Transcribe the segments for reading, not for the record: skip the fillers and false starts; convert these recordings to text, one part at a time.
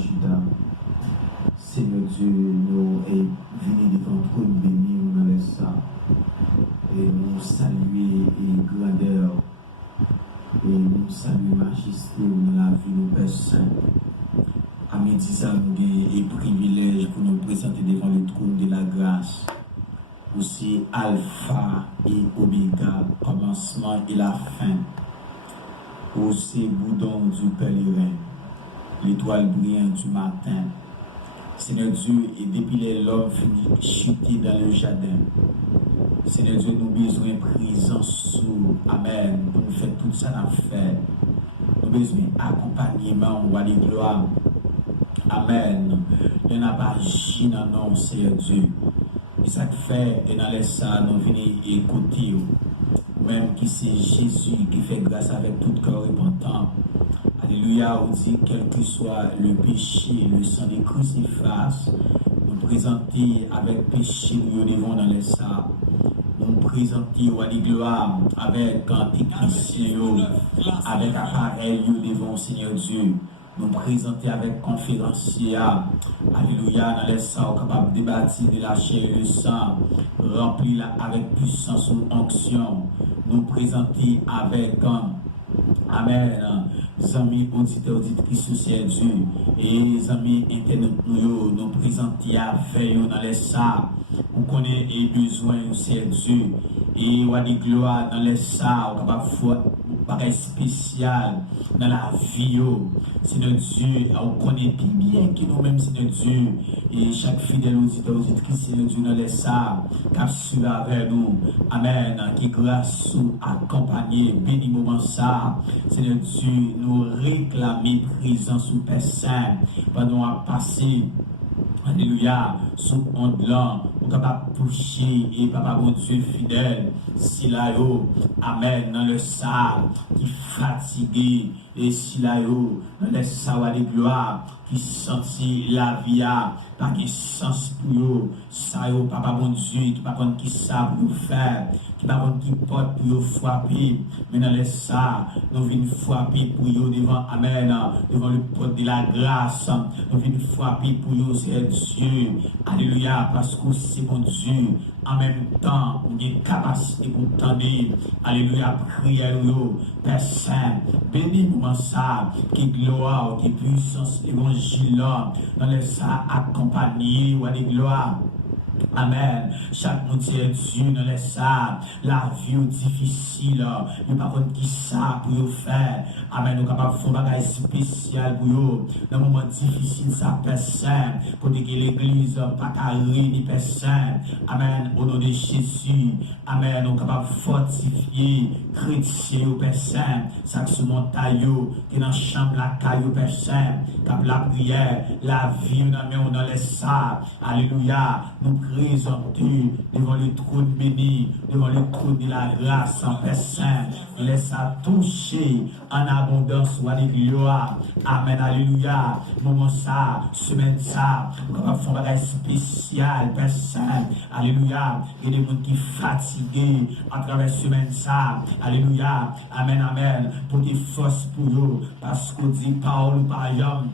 Juda. Seigneur Dieu, nous est venu devant toi, nous bénir, nous laisse ça. Et nous saluer et grandeur. Et nous saluer majesté dans la vie, nous Père Saint. À midi, ça nous est privilège pour nous présenter devant le trône de la grâce. Aussi Alpha et Oméga, commencement et la fin. Aussi boudon du pèlerin, l'étoile brillante du matin. Seigneur Dieu, et depuis l'homme finit chuter dans le jardin. Seigneur Dieu, nous avons besoin de présence sous. Amen. Pour nous faire tout ça dans faire. Nous avons besoin d'accompagnement ou de gloire. Amen. Nous n'avons pas agi dans nom, Seigneur Dieu. Et ça fait, et dans les ça, nous venons écouter. Même qui c'est Jésus qui fait grâce avec tout cœur repentant. Alléluia, on dit, quel que soit le péché, le sang des crucifixes, nous présenter avec péché, nous devons dans les ça. Nous présenter à la gloire avec antichristien, avec appareil devant Seigneur Dieu. Nous présenter avec conférencier. Alléluia, dans les sangs, capable de débattre de la chair et le sang, rempli avec puissance ou onction. Nous présenter avec Amen. Amis auditeurs, auditrices, c'est Dieu. Et amis internautes, nous présenter avec eux dans les salles. Vous connaissez les besoins, c'est Dieu. Et on a des gloires dans les salles, on va faire pareil spécial dans la vie. Seigneur Dieu, on connaît bien que nous-mêmes, Seigneur Dieu, et chaque fidèle auditeur, auditrice, Seigneur Dieu, dans les salles, qui suit avec nous. Amen. Qui grâce ou accompagné, béni moment ça. Seigneur Dieu, nous réclamer présence ou Père Saint pendant à passer. Alléluia, sous onde là, on est capable de toucher et papa bon Dieu fidèle, si là yo, amen, dans le sable, qui fatigué, et si là yo, dans le sable de gloire, qui sentit la vie, pas de sens pour eux, ça yo, papa bon Dieu, qui pas contre qui ça pour faire, qui pas contre qui porte pour eux frapper, mais dans le sable, nous venons frapper pour eux devant, amen, devant le porte de la grâce, nous venons frapper pour eux, c'est Dieu, alléluia, parce que c'est mon Dieu, en même temps, on a une capacité pour tendre, alléluia, prière, Père Saint, bénis-nous ça, qui gloire, qui puissance, évangile, dans les ça accompagné, ou à des gloires. Amen. Chaque moitié Dieu dans les sables, la vie difficile, nous pas contre qui ça pour vous faire. Amen. Nous capables de faire un bagage spécial pour vous. Dans un moment difficile, ça Père Saint, pour que l'église pas carré ni Père Saint. Amen. Au nom de Jésus. Amen. Nous capables de fortifier, chrétien au Père Saint. Ça que ce montagne, qui est dans la chambre, la caillou Père Saint, comme la prière, la vie, dans les sables. Alléluia. Nous présenter devant le trône béni, devant le trône de la grâce en Père Saint. Laisse à toucher en abondance ou à gloire. Amen, alléluia. Moment ça, semaine ça, on va faire un bagage spécial, Père Saint. Alléluia. Il y a des gens qui sont fatigués à travers semaine ça. Alléluia. Amen, amen. Pour des forces pour eux, parce qu'on dit parole par homme.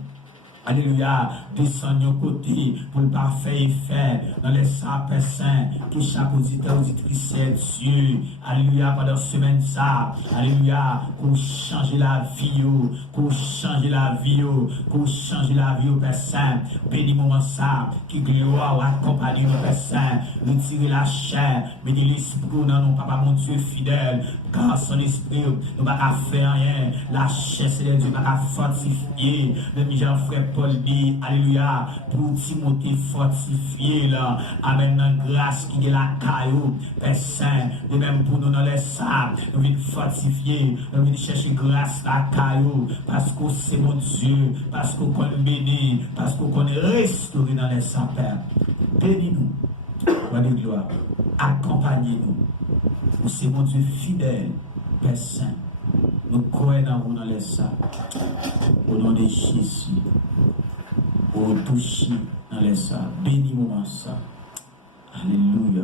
Alléluia, descendons côté pour le parfait effet dans les sapins saints, que chaque auditeur, auditrice, Dieu. Alléluia, pendant semaine ça. Alléluia, pour changer la vie, pour changer la vie, pour changer la vie au Père Saint. Béni moment ça, qui gloire accompagne le Père Saint. Retirer la chair, béni l'esprit, non, papa mon Dieu fidèle. Car son esprit, nous ne pouvons pas faire rien. La chair, c'est Dieu, nous ne pouvons pas fortifier. Le Jean-Frère Paul dit, alléluia, pour Timothée fortifié là. Amen, dans grâce qui est la caillou, Père Saint. De même pour nous dans les sables, nous venons fortifier, nous venons chercher grâce la caillou. Parce que c'est mon Dieu, parce qu'on connaît béni, parce qu'on connaît restaurer dans les sables, Père. Bénis-nous, roi de gloire, accompagnez-nous. C'est mon Dieu fidèle, Père Saint. Nous croyons dans les sables. Au nom de Jésus. Au toucher dans les sables. Bénis-moi ça. Alléluia.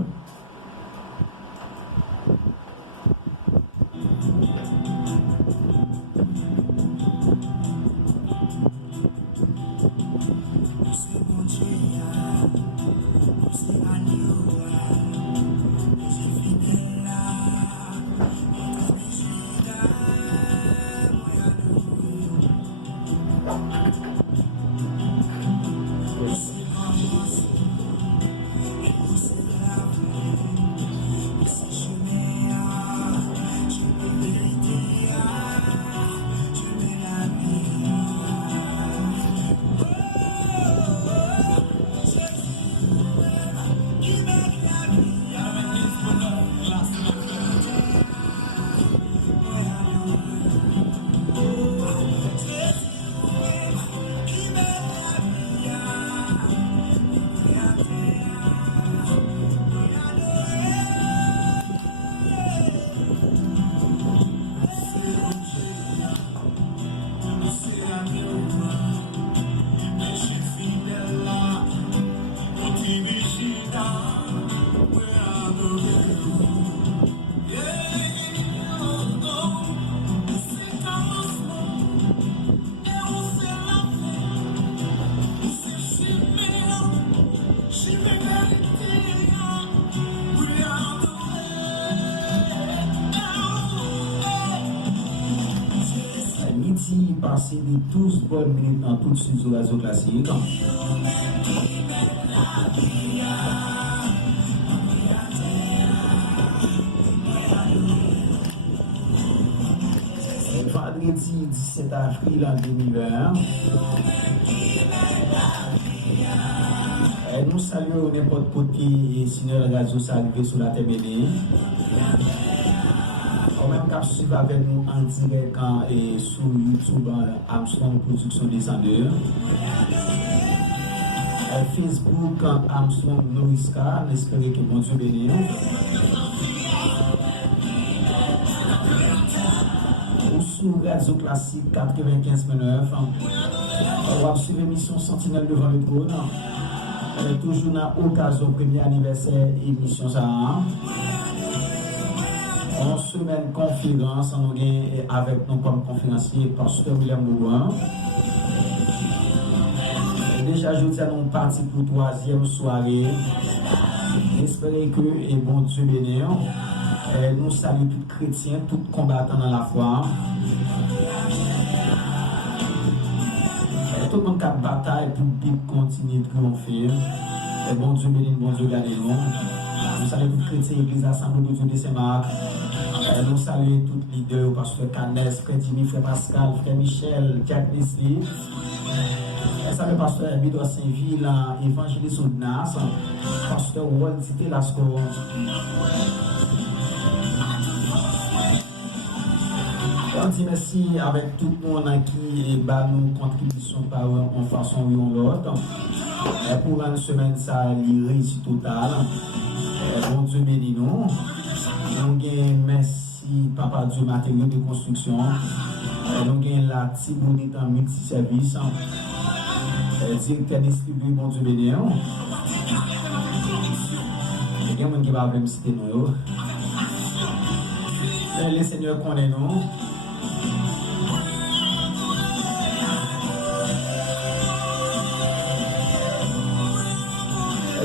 Passer de 12 bonnes minutes dans tout sur le réseau classique. Vendredi 17 avril 2020. Nous saluons n'importe côté Seigneur Radio s'arriver sur la TBD. Même qu'à suivre avec nous en direct et sur YouTube Armstrong Production Descendeur. Facebook Armstrong Noriska, j'espère que bon Dieu bénisse. Ou sur Radio Classique 95.9. On va suivre l'émission Sentinelle devant le trône. Toujours dans l'occasion premier anniversaire émission ça. En semaine conférence, on a avec nous comme conférencier Pasteur William Boubouin. Déjà, je dis à nous parti pour troisième soirée. J'espère que et bon Dieu béni. Nous saluons tous chrétiens, tous combattants dans la foi. Tout le monde qui a bataille pour continuer de triompher. Et bon Dieu béni, bon Dieu gardez nous. Nous saluons tous chrétiens, l'église assemblée de Dieu de Saint-Marc. Nous saluons tous les leaders, Pasteur Canès, Frère Jimmy, Frère Pascal, Frère Michel, Jack Leslie. Nous saluons Pasteur Bido Saint-Ville, Évangéliste Odnas, Pasteur Walt Cité Lasco. On dit merci avec tout le monde qui bat nos contributions par en façon ou en l'autre. Pour une semaine, ça a réussi total. Bon Dieu bénis nous. Merci Papa Dieu matériel de construction. Nous avons la Tibonite en multi-service. Directeur distribué, bon Dieu bénis. Il y a quelqu'un qui va me citer nous. Le Seigneur connaît nous.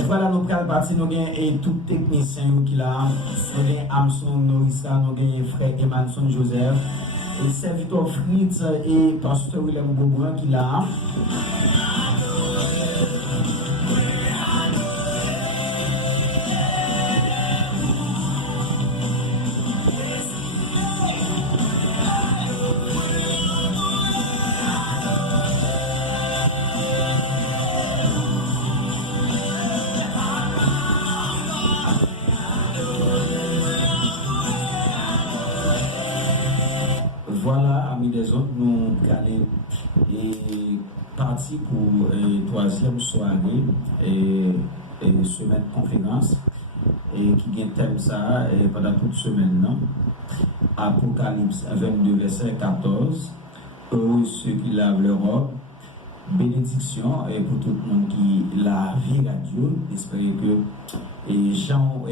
Voilà, nous avons parti, nous avons tout technicien qui là, nous avons Armstrong Norissa, nous avons frère Emanson Joseph, et serviteur Fritz et pasteur William Boubouin qui là. Voilà, amis des autres, nous allons partir pour troisième soirée et semaine conférence et qui vient thème ça pendant toute semaine. Non? Apocalypse 22, verset 14. Heureux ceux qui lavent leur robe. Bénédiction et pour tout le monde qui la vie à Dieu. J'espère que Jean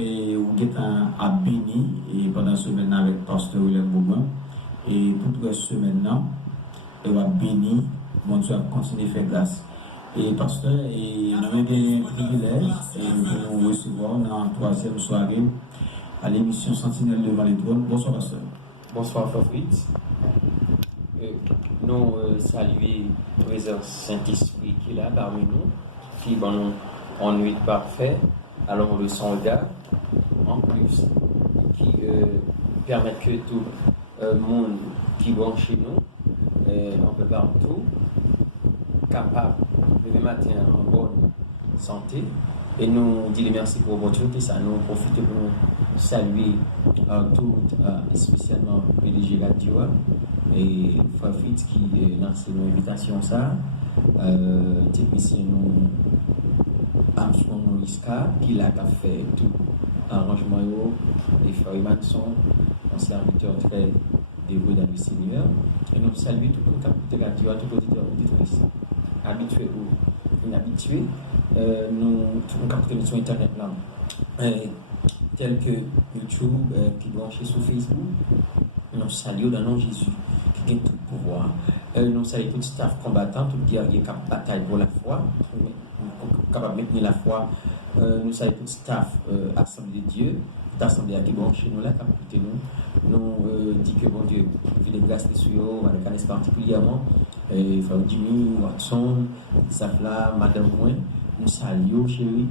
a béni et pendant la semaine avec Pasteur William Boubouin. Et toute la semaine, il va bénir, mon Dieu, continuer à faire grâce. Et pasteur, nous avons des privilèges de nous recevoir dans la troisième soirée à l'émission Sentinelle devant les trônes. Bonsoir, pasteur. Bonsoir, Frère Fritz. nous saluer le Trésor Saint-Esprit qui est là parmi nous, qui bon, nous en nuit parfait, alors le soldat, en plus, qui permet que tout le monde qui est chez nous, un peu partout, capable de matin en bonne santé. Et nous disons merci pour l'opportunité, ça nous profite pour nous saluer tout, spécialement PDG Radio et Fafit qui lance l'invitation ça, technicien nous Armstrong Noriska qui l'a fait tout arrangement et Frère Maxon, un serviteur très dévoué dans le Seigneur. Et nous saluons tout le monde qui radio, tout auditeur, auditrice, habitué ou inhabitué. Nous captons sur Internet là, tels que YouTube, qui branché sur Facebook. Nous saluons dans le nom de Jésus, qui a tout le pouvoir. Nous saluons tout le staff combattant, tout le guerrier qui bataille pour la foi, capable de maintenir la foi. Nous saluons tout le staff Assemblée de Dieu, toute assemblée qui est branché nous là, qui nous dit que bon Dieu, il est grâce sur eux, avec particulièrement, Frère Jimmy, Watson, Safla, Madame Moin. Nous saluons, chérie,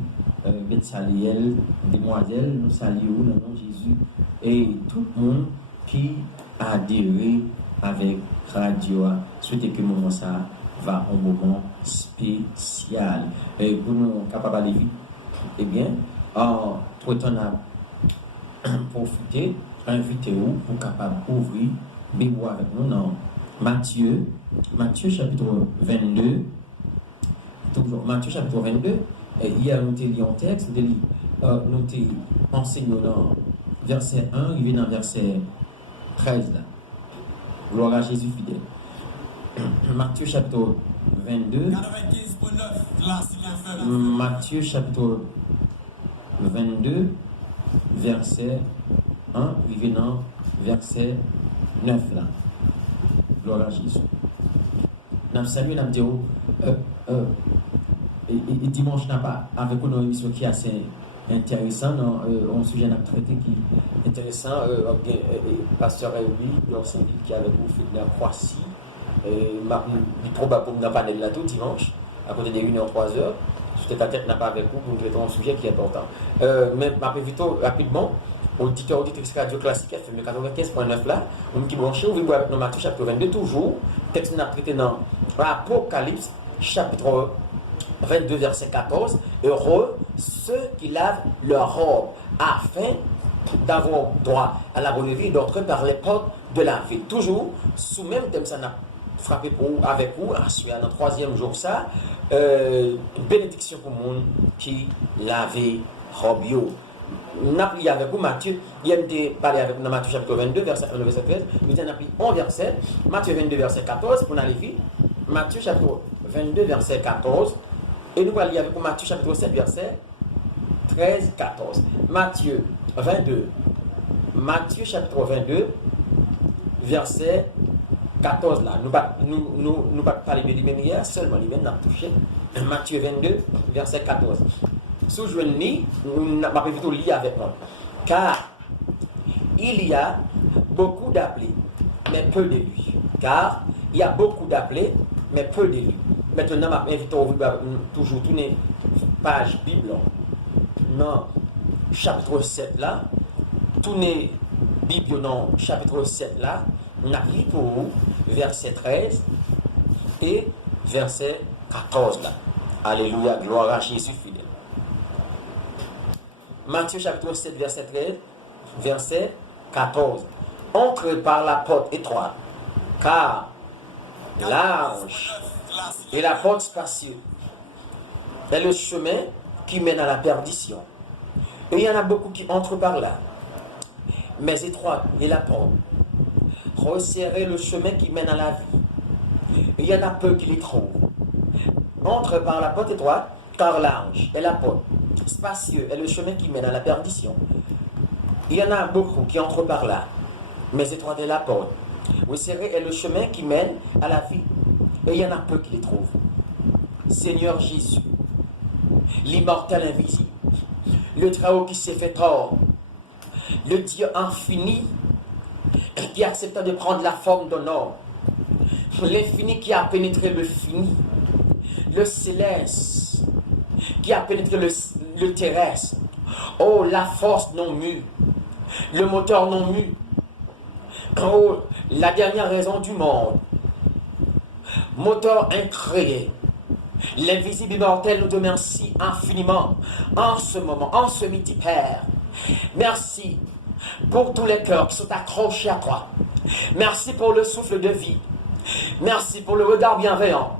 Betsaliel, demoiselle, nous saluons le nom de Jésus et tout le monde qui a adhéré avec Radio. Souhaitez que le moment ça va un moment spécial. Et pour nous capables d'aller vite, eh bien, pour qu'on a profité, invitez-vous pour capable d'ouvrir, Bible avec nous dans Matthieu chapitre 22. Toujours Matthieu chapitre 22, hier nous avons lu un texte, nous avons enseigné dans verset 1, il vient dans verset 13 là. Gloire à Jésus fidèle. Matthieu chapitre 22. Matthieu chapitre 22, verset 1, il vient dans verset 9 là. Gloire à Jésus. Nous saluons, nous disons, et dimanche n'a pas avec une émission qui est assez intéressante, un sujet à traiter qui est intéressant. Pasteur Réumi, qui est avec vous, fait de la Croatie. Il est probable pour nous panel là tout dimanche, à côté des 1h, 3h. C'était ta tête n'a pas avec vous pour nous traiter un sujet qui est important. Mais vite rapidement, auditeur, auditrice radio classique, FM 95.9 là, on qui branche, on va avec nos Matthieu chapitre 22, toujours, texte n'a traité dans l'Apocalypse, chapitre 22, verset 14, heureux ceux qui lavent leur robe, afin d'avoir droit à la bonne vie, d'entrer par les portes de la vie. Toujours, sous même thème, ça n'a frappé pour vous, avec vous, à notre troisième jour, ça, bénédiction pour le monde qui lavait robe. Nous avons pris avec vous Matthieu, il a parlé avec nous dans Matthieu chapitre 22, verset 1, verset 13, nous avons pris 1 verset, Matthieu 22, verset 14, pour aller vite, Matthieu chapitre 22, verset 14, et nous allons lire avec vous Matthieu chapitre 7, verset 13, 14. Matthieu 22, Matthieu chapitre 22, verset 14 là. Nous pas parler de lui-même hier, seulement lui-même n'a touché. Matthieu 22, verset 14. Sous-joignez, nous n'avons plutôt lire avec moi. Car il y a beaucoup d'appelés, mais peu d'élus. Car il y a beaucoup d'appelés, mais peu d'élus. Maintenant, je m'invite à ouvrir toujours tourner page Bible. Non, chapitre 7 là. Tourner Bible dans chapitre 7 là. On a pris pour vous verset 13 et verset 14 là. Alléluia, gloire à Jésus fidèle. Matthieu chapitre 7, verset 13, verset 14. Entrez par la porte étroite, car large et la porte spacieuse est le chemin qui mène à la perdition. Et il y en a beaucoup qui entrent par là. Mais étroite est la porte. Resserrez le chemin qui mène à la vie. Et il y en a peu qui les trouvent. Entre par la porte étroite, car large est la porte. Spacieux est le chemin qui mène à la perdition. Il y en a beaucoup qui entrent par là. Mais étroite est la porte. Resserré est le chemin qui mène à la vie. Et il y en a peu qui les trouvent. Seigneur Jésus, l'immortel invisible, le Très-Haut qui s'est fait tort, le Dieu infini qui accepta de prendre la forme d'un homme, L'infini qui a pénétré le fini, le céleste qui a pénétré le terrestre. Oh, la force non mue, le moteur non mu. Oh, la dernière raison du monde, moteur incréé. L'invisible immortel nous te remercie infiniment en ce moment, en ce midi, Père. Merci pour tous les cœurs qui sont accrochés à toi. Merci pour le souffle de vie. Merci pour le regard bienveillant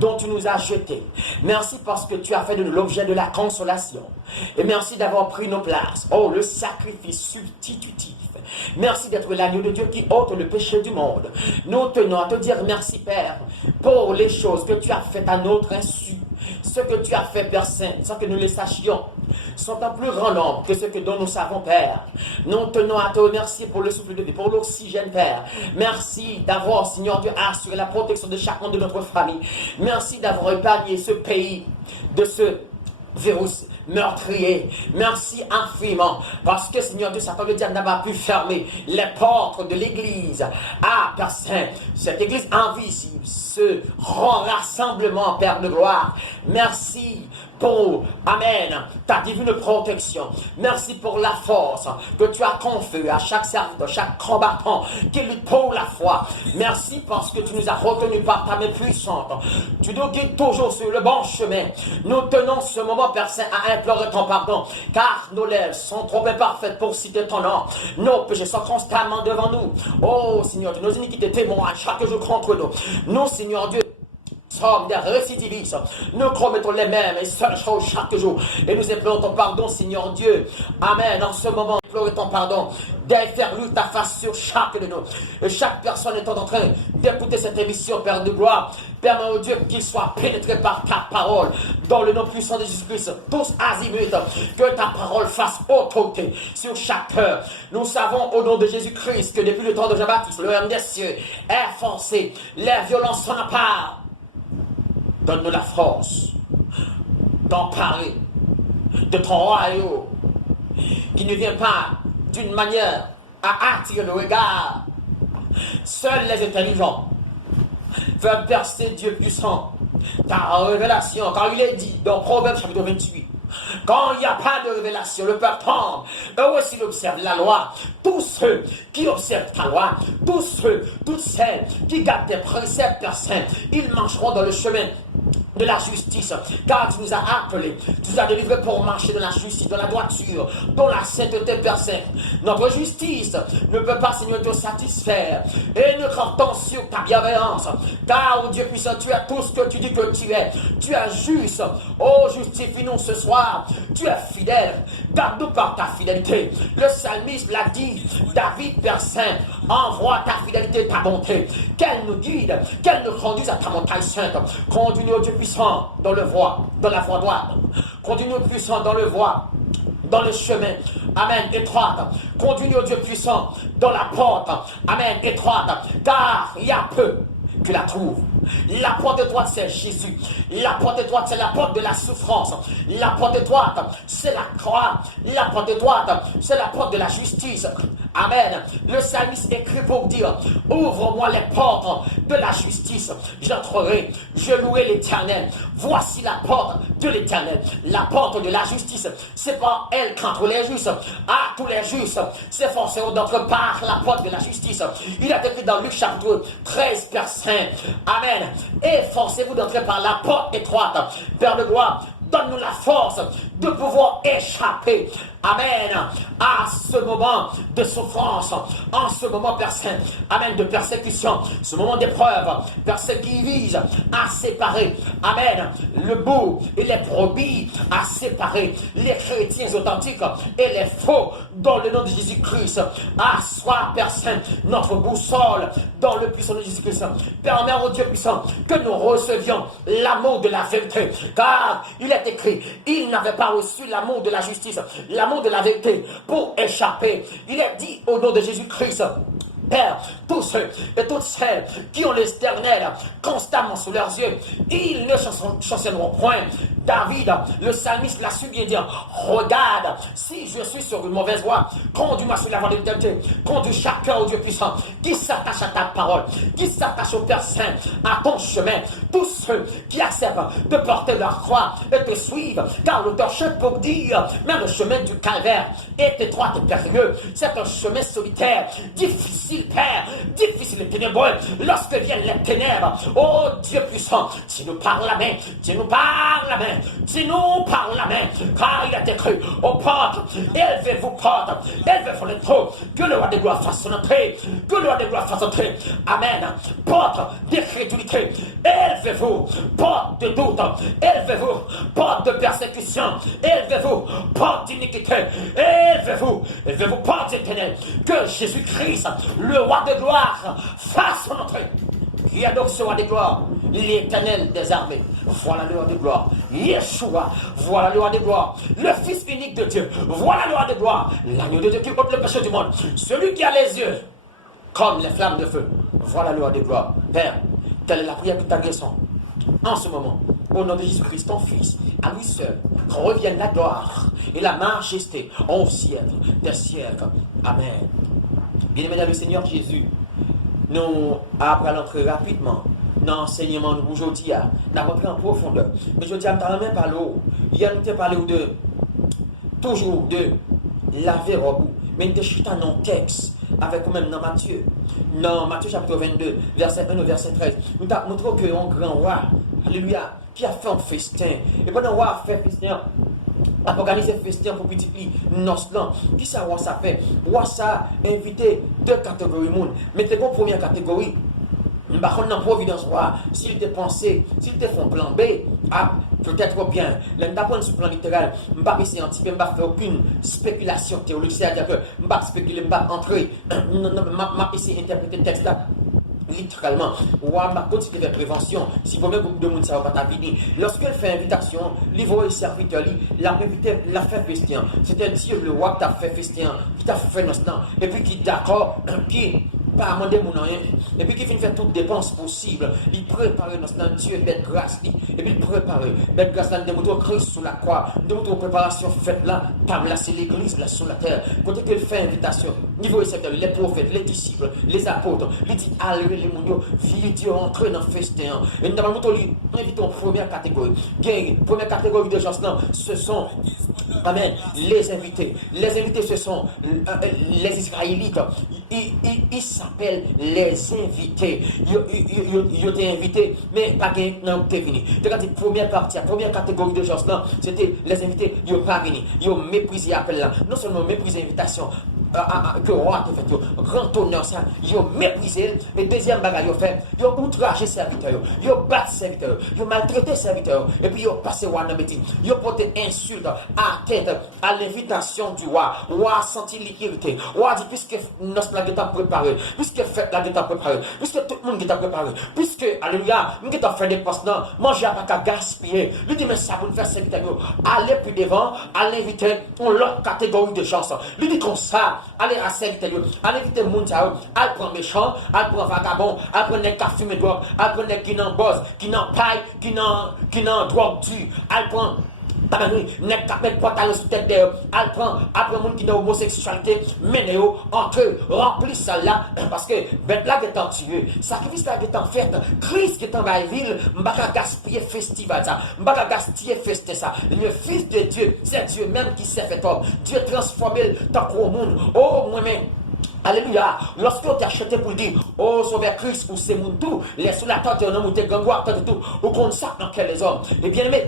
dont tu nous as jetés. Merci parce que tu as fait de nous l'objet de la consolation. Et merci d'avoir pris nos places. Oh, le sacrifice substitutif. Merci d'être l'agneau de Dieu qui ôte le péché du monde. Nous tenons à te dire merci, Père, pour les choses que tu as faites à notre insu. Ce que tu as fait, Père Saint, sans que nous le sachions, sont en plus grand nombre que ce que dont nous savons, Père. Nous tenons à te remercier pour le souffle de vie, pour l'oxygène, Père. Merci d'avoir, Seigneur Dieu, assuré la protection de chacun de notre famille. Merci d'avoir épargné ce pays de ce virus meurtrier. Merci infiniment parce que, Seigneur Dieu, Satan le diable n'a pas pu fermer les portes de l'église. Ah, Père Saint, cette église invisible, ce grand rassemblement, Père de gloire. Merci pour, Amen, ta divine protection. Merci pour la force que tu as confiée à chaque serviteur, chaque combattant qui lutte pour la foi. Merci parce que tu nous as retenus par ta main puissante. Tu nous guides toujours sur le bon chemin. Nous tenons ce moment, Père Saint, à implorer ton pardon, car nos lèvres sont trop imparfaites pour citer ton nom. Nos péchés sont constamment devant nous. Oh, Seigneur Dieu, nos iniquités témoignent chaque jour contre nous. Nous, Seigneur Dieu, sommes des récidivistes. Nous commettons les mêmes et seules choses chaque jour. Et nous implorons ton pardon, Seigneur Dieu. Amen. En ce moment, implorons ton pardon. Faire lui ta face sur chaque de nous. Et chaque personne étant en train d'écouter cette émission, Père de gloire. Père mon Dieu, qu'il soit pénétré par ta parole. Dans le nom puissant de Jésus-Christ. Tous azimuts. Que ta parole fasse autorité sur chaque cœur. Nous savons au nom de Jésus-Christ que depuis le temps de Jean-Baptiste, le règne des cieux est forcé. Les violences s'en emparent. Donne-nous la force d'emparer de ton royaume qui ne vient pas d'une manière à attirer le regard. Seuls les intelligents veulent percer Dieu puissant. Ta révélation, car il est dit dans Proverbe chapitre 28, quand il n'y a pas de révélation, le peuple tombe. Eux aussi ils observent la loi. Tous ceux qui observent ta loi, toutes celles qui gardent tes préceptes, Père Saint, ils marcheront dans le chemin de la justice, car tu nous as appelés, tu nous as délivrés pour marcher dans la justice, dans la droiture, dans la sainteté, Père Saint. Notre justice ne peut pas, Seigneur, te satisfaire, et nous comptons sur ta bienveillance, car, oh Dieu puissant, tu es tout ce que tu dis que tu es juste. Oh, justifie-nous ce soir, tu es fidèle, garde-nous par ta fidélité. Le psalmiste l'a dit, David, Père Saint, envoie ta fidélité, ta bonté, qu'elle nous guide, qu'elle nous conduise à ta montagne sainte. Conduis-nous, Dieu puissant, dans la voie droite. Conduis-nous, puissant, dans le chemin, Amen, étroite. Conduis-nous, Dieu puissant, dans la porte, Amen, étroite, car il y a peu que la trouve. La porte étroite, c'est Jésus. La porte étroite, c'est la porte de la souffrance. La porte étroite, c'est la croix. La porte étroite, c'est la porte de la justice. Amen. Le psalmiste écrit pour dire, ouvre-moi les portes de la justice. J'entrerai, je louerai l'Éternel. Voici la porte de l'Éternel. La porte de la justice, c'est pas elle qu'entre les justes. Ah, tous les justes s'efforceront d'entrer par la porte de la justice. Il est écrit dans Luc chapitre 13, verset 1. Amen. Efforcez-vous d'entrer par la porte étroite. Père de gloire, donne-nous la force de pouvoir échapper, Amen, à ce moment de souffrance, en ce moment, Père Saint, Amen, de persécution, ce moment d'épreuve, Père Saint, qui vise à séparer, Amen, le beau et les brebis, à séparer les chrétiens authentiques et les faux, dans le nom de Jésus-Christ. Assois, Père Saint, notre boussole dans le puissant de Jésus-Christ. Permets au Dieu puissant que nous recevions l'amour de la vérité, car il est écrit, il n'avait pas reçu l'amour de la justice, l'amour de la vérité pour échapper. Il est dit au nom de Jésus-Christ, Père, tous ceux et toutes celles qui ont l'Éternel constamment sous leurs yeux, ils ne chancelleront point. David, le psalmiste, l'a su bien dire, regarde, si je suis sur une mauvaise voie, conduis-moi sur la voie de l'éternité, conduis chacun au Dieu puissant, qui s'attache à ta parole, qui s'attache au Père Saint, à ton chemin, tous ceux qui acceptent de porter leur croix et te suivent, car l'auteur chante pour dire, mais le chemin du calvaire est étroit et périlleux, c'est un chemin solitaire, difficile, Père, difficile et ténébreux, lorsque viennent les ténèbres, oh Dieu puissant, dis-nous par la main, dis-nous par la main, dis-nous par la main, car il a été écrit aux portes, élevez-vous portes, élevez-vous les trous, que le roi des gloires fasse son entrée, que le roi des gloires fasse entrer, amen, porte d'incrédulité, élevez-vous, porte de doute, élevez-vous, porte de persécution, élevez-vous, porte d'iniquité, élevez-vous, porte éternelle, que Jésus-Christ, le roi de gloire, fasse son entrée. Qui a donc ce roi de gloire? L'Éternel des armées. Voilà le roi de gloire. Yeshua, voilà le roi de gloire. Le Fils unique de Dieu. Voilà le roi de gloire. L'agneau de Dieu qui ôte le péché du monde. Celui qui a les yeux comme les flammes de feu. Voilà le roi de gloire. Père, telle est la prière que tu adresses en ce moment. Au nom de Jésus-Christ, ton Fils, à lui seul, revienne la gloire et la majesté au siècle des siècles. Amen. Bien-aimé dans le Seigneur Jésus, nous allons entrer rapidement dans l'enseignement de aujourd'hui. Nous allons entrer en profondeur. Mais je dis à ta main par l'eau. Hier, nous avons parlé toujours de laver robe. Mais nous avons dans le texte avec nous-mêmes dans Matthieu. Dans Matthieu chapitre 22, verset 1 au verset 13. Nous avons montré qu'un grand roi, alléluia, qui a fait un festin. Et pendant le roi a fait festin, a organisé festin pour petit lit, noce-lan. Qui ça roi ça fait? Roi ça a invité deux catégories de monde. Mais c'est pour première catégorie. Par contre, dans la providence, s'il te pensé, s'il te font plan B, peut-être bien. L'un d'apprendre sur le plan littéral, je ne vais pas essayer je ne vais pas faire aucune spéculation théologique. C'est-à-dire que je ne vais pas spéculer, je ne vais pas entrer, je vais essayer d'interpréter le texte là. Littéralement, ou à ma continuer de prévention, si vous voulez groupe de monde, ça va pas venir. Lorsqu'elle fait invitation, l'ivre et serviteur, la fait festin. C'est-à-dire le roi qui t'a fait festin, qui t'a fait nostan, et puis qui d'accord, qui pas demander mon rien, et puis qui finit faire toutes dépenses possibles, il prépare notre Dieu, bête grâce, et puis il prépare, bête grâce, de moto Christ sous la croix, de moto préparation faite là, table là, c'est l'église là sur la terre, quand il fait invitation, niveau les prophètes, les disciples, les apôtres, il dit, allez les mondiaux, viens Dieu entrer dans le festin, et nous avons invité en première catégorie, première catégorie de gens là, ce sont, amen, les invités, ce sont les Israélites, ils s'appellent les invités. Ils ont été invités, mais pas qu'ils n'ont pas venu. C'est-à-dire, première partie, la première catégorie de gens là, c'était les invités, ils n'ont pas venu. Ils ont méprisé l'appel là. Non seulement méprisé l'invitation que le roi a fait, grand honneur ça, ils ont méprisé. Et deuxième bagage, ils ont fait, ils ont outragé les serviteurs, ils ont battu les serviteurs, ils ont maltraité les serviteurs, et puis ils ont passé roi dans le métier. Ils ont porté insulte à tête à l'invitation du roi. Le roi a senti l'irrité. Le roi a dit, puisque notre plan est préparé, puisque fête là est préparé, puisque tout le monde est préparé, puisque, alléluia, nous avons fait des postes, manger à pas qu'à gaspiller. Lui dit, mais ça vous faire serviteur, allez plus devant, allez inviter l'autre catégorie de gens. Lui dit comme ça, allez à serviteur, allez inviter le monde, allez prendre méchant, allez prendre vagabond, allez prendre des cafés de drogue, allez prendre des qui n'en bosse, qui n'en paille, qui n'en drogue dure, allez prendre. N'est pas mettre pantalon sous tête d'air, après monde qui n'a homosexualité, menez entre remplis ça là, parce que bête là qui est en tué, sacrifice là qui est en fait, Christ qui est en la ville, m'baka gaspiller festival ça, m'baka gaspiller feste ça. Le Fils de Dieu, c'est Dieu même qui s'est fait homme. Dieu transformé tant qu'au monde. Oh moi-même. Alléluia. Lorsqu'on t'a acheté pour dire, oh, sauveur Christ, ou c'est mon tout, les sous la tente, un homme ou t'es gangoire, tout, ou qu'on sac dans quel les hommes. Et bien aimé,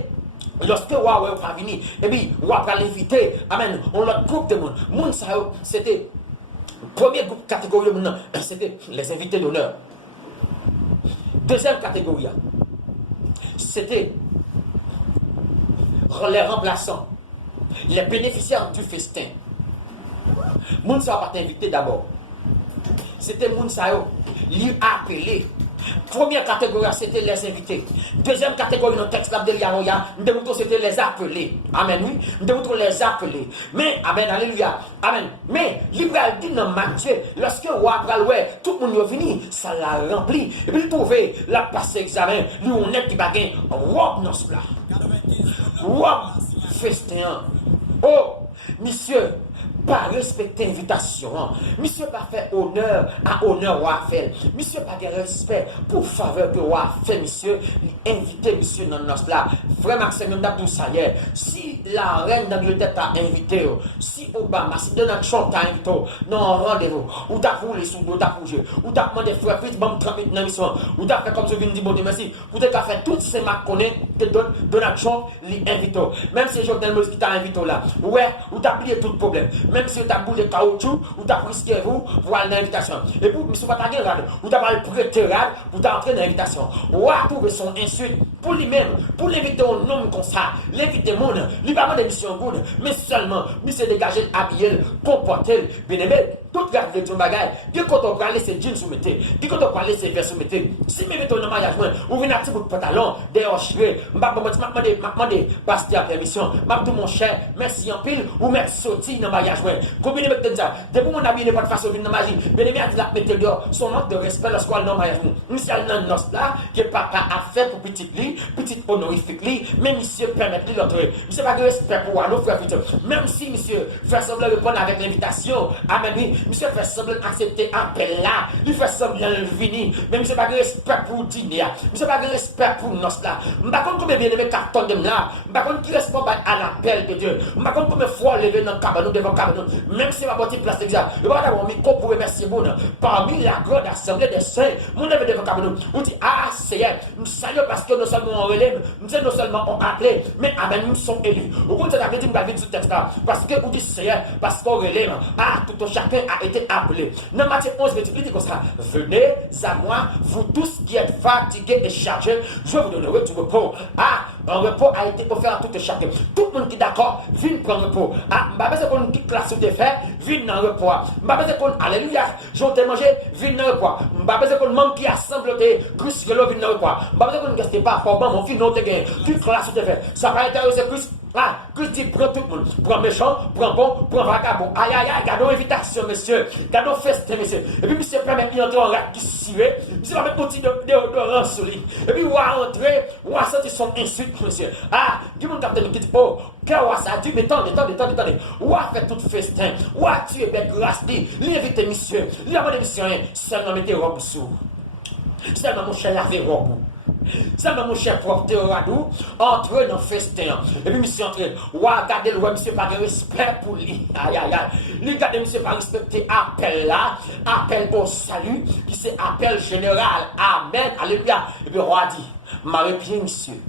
lorsque le roi va venir, et puis le roi va l'inviter, amen, on l'autre groupe de monde. Monde, ça, c'était, premier groupe catégorie de monde, c'était les invités d'honneur. Deuxième catégorie, c'était les remplaçants, les bénéficiaires du festin. Moun sa va t'inviter d'abord. C'était moun sa yo, lui appelé Première catégorie, c'était les invités. Deuxième catégorie, dans le texte de Yahoya, nous c'était les appelés. Amen, oui. Nous les appelés. Mais, amen, alléluia. Amen. Mais, l'Ibrahim dit dans Matthieu, lorsque le roi Praloué, tout le monde est venu, ça l'a rempli. Et puis, il trouvait la passe examen, lui, on est qui bagaille, robe dans ce plat. Robe festin. Oh, monsieur, pas respecter l'invitation. Monsieur pas faire honneur à honneur roi fait. Monsieur pas de respect pour faveur que roi fait, monsieur. Inviter monsieur dans notre là. Frère Maxime d'Abdou Sayer. Si la reine d'Angleterre t'a invité, si Obama, si Donald Trump t'a invité, non rendez-vous, ou t'as roulé sous l'eau, t'as bougé, ou t'as demandé frère Fritz, bon 30 minutes dans l'émission, ou t'as fait comme tu viens de dire bon Dieu merci, ou t'as fait toutes ces marques qu'on est, Donald Trump l'invite. Même si Jovenel Moïse qui t'a invité là, ouais, ou t'as plié tout problème. Même si tu as bougé caoutchouc, ou tu as risqué vous, voilà l'invitation. Et pour M. Patagé, ou tu as mal prêté pour t'entrer dans l'invitation. Ou à trouver son insulte pour lui-même, pour l'inviter au nom comme ça, l'inviter au monde, lui pas de mission good, mais seulement, monsieur dégagé, habillé, comporté, bien aimé, tout garde de ton bagage. Puis quand on parle, c'est jeans soumettre, puis quand on parle, c'est vers soumettre. Si m'invite au mariage, ou venez à petit bout de pantalon, des rochers, m'a demandé, pasteur permission, m'a dit mon cher, merci en pile, ou merci sorti dans le mariage. Combien de mettez ça? Depuis mon ami n'est pas de façon de magie. Bien aimé a dit la mettez dehors. Son manque de respect lorsqu'on a mariage. Monsieur a un os là, qui est papa a fait pour petit lit, petit honorifique lit, mais monsieur permet de l'entrer. Monsieur pas de respect pour nos frères futurs. Même si monsieur fait semblant de répondre avec l'invitation, amen, monsieur fait semblant d'accepter appel là, il fait semblant de venir, mais monsieur pas de respect pour dîner, monsieur pas de respect pour nos là. Par contre, combien bien aimé carton de là, par contre, qui répond à l'appel de Dieu, par contre, combien fois lever dans le cabanon devant le cabanon. Même si ma petite place exact, je vais avoir un micro pour remercier mon parmi la grande assemblée des saints, mon neveu devant Cameroun. On dit, ah, Seigneur, nous saluons parce que non seulement on relève, nous non seulement on appelé, mais amen, nous sommes élus. Au bout de la dit, nous avons dit ce texte-là, parce que vous dites, Seigneur, parce qu'on relève, ah, tout chacun a été appelé. Dans Matthieu 11, il dit comme ça, venez à moi, vous tous qui êtes fatigués et chargés, je vous donnerai du repos. Ah, un repos a été offert à tout chacun. Tout le monde qui est d'accord, viens prendre repos. Ah, c'est qu'on quitte la sous de faire, viens dans le repos. C'est qu'on, alléluia, j'en ai mangé, viens dans le repos. C'est qu'on manque qui assemble des Christ, viens dans le repos. C'est qu'on ne reste pas, pour mon fils, non, quitte la sous de faire. Ça va intéresser Christ. Ah, Christ dit, prends tout le monde. Prends méchant, prends bon, prends vagabond. Aïe, aïe, aïe, gardons invitation, monsieur. Gardons festin, monsieur. Et puis, monsieur permet d'entrer en rat qui suait. Monsieur va mettre un petit déodorant sur lui. Et puis, on va entrer, on va sentir son insulte, monsieur. Ah, dis-moi, capitaine, qui dit, oh, qu'est-ce que ça dit, mais attendez. On va faire tout festin. On va tuer belle grâce, l'inviter, monsieur. L'inviter, monsieur, seulement mettez robe sous. Seulement, mon cher, lavez robe. Ça m'a mon cher propre Théoradou, entre dans le festin. Et puis, monsieur entre, regardez le monsieur pas de respect pour lui. Aïe, aïe, aïe. Lui, regardez monsieur pas respecter appel là, appel au salut, qui c'est appel général. Amen, alléluia. Et puis, roi dit, marie bien, monsieur.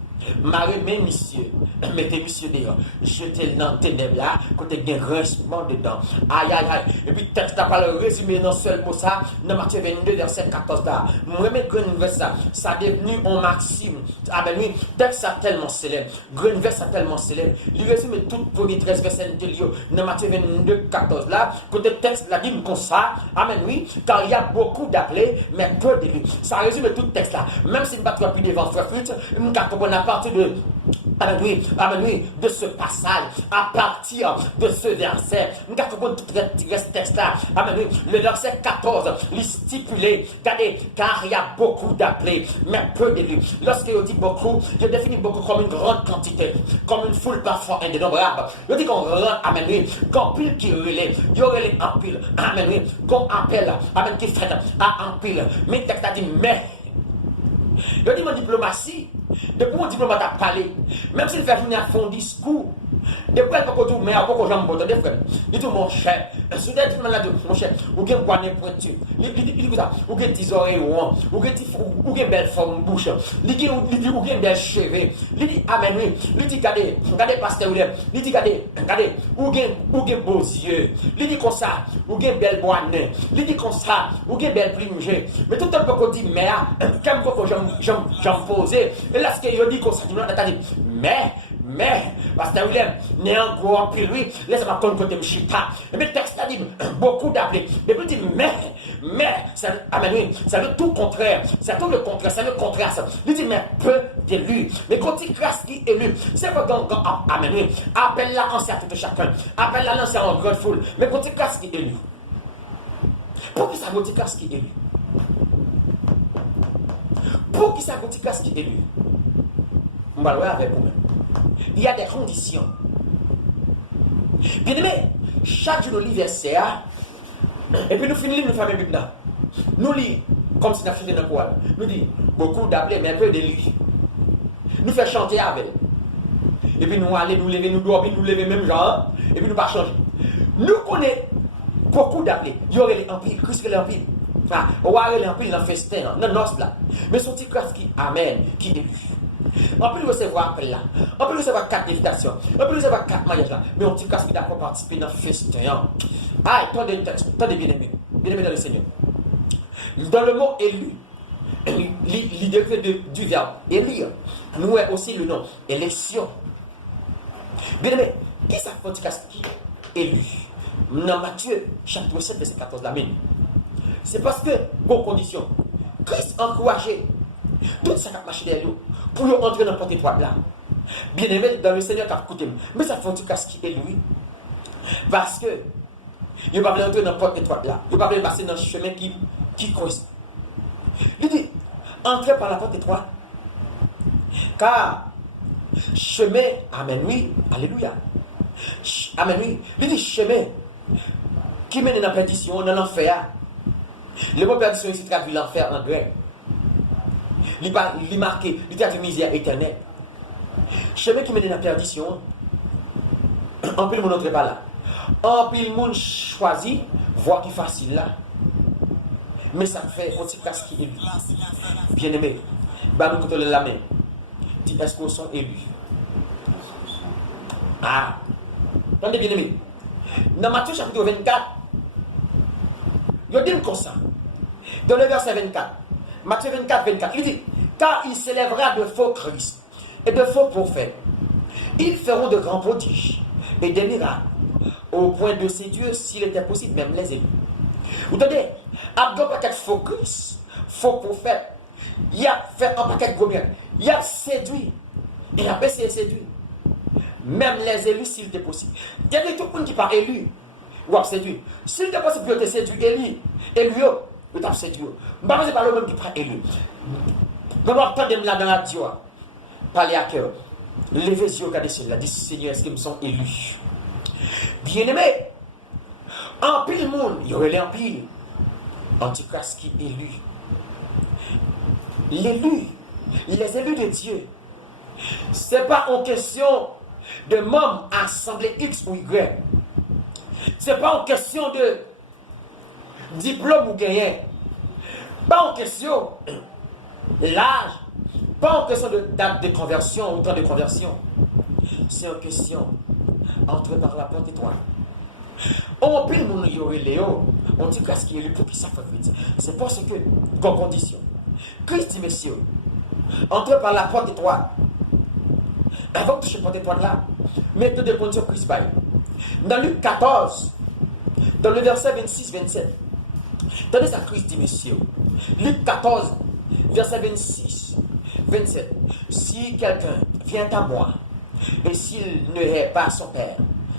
Marie, mais monsieur, mettez monsieur dehors, jetez dans le ténèbre là, côté de grincement dedans. Aïe, aïe, aïe. Et puis, texte n'a pas le résumé dans seul mot ça, dans Matthieu 22, verset 14 là. Moi, mais Greenverse ça a devenu un maxime. Ah ben oui, texte ça tellement célèbre. Greenverse ça tellement célèbre. Il résume tout premier 13 verset dans Matthieu 22, 14 là. Côté texte là, dit comme ça. Amen, oui, car il y a beaucoup d'appelés, mais peu d'élus. Ça résume tout texte là. Même si je ne pas trop plus devant frère Fritz, je ne comprends pas. À partir de ce passage, à partir de ce verset, nous avons tout ce texte-là. Le verset 14, il stipulé, regardez, car il y a beaucoup d'appelés, mais peu d'élus. Lorsqu'il dit beaucoup, je définis beaucoup comme une grande quantité, comme une foule parfois indénombrable. Je dis qu'on rend, amen, oui, qu'on pile qui relève, il y aurait les en pile, amen, oui, qu'on appelle, amen, qui fait à en pile. Mais le texte a dit, mais, je dis mon diplomatie, depuis mon diplomate a parlé, même s'il fait venir à fond discours, depuis elle peut dire, mais à quoi que j'aime pas, des frères, il dit mon cher, soudain, il dit mon cher, ou bien quoi n'importe quoi, il dit ça, ou bien 10 oreilles ou bien belle forme bouche, il dit ou bien belle cheveux, il dit amen, il dit regardez, pasteur William, il dit regardez, ou bien beaux yeux, il dit comme ça, ou bien belle bonne, il dit comme ça, ou bien belle plumage, mais tout le temps qu'on dit, mais comme quoi j'aime poser, et là ce qu'il dit comme ça, mais, pasteur William, n'est un gros en pile, oui, laisse-moi comme côté Mchita. Et puis le texte a dit, beaucoup d'appelés. Mais puis dit, mais, ça, amen, oui, ça veut tout le contraire. C'est tout le contraire, c'est le contraire. Ça. Il dit, mais peu d'élus. Mais quand il classe qui élu, c'est pas amen, oui, appelle-la en certain de chacun. Appelle-la en certain en grande foule. Mais quand il classe qui élu. Pour qui ça goûte classe qui élu? Pour qui ça goûte classe qui élu? On va le voir avec vous-même. Il y a des conditions. Bien aimé, chaque jour nous lisons verset, et puis nous finissons, nous faisons la Bible. Nous lisons, comme si nous avions dans le poil. Nous disons, beaucoup d'appelés, mais un peu de lui. Nous faisons chanter avec. Et puis nous allons, nous lever, nous dormir, nous lever même genre, et puis nous pas changer. Nous connaissons beaucoup d'appelés. Il y aurait les empiles, Christ les empiles. Enfin, on va aller les empiles dans le festin, dans le noce là. Mais son petit classe qui, amen, qui est lui. On peut recevoir appel là. On peut recevoir 4 invitations. On peut recevoir 4 mariages là. Mais on dit qu'il d'accord participer dans le festin. Ah, attendez bien aimé. Bien aimé dans le Seigneur. Dans le mot élu, l'idée du verbe élire, nous est aussi le nom élection. Bien aimé, qui ça fait qui élu? Dans Matthieu, chapitre 7, verset 14, la mine. C'est parce que, bon condition, Christ encourageait tout ça qui a marché derrière nous pour entrer dans la porte étroite là. Bien aimé dans le Seigneur qui a écouté. Mais ça fait un truc qui est lui. Parce que il ne va pas entrer dans la porte étroite là. Il ne va pas passer dans le chemin qui cause. Il dit, entrez par la porte étroite. Car chemin, amen oui, alléluia. Amen oui. Il dit chemin qui mène dans la perdition, dans l'enfer. Le mot perdition ici traduit l'enfer en grec. Il marqué, il a dit misère éternelle. Chemin qui mène dans la perdition, en pile monde n'entre pas là. En pile monde choisit, voie qui facile là. Mais ça fait un petit place qui est élu. Bien aimé, bah nous côté la main. Dis est-ce qu'on sont élus? Ah, attendez bien aimé. Dans Matthieu chapitre 24, il dit comme ça. Dans le verset 24, Matthieu 24, il dit, car il s'élèvera de faux Christ et de faux prophètes. Ils feront de grands prodiges et des miracles, au point de séduire, s'il était possible, même les élus. Vous entendez, Abdo paquet faux Christ, faux prophète, il a fait un paquet de gros miracles, il a séduit, il a essayé de séduire, même les élus, s'il était possible. Il y a tout le monde qui pas élu, ou a séduit. S'il était possible, il a séduit, élu, il a séduit. Je ne sais pas le même qui prend élu. Nous entendons là dans la Dieu, parler à cœur. Levez les yeux, regardez cela, dit Seigneur, est-ce qu'ils me sont élus? Bien aimé, en pile monde, il y aurait en pile. Antichrist qui est élu. L'élu, les élus de Dieu, ce n'est pas en question de membres assemblée X ou Y. Ce n'est pas en question de diplôme ou gagné. Pas en question l'âge. Pas en question de date de conversion ou temps de conversion. C'est en question entrer par la porte étroite. On peut nous y Léo. On dit qu'est-ce qui est le plus puissant. C'est parce que, dans condition, Christ dit, messieurs, entrez par la porte étroite. Avant de toucher la porte étroite là, mettez des conditions Christ baille. Dans Luc 14, dans le verset 26-27, tenez ça, Christ dit, messieurs, Luc 14, verset 26-27, si quelqu'un vient à moi, et s'il ne hait pas son père,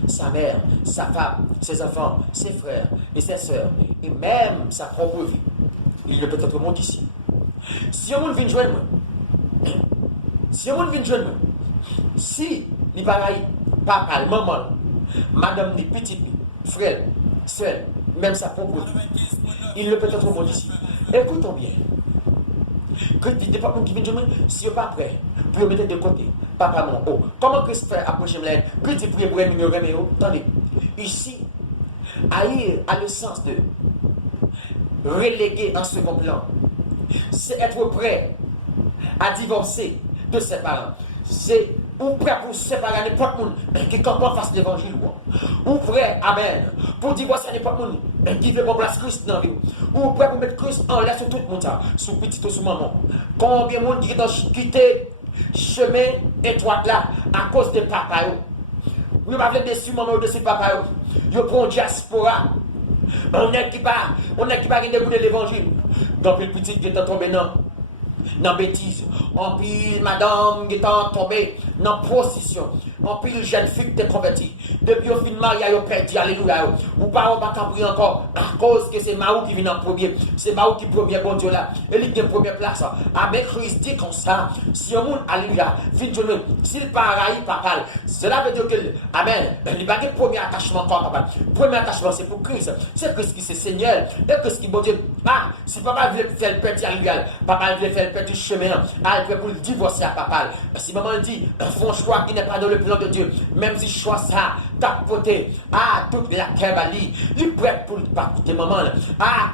sa mère, sa femme, ses enfants, ses frères et ses sœurs, et même sa propre vie, il ne peut être mon disciple. Si on vient joindre moi, si il pareil, papa, maman, madame, les petites, frères, sœurs, même sa propre vie, il ne peut être mon disciple. Écoutons bien. Que dit des papas qui viennent joindre, si vous n'êtes pas prêt, pour le mettre de côté, papa, mon haut. Comment que fait approcher l'aide? Que dit prier pour nous remettre? Attendez, ici, haïr a le sens de reléguer en second plan. C'est être prêt à divorcer de ses parents. C'est ou prêt pour séparer n'importe qui qui comprend face l'évangile. Ou prêt, amen, pour divorcer n'importe qui veut qu'on place Christ dans la vie. Ou prêt pour mettre Christ en l'air sur tout le monde, sur petit ou sur maman. Combien de monde qui est dans quitter chemin étroit là à cause de papa. Nous pas dessus maman dessus papa. Yo prend diaspora. On est qui pas de l'évangile. Donc le petit qui est tombé dans bêtise. En pile madame qui est tombée dans procession. En pile jeune fille qui est convertie. Depuis au fin de mariage, yo perdu, alléluia. Ou pas on pas prier encore à cause que c'est Maou qui vient en premier. C'est Maou qui premier bon Dieu là. Et il gagne première place. Amen. Christ dit comme ça. Si un monde alléluia, vite Dieu même, s'il pareil papa, cela veut dire que amen, il va pas premier attachement encore papa. Premier attachement c'est pour Christ. C'est Christ qui c'est Seigneur. Et Christ qui bon Dieu. Ah, si papa veut faire le perdre alléluia, papa veut faire le perdre du chemin, il veut pour le divorcer à papa. Si maman dit font choix qui n'est pas dans le plan de Dieu, même si choix ça tapoter toute la kebali, il prête pour le maman.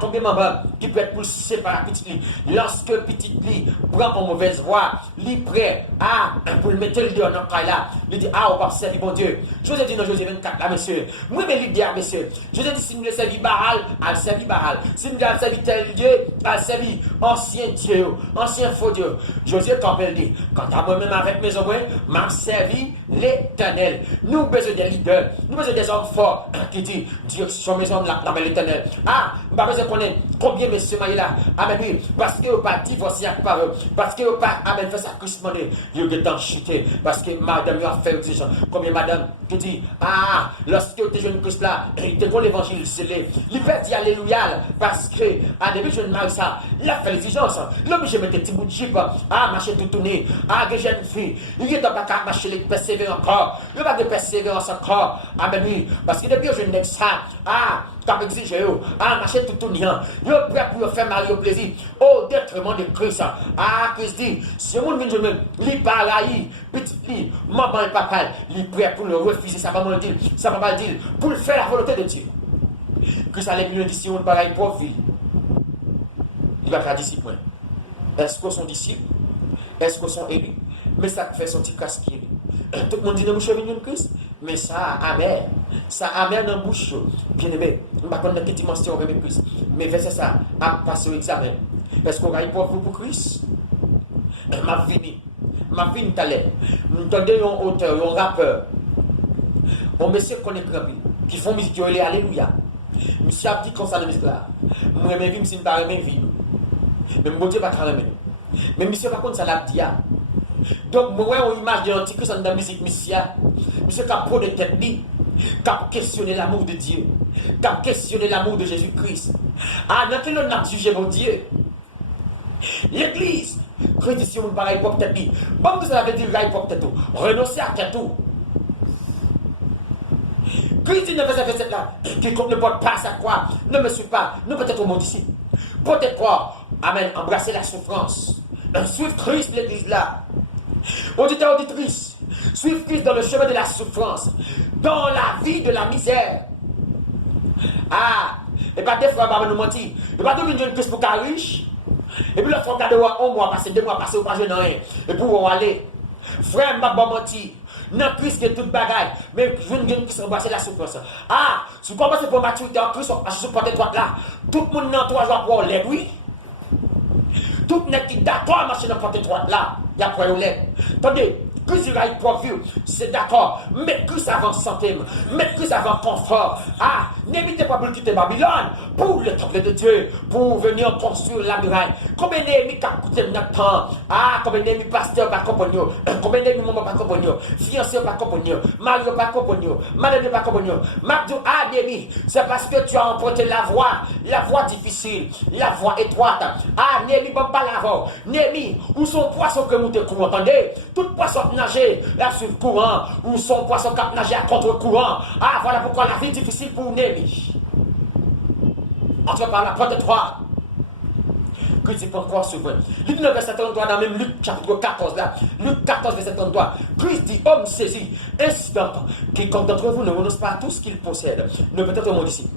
Combien de maman qui prête pour séparer petit lit. Lorsque petit lit prend en mauvaise voie, il prêt pour le mettre le dans le là. Il dit on va servir bon Dieu. Je vous ai dit dans Josué 24 là, monsieur. Moi, mais il dit monsieur. Je vous ai dit si nous le servir Baal, à servir Baal. Si nous le servir tel Dieu, à servir ancien Dieu, ancien faux Dieu. Josué t'appelle dit, quant à moi-même avec mes hommes, m'a servi l'Éternel. Nous avons besoin des leaders, nous avons besoin des hommes forts qui disent direction maison là dans l'Éternel. Nous avons besoin de connaître combien messieurs maillés là. Amen. Parce que vous pas divorcé avec par eux, parce que vous pas amen fait sacrifice, vous êtes en chuté, parce que madame a fait exigeant. Combien madame qui dit lorsque vous êtes jeune Christ là, il te l'évangile scellé, il fait dire alléluia parce que à début je ne marre ça, il a fait l'exigence. L'homme je mettais petit bout de jeep, marcher tout tourné, des jeunes filles, il est dans pas marcher les persévérer encore, il va de persévérance encore. Amen. Parce que depuis je ne dis ça, comme exigé, marcher tout tourné, il est prêt pour faire mal au plaisir, au détriment de Christ. Christ dit, si mon vient même, il pareil, petit lit, maman et papa, il est prêt pour le refuser, ça va me dire, pour faire la volonté de Dieu. Christ allait lui dire, si on pareil pauvre ville, il va faire disciple. Est-ce qu'on sont disciples? Est-ce qu'on sont élus? Mais ça fait son petit casque. Tout le monde dit, nous sommes venus de Christ. Mais ça, amer. Ça, amer dans la bouche. Bien aimé, on va connaître quelle dimension de Christ. Mais verset ça, à passer au examen. Est-ce qu'on va y pour Christ? Ma vie tout à l'heure. Nous avons un auteur, un rappeur. Un monsieur qu'on est qui font musique, il est alléluia. Monsieur a dit comme ça dans musique là. Moi, je ne suis pas même vie. Mais mon Dieu va travailler. Mais monsieur, par contre, ça l'a dit. Donc, moi, on image de l'antichrist dans la musique, monsieur qui a pris de tête, qui a questionné l'amour de Dieu, qui a questionné l'amour de Jésus-Christ. Dans quel on a jugé mon Dieu? L'église, Christ, si on pareil pour tête, bon, que ça veut dire, pour tête, renoncer à tout. Christ ne faisait pas cette là, quiconque ne porte pas sa croix, ne me suit pas, ne peut être mon disciple. Peut-être quoi? Amen, embrasser la souffrance. Suivre Christ, l'église là. Auditeur, auditrice, suivre Christ dans le chemin de la souffrance, dans la vie de la misère. Et pas des fois, nous mentir. Et pas de venir Christ pour qu'à riche. Et puis l'autre fois, regardez, un mois passé, 2 mois passé, ou pas jeune rien. Et pour où aller. Frère, m'a pas menti. Non, Christ qui est toute bagaille. Mais je ne viens pas embrasser la souffrance. Si vous commencez pour maturité en Christ, je suis porté droite là. Tout le monde dans 3 jours pour l'aide, oui. Tout le monde qui est d'accord à marcher dans la porte droite là, il y a quoi l'aide. Attendez, Christ il a une profil, c'est d'accord. Mais Christ avant santé, mais Christ avant confort. N'évitez pas de quitter Babylone pour le temple de Dieu, pour venir construire la muraille. Combien d'ennemis qui a coûté notre temps? Combien d'ennemis pasteurs pas compagnie, combien d'ennemis maman pas compagnie, fiancé pas compagnie, mari pas compagnie, malade pas compagnie. Mabdou, d'ennemis, c'est parce que tu as emprunté la voie difficile, la voie étroite. N'ennemis pas la voie, n'ennemis, où sont poissons que vous te courant, entendez? Tout poisson nager là sur le courant, ou son poisson cap nager à contre-courant. Voilà pourquoi la vie est difficile pour Némi. Entre par la porte 3. Christ dit encore souverain. Luc 9, verset 33, dans même Luc chapitre 14 là. Luc 14, verset 33. Christ dit, homme saisi, ainsi d'entendre, quiconque d'entre vous ne renonce pas à tout ce qu'il possède, ne peut être mon disciple.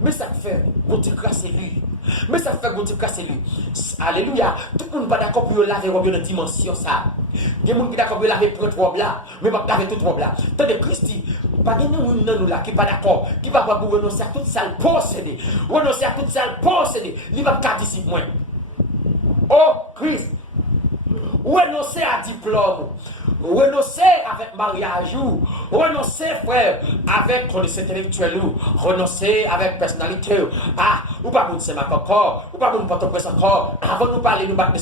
Mais ça fait, bon Dieu grâce lui. Mais ça fait, bon Dieu grâce lui. Alléluia. Tout le monde n'est pas d'accord pour laver dans une dimension ça. Il y a des gens qui sont d'accord pour laver pour trois là, mais pas laver tout trois là. Tandis que Christ dit, pas de nous là qui n'est pas d'accord, qui va pas renoncer à toute salle possédée. Renoncer à toute salle possédée. Il va pas disciple moins. Oh Christ. renoncer à diplôme, renoncer avec mariage, renoncer, frère, avec connaissance intellectuelle, renoncer avec personnalité. Ah, ou pas mon c'est ma encore, ou pas mon porte-presse encore. Avant de nous parler, nous battons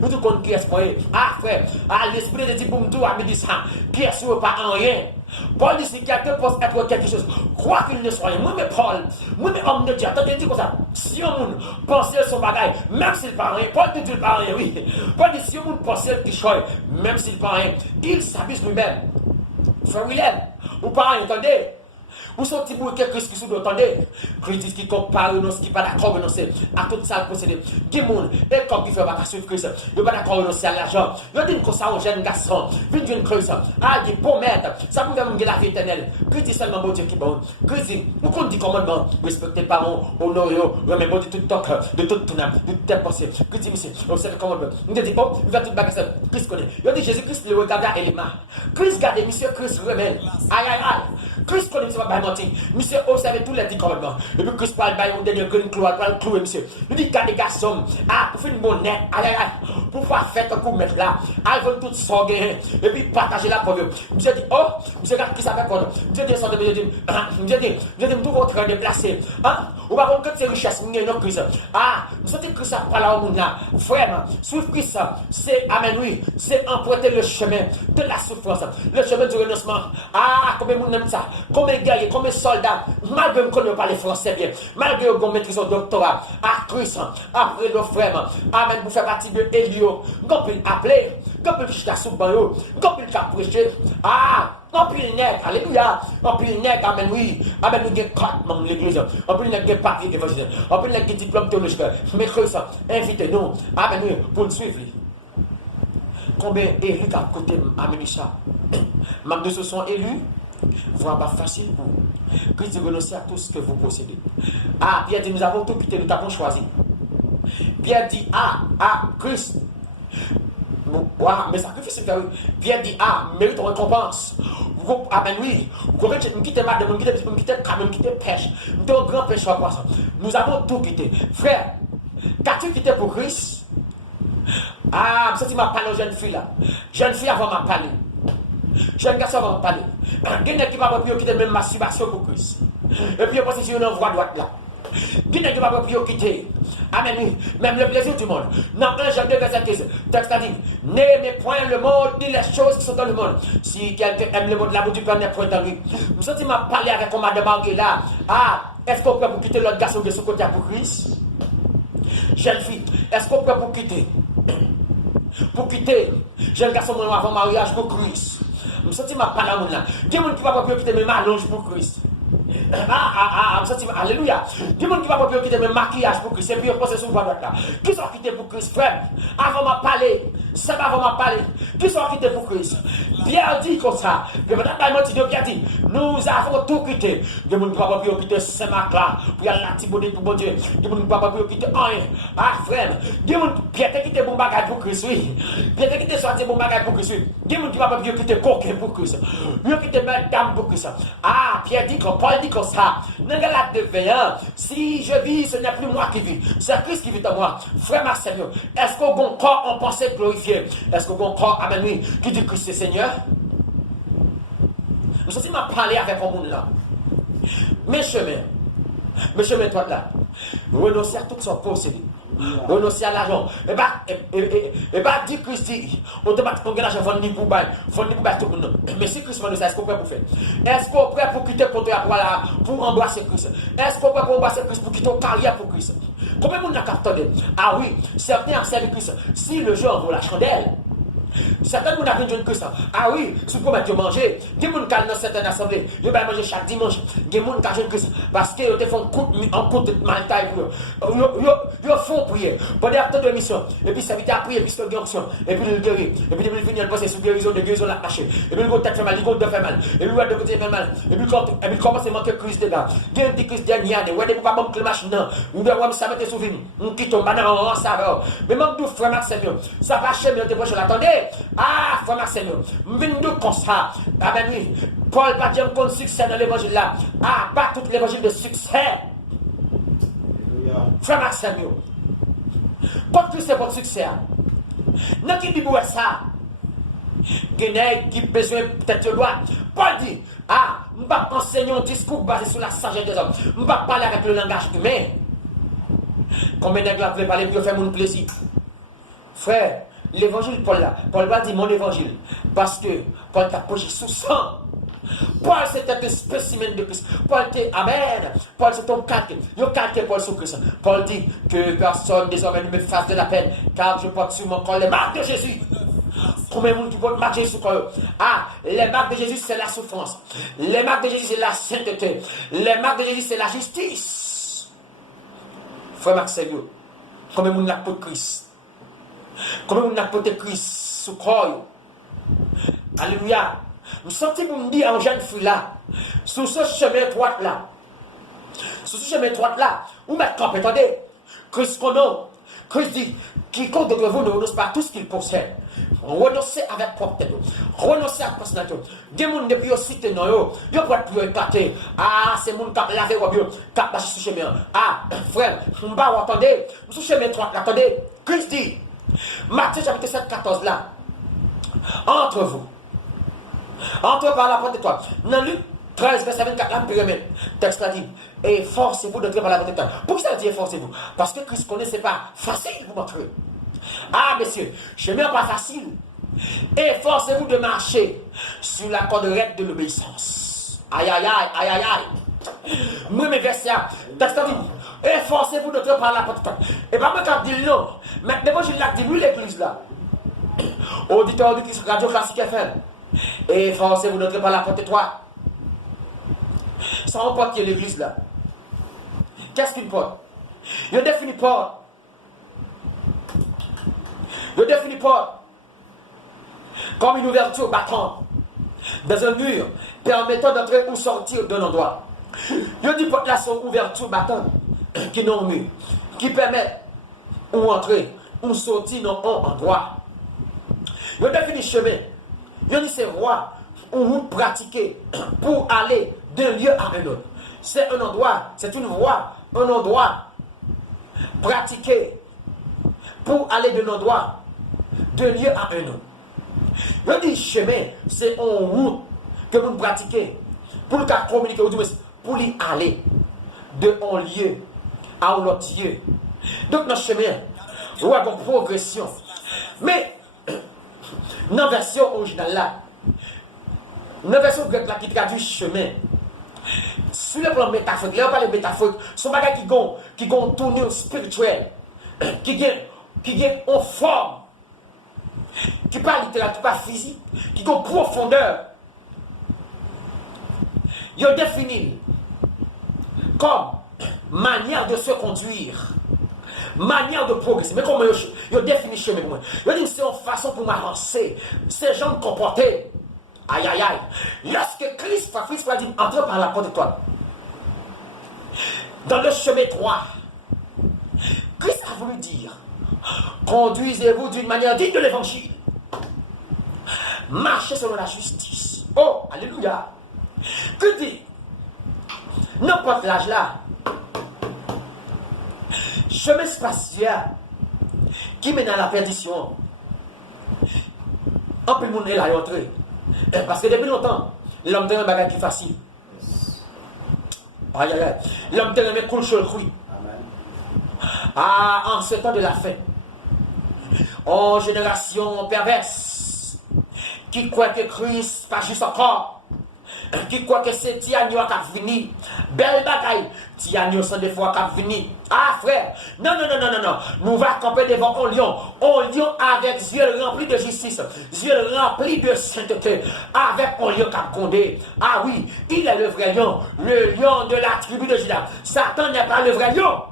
nous tout compte qui est ce ah, frère, ah, l'esprit de Dieu pour nous, à midi ça, qui est sur pas en rien. Paul dit si quelqu'un pense être quelque chose, crois qu'il ne soit rien. Moi, mais Paul, moi, mais homme de Dieu, attendez, dit comme ça. Si on pense son bagage, même s'il parle rien, Paul te dit pas rien, oui. Paul dit si on pense qu'il choisit, même s'il parle rien, il s'abuse lui-même. Frère Willem, ou pas rien, entendez? Ou sont petits bouts quelque chose qui sont entendez? Christ qui compare, renonce, qui pas d'accord, renoncer à tout ça, procédé. Qui monde, et comme qui fait pas suivre Christ, il pas d'accord, renoncer à l'argent. Il dit que ça, un jeune garçon, vient d'une creuse, ah, dit bon maître, ça vous donne la vie éternelle. Christ dit seulement bon Dieu qui bon. Christ dit, nous qu'on dit commandement, respectez parents, honorez, remettez bon de tout temps, de toute ton âme, de toute ta pensée. Christ dit, monsieur, observez le commandement. Il dit, bon, il va tout bagasser. Christ connaît. Il dit, Jésus-Christ, le regarde à Elima. Christ garde, monsieur, Christ remet. Aïe, aïe, aïe. Christ connaît, monsieur, pas mentir. Monsieur, observez tous les 10 commandements. Et puis Christ parle, il y a un dernier cloué, monsieur. Il dit, gardez garçon, ah, pour faire une monnaie, aïe, aïe, aïe. Pour faire un coup mettre là, ils vont tout sortir, et puis partager la pour eux. Monsieur dit, oh, monsieur, regarde qui ça fait quoi. Monsieur dit, monsieur dit, tout votre déplacé. Hein? Ou par contre, c'est richesse, nous avons Christ. Ah, monsieur dit, Christ a parlé au monde, frère, suivre Christ, c'est, amen, oui, c'est emprunter le chemin de la souffrance, le chemin du renoncement. Ah, combien de monde aime ça, combien de guerriers, combien de soldats, malgré qu'on ne parle français bien, malgré qu'on maîtrise son doctorat, à Christ, après nos frères, amen, vous faites partie de Elio, qu'on peut appeler, qu'on peut jusqu'à sous banyo, qu'on peut prêcher, ah, on peut nègre, alléluia, on peut nègre, amen, oui, amen, nous avons 4 membres de l'église, on peut nègre papier évangile, on peut nègre diplôme théologique, mais Christ, invitez-nous, amen, oui, pour nous suivre. Combien élus à côté, amen, ça, même de ce sont élus, vraiment pas facile pour vous. Christ dit renoncer à tout ce que vous possédez. Ah, Pierre dit, nous avons tout quitté, nous avons choisi. Pierre dit, Christ, mais sacrifice c'est fait. Pierre dit, mérite récompense. Amen, oui. Vous quittez madame, vous quittez camion, vous quittez pêche. Nous sommes un grand pêcheur poisson. Nous avons tout quitté. Frère, qu'as-tu quitté pour Christ? Ah, ça, tu m'as parlé aux jeunes filles là. Jeune fille avant m'a parlé. Jeune garçon avant m'a parlé. Quelqu'un qui va pas quitter même masturbation pour Christ. Et puis, on pense que c'est une voie droite là. Quelqu'un qui va pas quitter. Amen, oui. Même le plaisir du monde. Dans 1 Jean 2, verset 15, texte a dit, n'aimez point le monde, ni les choses qui sont dans le monde. Si quelqu'un aime le monde, l'amour du Père n'est point dans lui. Vous sentez m'a parlé avec un madame là. Ah, est-ce qu'on peut pour quitter l'autre garçon de ce côté pour Christ? Jeune fille, est-ce qu'on peut pour quitter? Pour quitter, jeune garçon avant mariage pour Christ. Vous sentez m'a parlé à mon là. Qui est-ce qui va pas quitter mes malonges pour Christ? Alléluia. Qui monde qui va pas quitter mes maquillages pour Christ? Et puis on pense sur le droit là. Qui sont quittés pour Christ, frère? Avant m'a parlé, ça va avant m'a parlé. Qui sont quittés pour Christ? Pierre dit comme ça. Que madame Pierre dit, nous avons tout quitté. Qui monde qui va pas quitter ce mac là pour y aller la Tibonite pour bon Dieu. Qui monde qui va pas quitter rien. Ah frère, qui monde Pierre t'a quitté bon bagage pour Christ, oui. Pierre t'a quitté sortir bon bagage pour Christ, oui. Qui monde qui va pas quitter coquin pour Christ. Lui quitter madame pour Christ. Ah Pierre dit comme Paul dit comme ça. N'engage de veillant. Si je vis, ce n'est plus moi qui vis. C'est Christ qui vit en moi. Frère Marcel, est-ce qu'on a corps en pensée glorifiée? Est-ce qu'on a corps, amen, oui, qui dit Christ est Seigneur? Je sais m'a parlé avec un monde là. Mes chemins, toi là. Renoncer à tout son possédé. Renoncer à l'argent. Et bah, dit Christ dit, automatiquement, l'argent, faut ni pour bail, tout le monde. Mais si Christ m'a dit ça, est-ce qu'on est prêt pour faire? Est-ce qu'on est prêt pour quitter le côté pour embrasser Christ? Est-ce qu'on est prêt pour embrasser Christ, pour quitter une carrière pour Christ? Combien de monde n'a capté? Ah oui, certains ont servi Christ. Si le jour vaut la chandelle, certains gens ont besoin de Christ. Ah oui, si vous pouvez manger, des gens qui sont dans certaines assemblées, ils vont manger chaque dimanche. Des gens qui ont besoin de Christ. Parce qu'ils font un coup de maltaille pour eux. Ils font prier. Pendant temps de mission. Et puis ça vient à prier, puis c'est une onction. Et puis ils guérit. Et puis ils viennent passer sur guérison de guérison la marché. Et puis ils vont tête fait mal, ils vont de faire mal. Et puis ils vont de côté faire mal. Et puis commencent à manquer Christ dedans. Il y a un petit Christ dernier année. Ouais, des pas bon que le machin. Nous devons ça mettre sous vie. Nous quittons maintenant, ça va. Mais manque de frère Marcel. Ça va chez moi, je l'attendais. Ah, frère Marcel, je viens de comme ça. Ah ben oui, Paul pas dire qu'on succès dans l'évangile là. Ah, pas tout l'évangile de succès. Frère Marcel, pas tout c'est votre succès. Dans qui dit ça? Qui besoin peut-être de droit. Paul dit, je ne vais pas enseigner un discours basé sur la sagesse des hommes. Je ne vais pas parler avec le langage humain. Combien de gens veulent parler pour faire mon plaisir? Frère, l'évangile Paul là, Paul va dire mon évangile. Parce que Paul t'a posé sous sang. Paul c'était un spécimen de Christ. Paul dit Amen. Paul c'est ton calque. Il calque Paul sur Christ. Paul dit que personne désormais ne me fasse de la peine, car je porte sur mon corps les marques de Jésus. Combien de monde qui porte marques de Jésus sur le corps? Les marques de Jésus c'est la souffrance. Les marques de Jésus c'est la sainteté. Les marques de Jésus c'est la justice. Frère Marcelio, combien de monde n'a pas de Christ? Combien de monde n'a pas de Christ sur le corps? Alléluia. Nous sentons pour me dire en jeune fille là, sur ce chemin étroit là, où mettre camp, attendez, Christ connaît, Christ dit, quiconque d'entre vous ne renonce pas à tout ce qu'il possède. Renoncer avec propre tête, renoncer à personnalité. Des gens depuis aussi non yo, yo pas plus éclater. C'est moun qui laver ou bien qui marcher sur chemin. Frère, on va attendez, sur chemin étroit, attendez, Christ dit, Matthieu chapitre 7 14 là. Entre par la porte étroite. Dans Luc 13, verset 24, là, le texte là dit, et forcez-vous d'entrer par la porte étroite. Pourquoi ça dit forcez-vous? Parce que Christ connaît, ce n'est pas facile pour m'entrer. Messieurs, chemin pas facile. Et forcez-vous de marcher sur la corde raide de l'obéissance. Aïe, aïe, aïe, aïe, aïe, aïe. Moi, mes versets, texte là dit, et forcez-vous d'entrer par la porte étroite. Et pas moi qui dis non. Maintenant, je l'ai dit, lui, l'église là. Auditeur du Christ Radio Classique FM. Et forcez-vous d'entrer par la porte étroite. Ça importe qui est l'église là. Qu'est-ce qu'une porte? Je définis porte. Comme une ouverture battante dans un mur permettant d'entrer ou sortir d'un endroit. Je dis porte là sont ouverture battante qui n'ont mur, qui permettent ou entrer ou sortir dans un endroit. Je définis chemin. Je dis c'est voie où vous pratiquez pour aller d'un lieu à un autre. C'est un endroit, c'est une voie, un endroit pratiqué pour aller d'un endroit, d'un lieu à un autre. Je dis chemin, c'est une route que vous pratiquez pour communiquer, pour y aller de un lieu à un autre lieu. Donc dans le chemin, vous avez une progression. Mais dans la version originale là, dans la version grecque là qui traduit chemin, sur le plan métaphorique, là on parle de métaphorique, ce sont des bagages qui ont une tournure spirituelle, qui ont une forme, qui parle littérature, pas physique, qui ont une profondeur. Ils ont défini comme manière de se conduire, manière de progresser. Mais comment ils ont défini chemin pour moi? Ils ont dit c'est une façon pour m'avancer, c'est gens de comporter. Aïe aïe aïe. Lorsque Christ va dire entre par la porte étroite, dans le chemin étroit, Christ a voulu dire conduisez-vous d'une manière digne de l'évangile, marchez selon la justice. Oh, alléluia. Que dit n'importe l'âge là, chemin spatial qui mène à la perdition. Un peu de monde est là et entré. Parce que depuis longtemps, l'homme tient un bagage plus facile. Aïe aïe aïe. L'homme tient un cool sur le fruit. En ce temps de la fin, en génération perverse, qui croit que Christ pas juste encore, qui croit que c'est Tiagno qui a fini, belle bataille, Tiagno sans des fois qui a fini. Frère, non, nous va camper devant un lion avec yeux remplis de justice, yeux remplis de sainteté, avec un lion qui a condé. Oui, il est le vrai lion de la tribu de Juda. Satan n'est pas le vrai lion.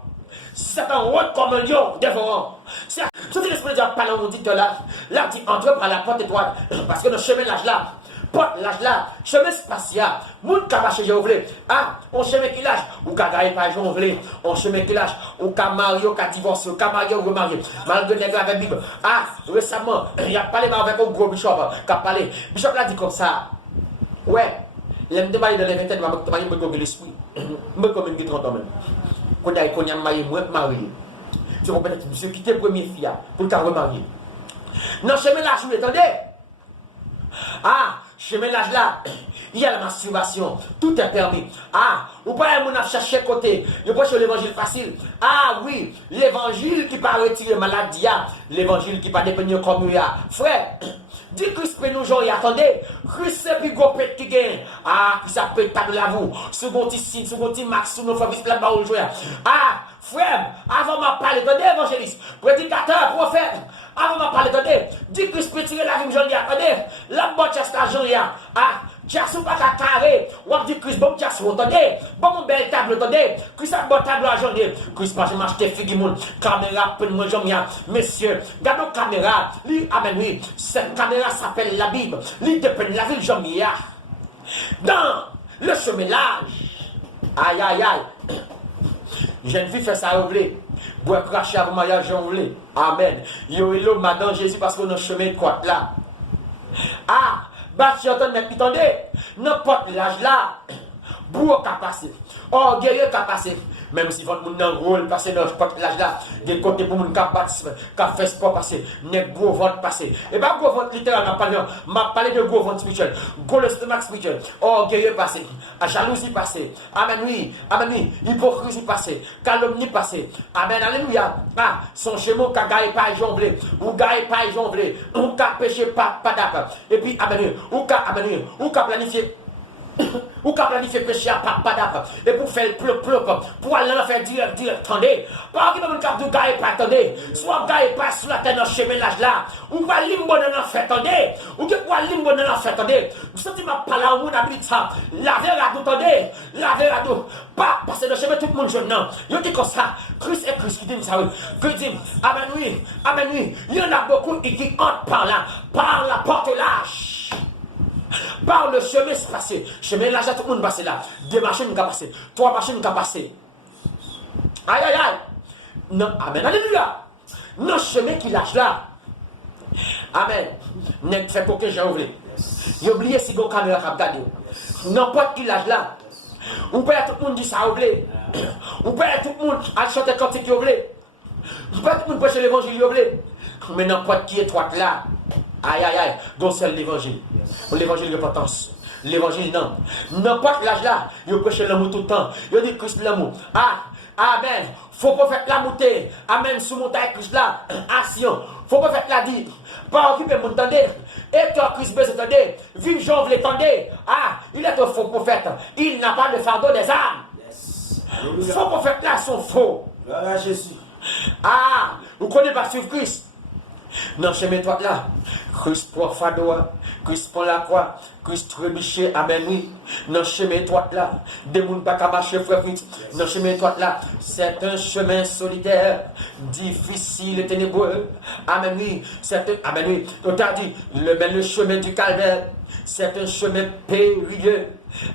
Satan rôde comme un lion dévorant. C'est l'esprit de Dieu parle au auditeur là dit entre par la porte étroite, parce que le chemin l'âge là, porte l'âge là, chemin spatial, moun ka marcher je voulais. On chemin qui lâche, ou ka gagne pas je voulais, on chemin qui lâche, ou ka marié, ou ka divorcé, ou ka marié ou remarié. Malgré nèg avec Bible. Récemment, il a parlé avec un gros bishop qui a parlé. Bishop l'a dit comme ça. Ouais, l'aime de marier dans les vingtaines, m'a marié me gobe l'esprit. Me comme une 30 ans même. Qu'on a marié moi marié. Tu comprends peut-être monsieur qui était première fille pour le remarier. Dans le chemin là, je vous attendez. Ah, chemin là, il y a la masturbation, tout est permis. Ah, ou pas un monde chercher côté, je prêche l'évangile facile. Ah oui, l'évangile qui pas retirer maladie, l'évangile qui pas dépendre comme il frère. Dis Christ peut nous jouer, attendez, Christ c'est plus gros pète qui gagne. Ah, qui s'appelle pas de la vous, second petit signe, second petit max, sous nos familles là-bas où jouer. Ah, frère, avant de parler, attendez, évangéliste, prédicateur, prophète, avant de parler, attendez, dis Christ peut tirer la vie, je dis, attendez, la boîte chasse l'argent, ah, chasse pas ta carré, ou dit Christ, bon chasse, attendez, bon mon belle table, attendez, Christ a bon table l'argent, Christ pas, je m'achète figimoun, caméra, peine moi, j'en messieurs, gardons caméra, lui, amen, oui, cette caméra s'appelle la Bible, lui dépend la ville, j'en dans le cheminage, aïe, aïe, aïe, jeune fille fait ça, vous voulez. Bois cracher avant mariage, j'en voulais. Amen. Yo, hello, madame Jésus, parce qu'on a un chemin de croix là. Ah, bah, tu entends, mais attendez, n'importe l'âge là, bourreau qu'a passé, orgueilleux qu'a passé, même si votre monde dans le rôle passé dans l'âge là, des côtés pour moun qu'a battu, qu'a fait sport passé, n'est gros ventre passé. Et bah, gros ventre littéralement, m'a parlé de gros ventre spirituel, gros estomac spirituel, orgueilleux passé, à jalousie passé, amen oui, hypocrisie passé, calomnie passé, amen, alléluia. Ah, son schéma qu'a gagne pas jonglé, ou gagne pas jonglé, ou qu'a péché pas d'accord. Et puis, amen, ou qu'a planifié. Ou qu'a planifié péché à pas d'accord. Et pour faire le plop, pour aller en faire dire, attendez. Pas qu'il y a un cap de gars et pas attendez. Soit gars et pas sur la terre dans le chemin là. Ou pas limbo dans l'enfer, attendez. Ou que quoi limbo dans l'enfer, attendez. Vous sentez ma parole, on habite ça. Lavez la tout, attendez. Lavez la tout. Pas passer dans le chemin tout le monde jeune, non. Yo dit comme ça. Christ et Christ qui dit ça, oui. Que dit, amen oui. Il y en a beaucoup qui entrent par la porte lâche. Par le chemin passé, chemin là, tout le monde passe là. 2 machines qui passent, 3 machines qui passent. Aïe, aïe, aïe. Non, amen, alléluia. Non, chemin qui lâche là. Amen. N'est fait pour que j'ai oublié. J'ai oublié si vous caméra qui regarde. N'importe qui lâche là. Ou pas tout le monde dit ça oublié. Ou pas tout le monde a chanté cantique oublié. Ou pas tout le monde prêche l'évangile oublié. Mais n'importe qui est étroite là. Aïe, aïe, aïe, donc c'est l'évangile. L'évangile de potence. L'évangile, non. N'importe l'âge là, il prêche l'amour tout le temps. Il dit Christ l'amour. Ah, amen. Faut pas faire l'amour. Amen, sous montagne Christ là. Action. Faut pas faire la dire. Pas occuper mon tendez. Et toi, Christ besoin tendez. Vive Jean, vous l'étendez. Ah, il est un faux prophète. Il n'a pas de fardeau des âmes. Yes. Faux prophètes là sont faux. Voilà Jésus. Ah, vous connaissez pas sur Christ. Non, chemin toi là, Christ prend fardeau, Christ prend la croix, Christ trébuché, amen oui. Non, chemin toi là, des gens pas qu'à marcher, frère Fritz. Non, chemin toi là, c'est un chemin solitaire, difficile et ténébreux. Amen oui, amen oui. On t'a dit, le chemin du calvaire, c'est un chemin périlleux.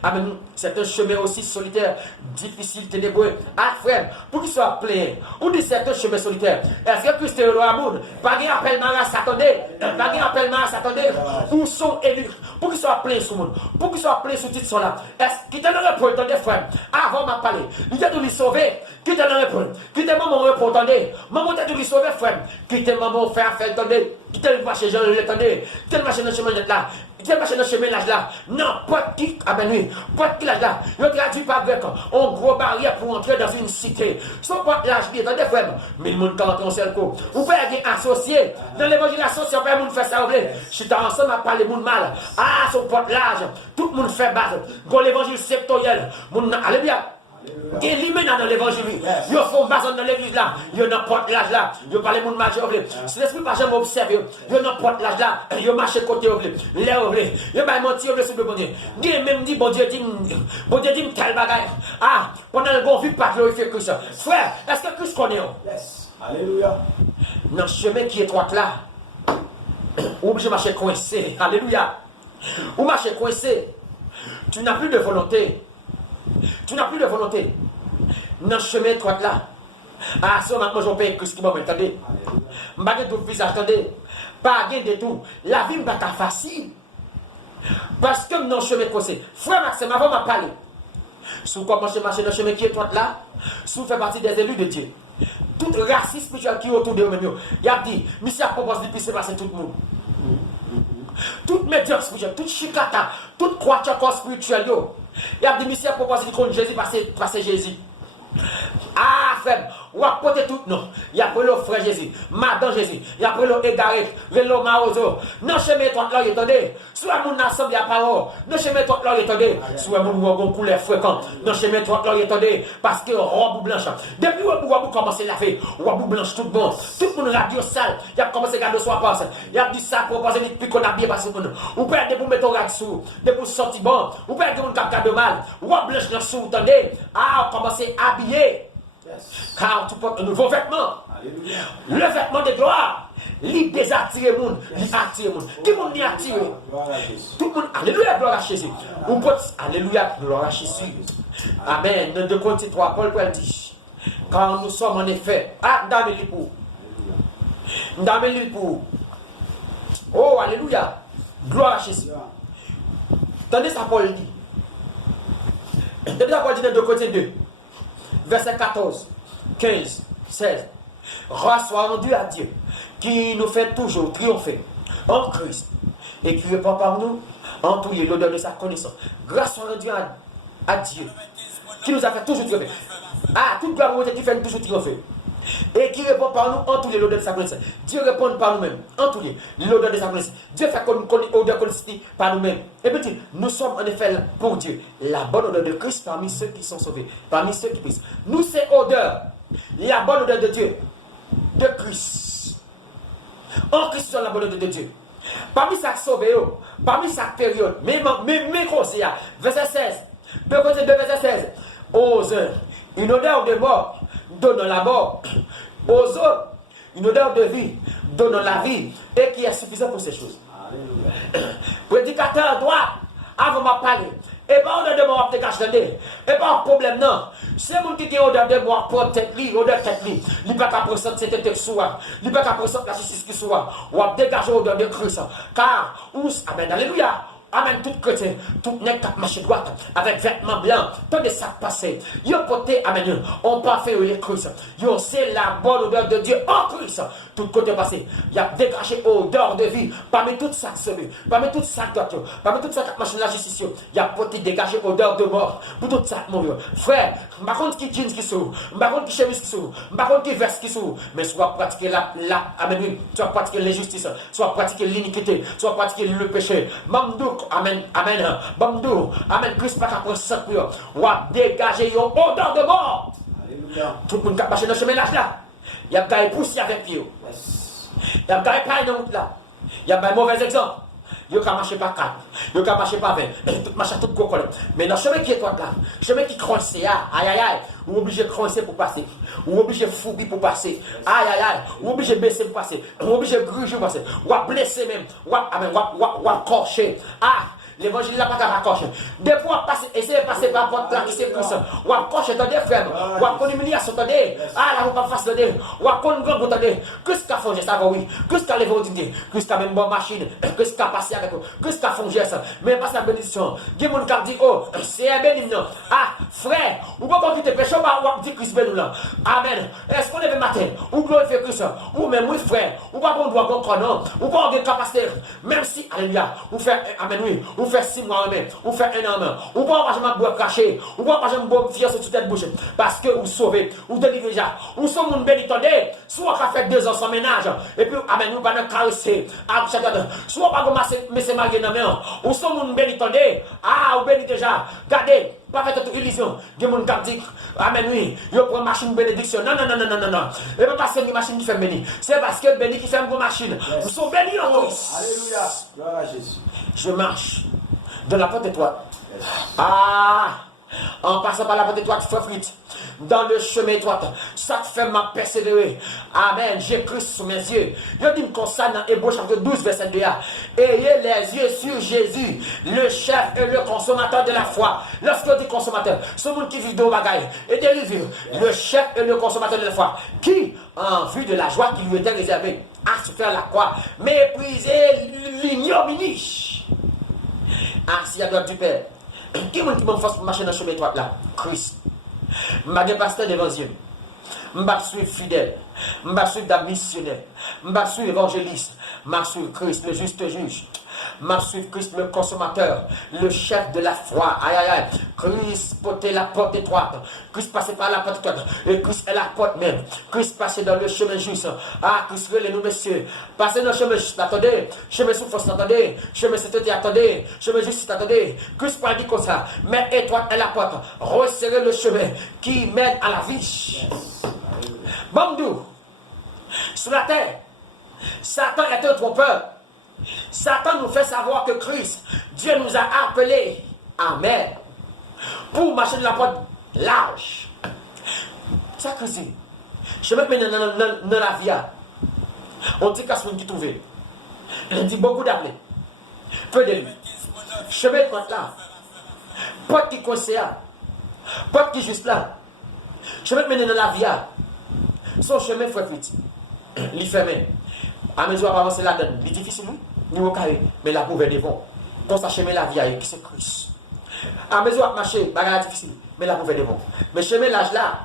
Amen. C'est un chemin aussi solitaire, difficile, ténébreux. Ah frère, pour qu'il soit plein, on dit c'est un chemin solitaire. Est-ce que Christ est le roi monde? Pas qu'il appelle Maras, attendez. Pas qu'il appelle Maras, attendez. Où sont élus? Pour qu'il soit plein sur le monde. Pour qu'il soit plein sur titre sont là. Est-ce qu'il t'a le repos, attendez frère? Avant m'a parlé. Il a dû lui sauver. Qui t'a le repos? Qui t'a maman repos, attendez. Maman t'a dû lui sauver frère. Qui t'a maman faire, attendez. Qui t'a le marché, attendez. Qui t'a le marché dans le chemin là. Qui t'a le marché dans le chemin là. Non, pas qui, amen oui. Pas qui là. Je ne traduis pas avec un gros barrière pour entrer dans une cité. Son pas l'âge, attendez frère. Mais le monde quand on sait le coup. Vous pouvez être associé. Dans l'évangile associé, on peut monde faire ça. Je suis ensemble à parler monde mal. Ah, son pote l'âge. Tout le monde fait base. Dans l'évangile sectoriel. Allez bien. Qui est limé dans l'évangile. Ils font base dans l'église là. Ils n'ont pas l'âge là. Ils parlent monde majeur. Si l'esprit pas jamais observé, ils n'ont pas l'âge là. Ils marchent côté. Ils vont mentir sur le bon Dieu. Ils même dit bon Dieu dit tel bagaille. Ah, pendant le bon vie, pas glorifier Christ. Frère, est-ce que Christ connaît? Yes. Alléluia. Dans le chemin qui est étroit là, où je marche coincé. Alléluia. Où marche coincé. Tu n'as plus de volonté. Tu n'as plus de volonté. Dans le chemin étroit là. Ah, si on a mangé au pays, Christ qui m'a attendez. Je n'ai pas de visage, attendez. Pas de tout. La vie n'est pas facile. Parce que dans le chemin coincé. Frère Maxime, avant m'a parlé. Si vous commencez à marcher dans le chemin qui est étroit là, si vous faites partie des élus de Dieu. Toute racine spirituelle qui est autour de eux-mêmes, il a dit, monsieur a proposé de pisser passer tout le monde. Toute médium spirituel, toute chicata, toute croyance spirituelle, il a dit, monsieur a proposé de connaître Jésus, passer Jésus. Ah, frère, ou à côté tout, non. Il y a pris le frère Jésus, madame Jésus, il y a pris le égaré, le maozo. Non, chemin toi, là, attendez. Soit mon ensemble, il y a parole. Non, chemin toi, là, attendez. Soit mon wagon couleur fréquent. Non, chemin toi, là, attendez. Parce que robe blanche. Depuis vous commencez à faire, robe blanche tout bon. Tout le monde radio sale. Il a commencé à garder soi passe. Il a dit ça pour proposer depuis qu'on a bien passé. Ou perdez pour mettre au radio sous, de pour sortir bon. Ou perdez pour cap de mal. Robe blanche dans sous, attendez. Ah, on commence à habiller. Car tu portes un nouveau vêtement. Alléluia. Le vêtement de gloire. Il désatire le monde. Il attire le monde. Tout le monde y attire. Tout le monde. Alléluia, gloire à Jésus. Alléluia, gloire à Jésus. Amen. Dans 2 Corinthiens 3, Paul dit, car nous sommes en effet. Ah, dame pour. Dame pour. Oh, alléluia. Gloire à Jésus. Tendez ça, Paul dit. Tendez ça, Paul dit dans 2 Corinthiens 2. Verset 14, 15, 16. Grâce soit rendue à Dieu, qui nous fait toujours triompher en Christ et qui répand par nous en tout lieu l'odeur de sa connaissance. Grâce soit rendue à Dieu, qui nous a fait toujours triompher. Ah, toute gloire qui fait toujours triompher. Et qui répond par nous en tous les l'odeur de sa connaissance. Dieu répond par nous-mêmes en tous les l'odeur de sa connaissance. Dieu fait qu'on odeur connaissance par nous-mêmes. Et puis, nous sommes en effet pour Dieu la bonne odeur de Christ parmi ceux qui sont sauvés, parmi ceux qui prient. Nous, c'est odeur, la bonne odeur de Dieu, de Christ. En Christ, nous sommes la bonne odeur de Dieu. Parmi chaque sauvé, parmi chaque période, mais conseillers, verset 16, 2 verset 16, ose une odeur de mort, donnant la mort, aux autres, une odeur de vie, donnant la vie, et qui est suffisant pour ces choses. Alléluia. Prédicateur doit, avant de parler, et pas odeur de mort, et pas un problème, non. C'est mon qui a odeur de mort pour tête, odeur tête, il n'y a pas qu'à pressentir cette tête soit, il n'y a pas qu'à pressentir la justice qui soit, ou à dégager odeur de Christ, car, amen, alléluia. Amen, tout chrétien, tout nègre qui marche droite, avec vêtements blancs, tant de ça passé. Yo porté, amen, on pas fait les Christ. Yo, c'est la bonne odeur de Dieu en Christ. Tout côté passé, il y a dégagé odeur de vie, parmi tout ça semé, parmi tout ça droite, parmi tout ça qui marche la justice, il y a porté dégagé odeur de mort, pour tout ça mourir. Frère, par contre qui jeans qui sous, par contre qui chemise qui sous, par contre qui veste qui sous, mais soit pratiquer amen, soit pratiquer l'injustice, soit pratiquer l'iniquité, soit pratiquer le péché. Mamdou, amen, amen, Bamdou, amen, Christ pas qu'après ça, ou à dégager une odeur de mort. Alléluia. Tout le monde qui a marché dans ce ménage là, il y a des poussé avec pied. Il y a des pailles dans là. Il y a des mauvais exemples. Il n'y a marché pas 4, il n'y a marché pas 20, tout marche tout gros collègue. Mais dans le chemin qui est toi là, le chemin qui croise, aïe aïe aïe, ou obligé de croiser pour passer, ou obligé de fouiller pour passer, aïe aïe aïe, ou obligé de baisser pour passer, ou obligé de gruger pour passer, ou à blesser même, ou à corcher. Ah! L'évangile n'a pas qu'à raccrocher. Des fois, essayez de passer par la porte là qui s'est prise. Ou à cocher, attendez, frère. Ou à connaître l'humiliation, attendez. Ah, là, vous pas face, attendez. Ou à connaître grand, attendez. Qu'est-ce qu'a fongé ça, oui. Qu'est-ce qu'a levé au dîner. Qu'est-ce qu'a même bonne machine. Qu'est-ce qu'a passé avec vous. Qu'est-ce qu'a fongé ça. Mais pas sa bénédiction. Il y a des gens qui disent, oh, c'est un bénédiction. Ah, frère, ou pas qu'on quitte péché, ou à dire Christ bénou là. Amen. Est-ce qu'on lève matin, ou glorifier Christ, ou même oui, frère, ou pas qu'on doit comprendre, non. Ou pas qu'on a capacité. Même si, alléluia, ou faire, amen, oui, ou faire 6 mois en main, ou faire 1 an en main, ou pas pas boire caché, ou pas boire fier sur toute tête bouche, parce que vous sauvez, ou délivrez déjà, ou sommes mon béni tendez, soit qu'à faire 2 ans sans ménage, et puis amen, nous pas nous caresser, à chaque soit pas comme monsieur marié dans main, ou sommes mon béni tendez, ah, ou béni déjà, regardez, pas fait toute illusion, des gens qui disent, amen, oui, ils prennent machine bénédiction, non, et pas passer une machine qui fait béni, c'est parce que béni qui fait une bonne machine, nous sommes bénis en Christ. Alléluia, gloire à Jésus. Je marche dans la porte étroite. Ah, en passant par la porte étroite, frite, dans le chemin étroit, ça te fait ma persévérer. Amen. J'ai Christ sous mes yeux. Je dis comme ça dans Hébreux chapitre 12, verset 2. Ayez les yeux sur Jésus, le chef et le consommateur de la foi. Lorsque je dis consommateur, ce monde qui vit de bagaille et dérive, le chef et le consommateur de la foi, qui, en vue de la joie qui lui était réservée, à se faire la croix, mépriser l'ignominie. Ah, s'il y a gloire du Père, qui m'a force pour marcher dans le chemin étroit là? Christ. Ma pasteur devant Dieu. m'a suivre fidèle, m'a suivre missionnaire, m'a suivre évangéliste, m'a suivre Christ, le juste juge. M'a suivre Christ, le consommateur, le chef de la foi. Aïe, aïe, aïe. Christ portait la porte étroite. Christ passait par la porte étroite. Et Christ est la porte même. Christ passait dans le chemin juste. Ah, Christ relève nous, messieurs. Passez dans le chemin juste, attendez. Chemin souffrance, attendez. Chemin sainteté, attendez. Chemin juste, attendez. Christ parle dit comme ça. Mais étroite est la porte. Resserrez le chemin qui mène à la vie. Bamdou. Sur la terre, Satan est un trompeur. Satan nous fait savoir que Christ, Dieu nous a appelés, amen, pour marcher dans la porte large. Ça que c'est. Je me mets dans la vie. On dit qu'à ce moment qui trouve. On dit beaucoup d'appelés. Peu de lui. Je mets porte là. Porte qui conseille. Porte qui juste là. Je me mets dans la vie. Son chemin fait vite. Il ferme. À mesure à avancer la donne, il est difficile, ni au carré, mais la pauvre devant. Pour sa chemin la vie, qui c'est Christ. À mesure à marcher, bagarre difficile, mais la pauvre devant. Mais chemin l'âge là,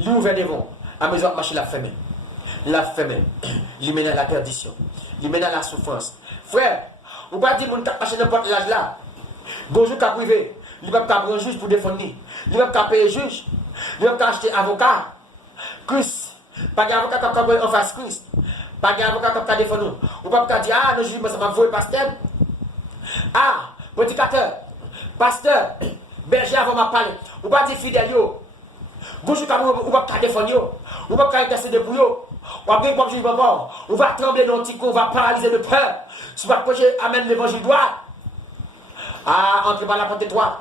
il ouvre devant. À mesure à marcher, la ferme. La ferme. Il mène à la perdition. Il mène à la souffrance. Frère, vous ne pouvez pas dire que vous marchez n'importe l'âge là. Bonjour, qu'à privé. Il ne va pas prendre un juge pour défendre. Il ne va pas payer juge. Il ne va pas acheter avocat. Christ. Pas d'avocat qui a en face Christ. Pas d'avocat qui a défendu. Ou pas dire, ah, nous juges, ça m'a voué pasteur. Ah, prédicateur, pasteur, berger avant m'a parlé. Ou pas dire fidèle yo. Bonjour, ou pas défendre yo. Ou pas intercéder pour yo. Ou pas dire juge mort. On va trembler dans le petit coup, on va paralyser de peur. Si vous approchez, amène l'évangile droit. Ah, entre par la porte étroite.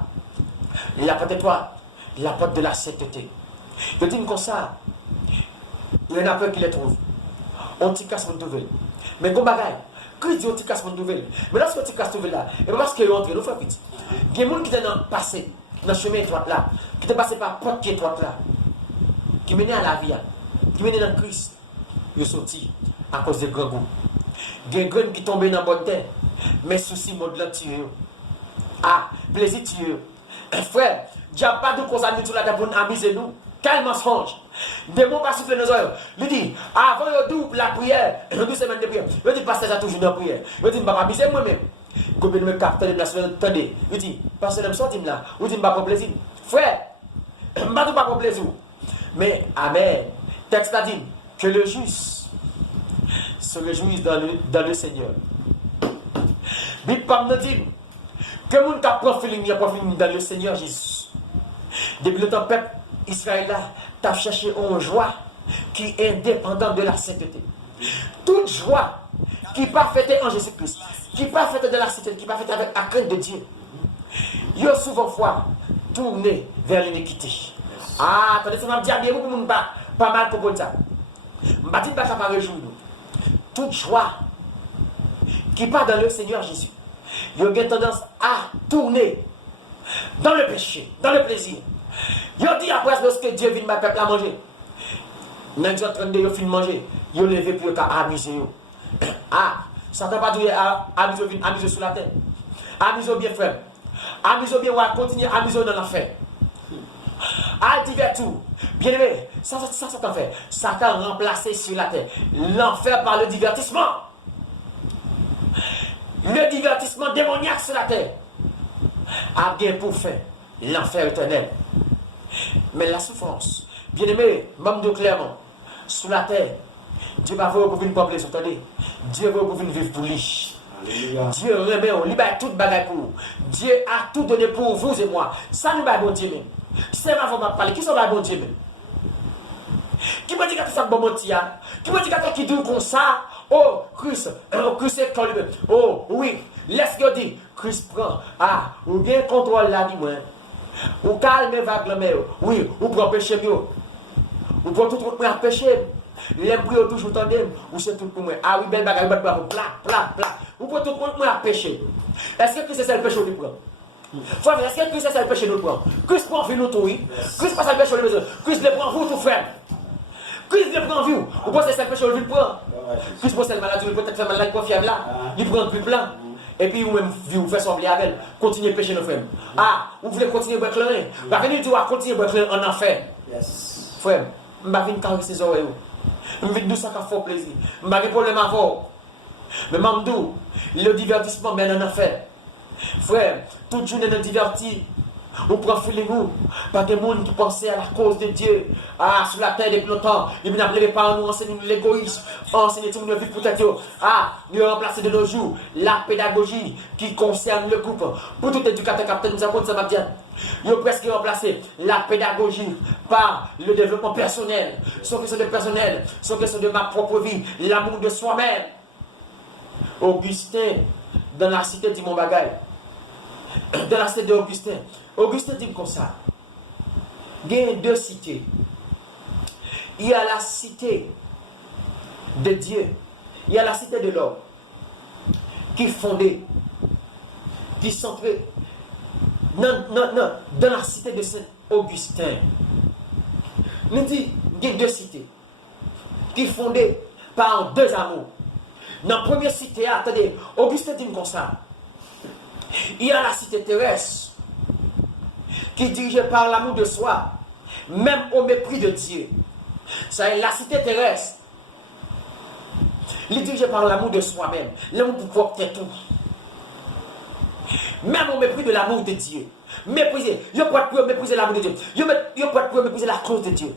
La porte étroite. La porte de la sainteté. Je dis comme ça. Il y en a peu qui les trouvent. On t'y casse mon nouvelle. Mais comme bagaille, Christ dit on t'y casse mon nouvelle. Mais lorsque tu casses nouvelle là, et parce qu'il est entré, nous faisons petit. Il y a des gens qui étaient dans le passé, dans le chemin étroit là, qui étaient passés par la porte qui est étroite là, qui menaient à la vie, qui menaient dans Christ. Ils sont sortis à cause des grands goûts. Il y a des graines qui tombent dans la bonne terre, mais soucis mode là tiré. Ah, plaisir tiré. Frère, il n'y a pas de cause à nous sur la terre pour nous amuser nous. Quel mensonge! Des mots pas siffler nos oreilles. Il dit, avant de double la prière, 2 semaines de prière. Il dit, pasteur, j'ai toujours dans la prière. Il dit, je ne vais pas m'amuser moi-même. Combien de me capte, attendez. Il dit, pasteur, je me sortir là. Il dit, je ne vais pas prendre plaisir. Frère, je ne vais pas prendre plaisir. Mais, amen. Texte a dit que le juste se réjouisse dans le Seigneur. Bible pas nous dit que mon cap profil dans le Seigneur Jésus. Depuis le temps, peuple Israël là, tu as cherché une joie qui est indépendante de la sainteté. Toute joie qui n'est pas faite en Jésus-Christ, qui n'est pas faite de la sainteté, qui n'est pas faite avec la crainte de Dieu, il y a souvent fois tourné vers l'iniquité. Ah, attendez, ça m'a dit bien beaucoup de pas mal pour ça. Je ne dis pas ça par réjouir. Toute joie qui n'est pas dans le Seigneur Jésus, il y a tendance à tourner dans le péché, dans le plaisir. Ils ont dit après lorsque Dieu vient ma peuple à manger. Dans Exode 32, ils ont fini de manger. Ils ont levé pour amuser. Ah, ça ne t'a pas dit amuser sur la terre. Amuser bien frère. Amuser bien, on va continuer à amuser dans l'enfer. Ah, divers tout. Bien aimé, ça t'en fait. Ça t'a remplacé sur la terre. L'enfer par le divertissement. Le divertissement démoniaque sur la terre a bien pour faire l'enfer éternel. Mais la souffrance, bien aimé, même de clairement, sous la terre, Dieu va vous pour venir pour plaisir, attendez. Dieu va pour venir vivre pour lui. Dieu remet, on libère toute bagaille pour vous. Dieu a tout donné pour vous et moi. Ça nous va bon Dieu même. C'est ma forme de parler. Qui sont va bon Dieu même? Qui m'a dit que ça bon bon Dieu? Qui m'a dit que qui dit comme ça? Oh, Christ est quand lui-même. Oh, oui, laisse-le dire. Christ prend. Ah, ou bien contrôle la vie, moi. Ou calme vague la mer. Oui, ou prend péché mieux. Ou prend tout le monde à péché. L'embrio toujours tandem. Ou c'est tout pour moi. Ah oui, belle bagarre, plat. Ou prend tout le monde à péché. Est-ce que c'est le péché ou prend? Frère, est-ce que Christ c'est le péché nous prend? Christ prend vie nous tout, oui. Christ passe le péché nous maison. Christ le prend vous tout frère. Christ le prend vous. Ou pensez que c'est le péché nous prend? Christ prend cette maladie, il peut-être faire maladie pour fièvre là. Il prend plus plein. Et puis, vous-même, vous faites sembler avec elle. Continuez à pécher nos frères. Ah, vous voulez continuer à boire clair. Va venir dire, continuer à boire clair en enfer. Frère, je ne vais pas caresser ses oreilles. Je vais dire ça qui fait plaisir. Je n'ai pas de problème à voir. Mais Mamdou, le divertissement mène en affaire. Frère, toute journée nous divertit. On prend feeling nous. Pas de monde qui pensait à la cause de Dieu. Ah, sur la terre depuis longtemps. Il n'a pas par nous enseigner l'égoïsme. Enseigner tout le monde vie pour tête. Ah, nous remplacer de nos jours la pédagogie qui concerne le groupe. Pour tout éducateur capitaine, nous avons ça va bien. Ils ont presque remplacé la pédagogie par le développement personnel. Sans question de personnel, sans question de ma propre vie, l'amour de soi-même. Augustin, dans la cité dit mon bagaille. Dans la cité d'Augustin. Augustin dit comme ça. Il y a deux cités. Il y a la cité de Dieu. Il y a la cité de l'homme. Qui est fondée. Qui est centrée. Non, dans la cité de Saint-Augustin. Nous dit, il y a deux cités. Qui sont fondées par deux amours. Dans la première cité, attendez, Augustin dit comme ça. Il y a la cité terrestre qui est dirigée par l'amour de soi, même au mépris de Dieu. Ça est la cité terrestre. Il est dirigé par l'amour de soi-même, l'amour pour porter tout. Même au mépris de l'amour de Dieu. Mépriser. Il n'y a pas de mépriser l'amour de Dieu. Il n'y a pas de mépriser la cause de Dieu.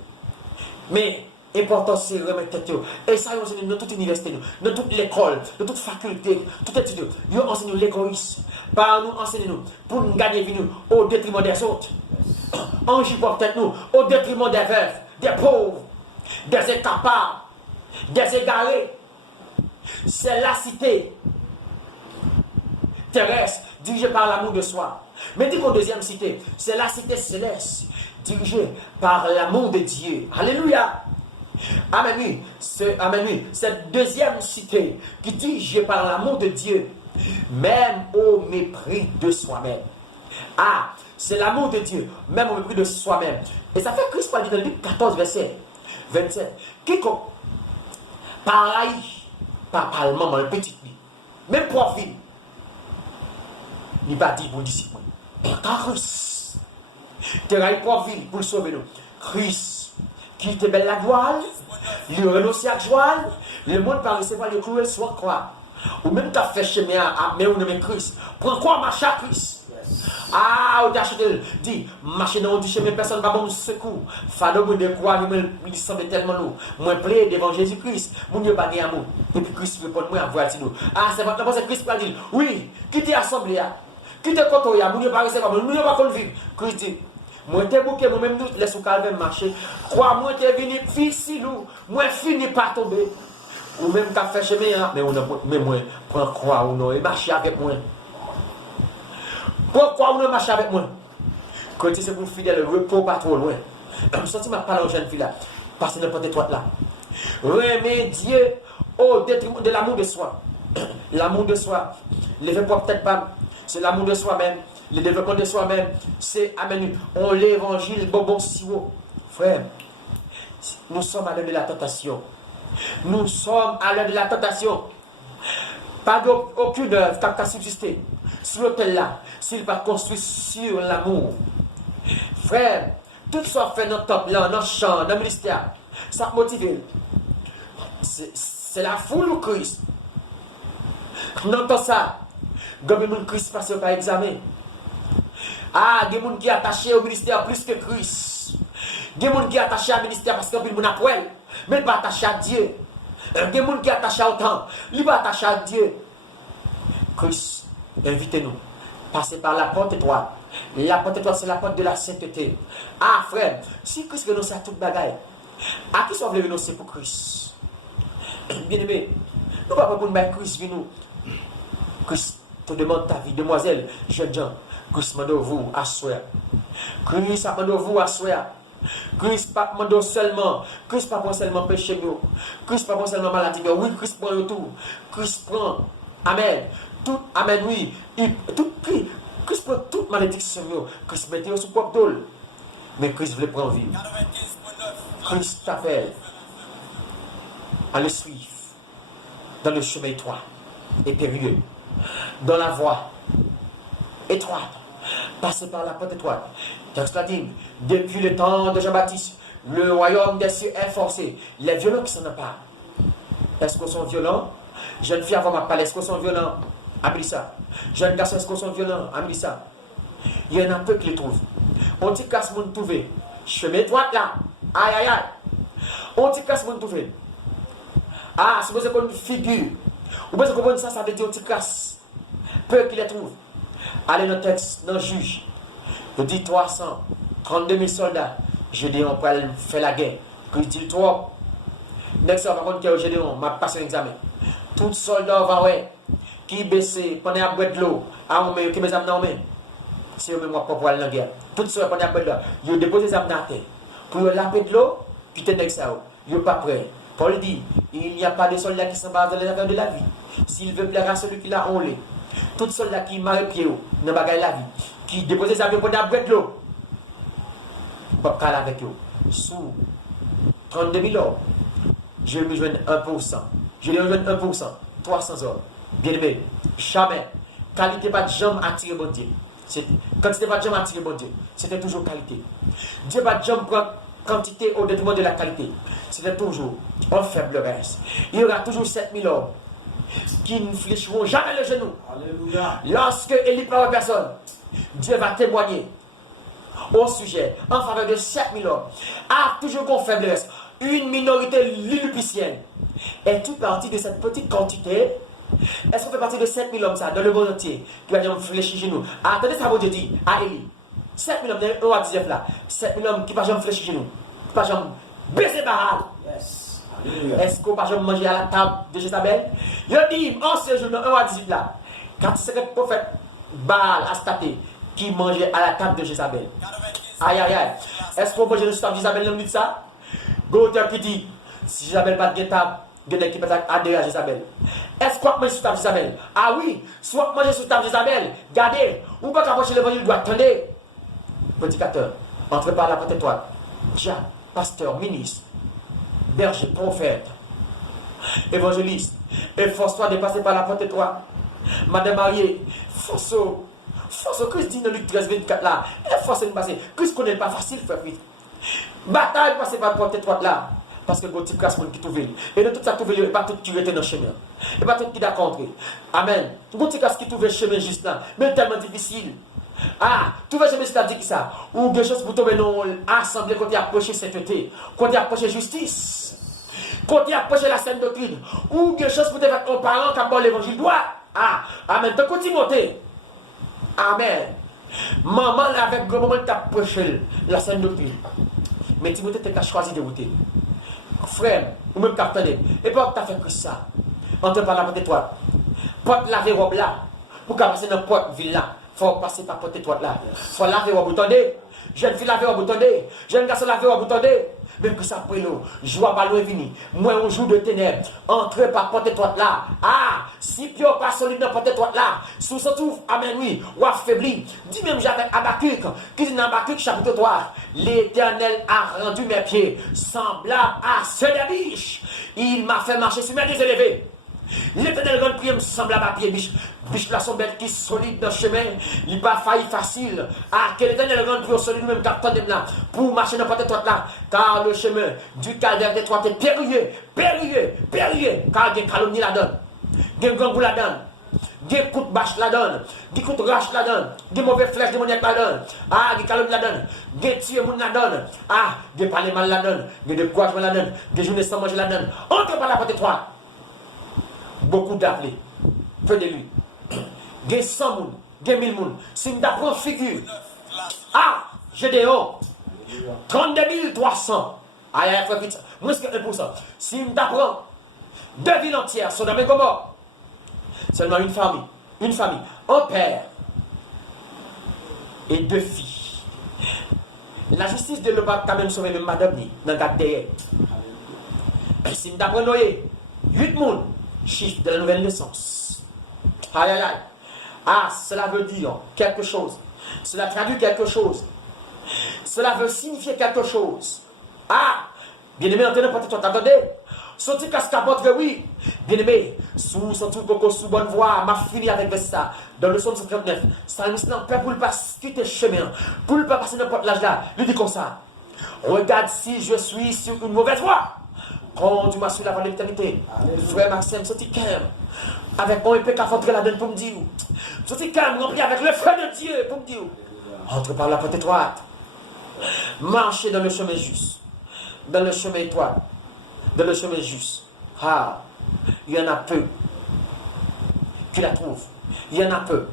Mais l'important c'est remettre tête. Et ça, ils enseignent dans toute université, dans toute l'école, dans toute faculté, toute étude. Ils enseignent l'égoïsme. Par nous, enseignez-nous pour nous gagner vie nous au détriment des autres. Enjouez peut-être nous au détriment des veufs, des pauvres, des incapables, des égarés. C'est la cité terrestre dirigée par l'amour de soi. Mais dis qu'en deuxième cité, c'est la cité céleste dirigée par l'amour de Dieu. Alléluia. Amen, oui. Cette deuxième cité qui est dirigée par l'amour de Dieu, même au mépris de soi-même. Ah, c'est l'amour de Dieu, même au mépris de soi-même. Et ça fait Christ dit dans le livre 14, verset 27. Quiconque pareil, pas parlement, le petit lui, même profil, il va dire pour le disciple. Car Christ, tu as un profil pour le sauver nous. Christ, qui te belle la gloire, il renonce à la gloire, le monde par recevoir le clouer soit quoi. Ou même tu as fait chemin mais on aime Christ. Prends quoi, marche à Christ. Ah, on t'a acheté, dit, marcher dans le chemin, personne ne va me secours. Fado, moi, de quoi, il semble tellement nous. Moi, plaît devant Jésus-Christ, mon Dieu, pas d'amour. Et puis Christ répond, moi, envoie nous. Ah, c'est votre c'est Christ qui dit, oui, qui t'est assemblé, qui t'est content, mon Dieu, pas recevoir, mon Dieu, pas qu'on vivre. Christ dit, moi, t'es bouqué, moi-même, nous, laisse au calme marcher. Crois-moi, t'es venu, fils, nous, moi, fini pas tomber. Ou même qu'à faire chemin, mais moi, prends croix ou non, et marcher avec moi. Pourquoi vous ne marchez avec moi? Quand c'est pour fidèle, le repos pas trop loin. Je me sens ma parole aux jeunes filles là. Parce que n'importe quoi là. Remet Dieu au détriment de l'amour de soi. L'amour de soi. Ne fait pas peut-être pas. C'est l'amour de soi-même. Le développement de soi-même. C'est amen. On l'évangile bon sirop. Frère, nous sommes à l'heure de la tentation. Nous sommes à l'heure de la tentation. Pas d'aucune œuvre qui a subsisté sur l'autel là, s'il va construire sur l'amour. Frère, tout ça fait dans le temple, là, dans le champ, dans le ministère, ça motive. C'est la foule ou Christ. Non, tout ça, comme le Christ passe par examen. Ah, il y a des gens qui sont attachés au ministère plus que Christ. Il y a des gens qui sont attachés au ministère parce qu'ils ont appris, mais ils ne sont pas attachés à Dieu. Il y a des gens qui sont attachés au temps, ils ne sont pas attachés à Dieu. Christ, invitez-nous. Passez par la porte étoile. La porte étoile, c'est la porte de la sainteté. Ah, frère, si Christ renonce à toute bagaille, à qui sont-vous renoncer pour Christ? Bien aimé, nous ne pouvons pas pour nous Christ, nous. Christ te demande ta vie, demoiselle, jeune gens. Christ demande vous à soi. Christ demande vous à soi. Christ pas demande seulement. Christ pas prend seulement péché nous. Christ pas prend seulement maladie. Oui, Christ prend tout. Christ prend. Amen. Tout, amen, oui. Christ prend toute malédiction. Christ mette sous propre dôle. Mais Christ veut prendre vie. Christ t'appelle à le suivre dans le chemin étroit et périlleux. Dans la voie étroite. Passez par la porte étroite. Texte l'a dit, depuis le temps de Jean-Baptiste le royaume des cieux est forcé. Les violents qui s'en emparent. Est-ce qu'ils sont violents? Jeune fille avant ma parler, est-ce qu'ils sont violents? Amélie-ça. Jeune garçon, est-ce qu'ils sont violents? Amélie-ça. Il y en a peu qui les trouvent. On dit casse mon trouvé. Je fais mes droites là. Aïe aïe aïe. On dit casse mon trouvé. Ah, si vous avez une figure, ou bien vous ça, ça veut dire on dit casse. Peu qui les trouvent. Allez dans le texte, dans le juge. Je dis 332 000 soldats. Je dis on peut faire la guerre. Que je dis trop. Next par contre, que je dis on m'a passé un examen. Tout soldat va ouais. Qui baisse pendant la boîte de l'eau. Ah, on met qui mes âmes dans main. Si vous moi pour aller dans la guerre. Tout ça pendant la boîte de l'eau. Vous déposez les âmes dans la terre. Pour laver de l'eau, puis tenez ça. Vous n'êtes pas prêt. Paul dit, il n'y a pas de soldat qui s'embarque dans les affaires de la vie. S'il veut plaire à celui qui l'a, on l'est. Tout soldat qui marre pied dans la la vie, qui dépose ses avions pour la boîte de l'eau, pas de avec eux. Sous 32 000 euros, je me joins 1%. Je me joins 1%, 300 euros. Bien aimé, jamais. Qualité pas de jambe attirée bon Dieu. Quantité pas de jambe attirée bon Dieu. C'était toujours qualité. Dieu pas de jambe prend quantité au détriment de la qualité. C'était toujours un faible reste. Il y aura toujours 7 000 euros qui ne fléchiront jamais le genou. Alléluia. Lorsque Élie parle à personne, Dieu va témoigner au sujet en faveur de 7 000 hommes. A toujours qu'on faiblesse, une minorité lilliputienne. Es-tu partie de cette petite quantité? Est-ce qu'on fait partie de 7 000 hommes ça, dans le monde entier, qui va dire fléchir chez nous? Attendez, ça veut dire à Élie. 7 000 hommes, on va dire là. 7 000 hommes qui ne vont jamais fléchir chez nous. Qui ne vont jamais baisser barrage. Yes. Est-ce qu'on va jamais manger à la table de Jézabel? Je dis, en ce jour, 1 à 18 là, quand c'est le prophète Baal Astaté qui mangeait à la table de Jézabel. Aïe aïe aïe. Est-ce qu'on mange le table de Jézabel, l'homme dit ça? Gauteur qui dit, si Jézabel pas de table, il y a qui peut adhérer à Jézabel. Est-ce qu'on mange sur table de Jézabel? Ah oui, soit manger sur table de Jézabel, gardez, ou pas qu'approcher l'évangile, doit attendre. Prédicateur, entre par la porte étoile. Diable, pasteur, ministre, berger, prophète, évangéliste, efforce-toi de passer par la porte étoile. Madame mariée, force Christ dit dans Luc 13, 24 là, efforce de passer. Christ connaît pas facile, frère. Bataille passer par la porte étoile là. Parce que vous avez classe qui trouve. Et de tout ça, il n'y a pas tout qui était dans le chemin. Il n'y a pas tout qui a rencontré. Amen. Vous avez classe qui trouve le chemin juste là. Mais tellement difficile. Ah, tout le chemin, c'est à dire ça. Ou quelque chose pour tomber dans l'assemblée quand il approche sainteté, quand il approche justice, quand il approche la sainte doctrine, ou quelque chose pour te faire aux parents qui ont l'évangile droit. Ah, amen. Tu continues à monter. Amen. Maman, là, avec le moment où tu approches la sainte doctrine. Mais Timothée, tu as choisi de voter. Frère, ou même capitaine, et pas que tu as fait que ça. Entre par la porte étoile. Porte laver robe là. Pour qu'à passer dans la porte ville là. Il faut passer par la porte étoile là. Il faut laver robe, vous entendez? Jeune fille laver robe, vous entendez? Jeune garçon laver robe, vous entendez? Même que ça après nous, joie ballon est venu. Moi, un jour de ténèbres, entrez par porte étoile là. Ah, si Pio pas solide dans porte étoile là, sous se trouve, amen oui, ou affaibli. Dis même j'avais Habakkuk, qui dit dans Habakkuk chapitre 3, l'Éternel a rendu mes pieds semblables à ceux des biches. Il m'a fait marcher sur mes deux élevés. L'Éternel rend prier semblable à pied biche. Biche là son bête qui est solide dans le chemin. Il n'est pas failli facile. Ah, que l'Éternel rend prier solide même capitaine de là. Pour marcher dans porte étoile là. Car le chemin du calvaire d'étroit est périlleux. Car il y a calomnie la donne. Il y a gangou la donne. Il y a coup de bâche la donne. Il y a coup de rache la donne. Il y a mauvais flèche démoniaque la donne. Ah, il y a calomnie la donne. Il y a tuer moun la donne. Ah, il y a parler mal la donne. Il y a des couragements la donne. Des journées sans manger la donne. Entre par la porte étroite. Beaucoup d'appelés, peu de lui. Des 100 moun, des 1000 moun. Si nous apprend figure, ah, Gédéon, 32 300. Aïe, aïe, frère, vite, moins que 1%. Si nous apprend 2 villes entières, Sodome et Gomorrhe, seulement une famille, un père et 2 filles. La justice de l'Europe a quand même sauvé même madame ni, dans le cadre derrière. Si nous apprend Noé, 8 moun. Chiffre de la nouvelle naissance. Aïe aïe aïe. Ah, cela veut dire quelque chose. Cela traduit quelque chose. Cela veut signifier quelque chose. Ah, bien aimé, entendez peut-être attendez. Sorti cascapote, oui. Bien aimé, sous coco, sous bonne voie, m'a fini avec ça. Dans le psaume 139, ça nous n'a pas pour le pas quitter le chemin. Pour le pas passer n'importe l'âge là. Il dit comme ça. Regarde si je suis sur une mauvaise voie. Conduis-moi sur la voie de l'éternité. Frère Maxime, ce petit cœur, avec mon épée qui a rentré là-dedans pour me dire. Ce petit cœur rempli avec le feu de Dieu pour me dire. Entre par la porte étroite. Marchez dans le chemin juste. Dans le chemin étroit. Dans le chemin juste. Ah, il y en a peu qui la trouvent. Il y en a peu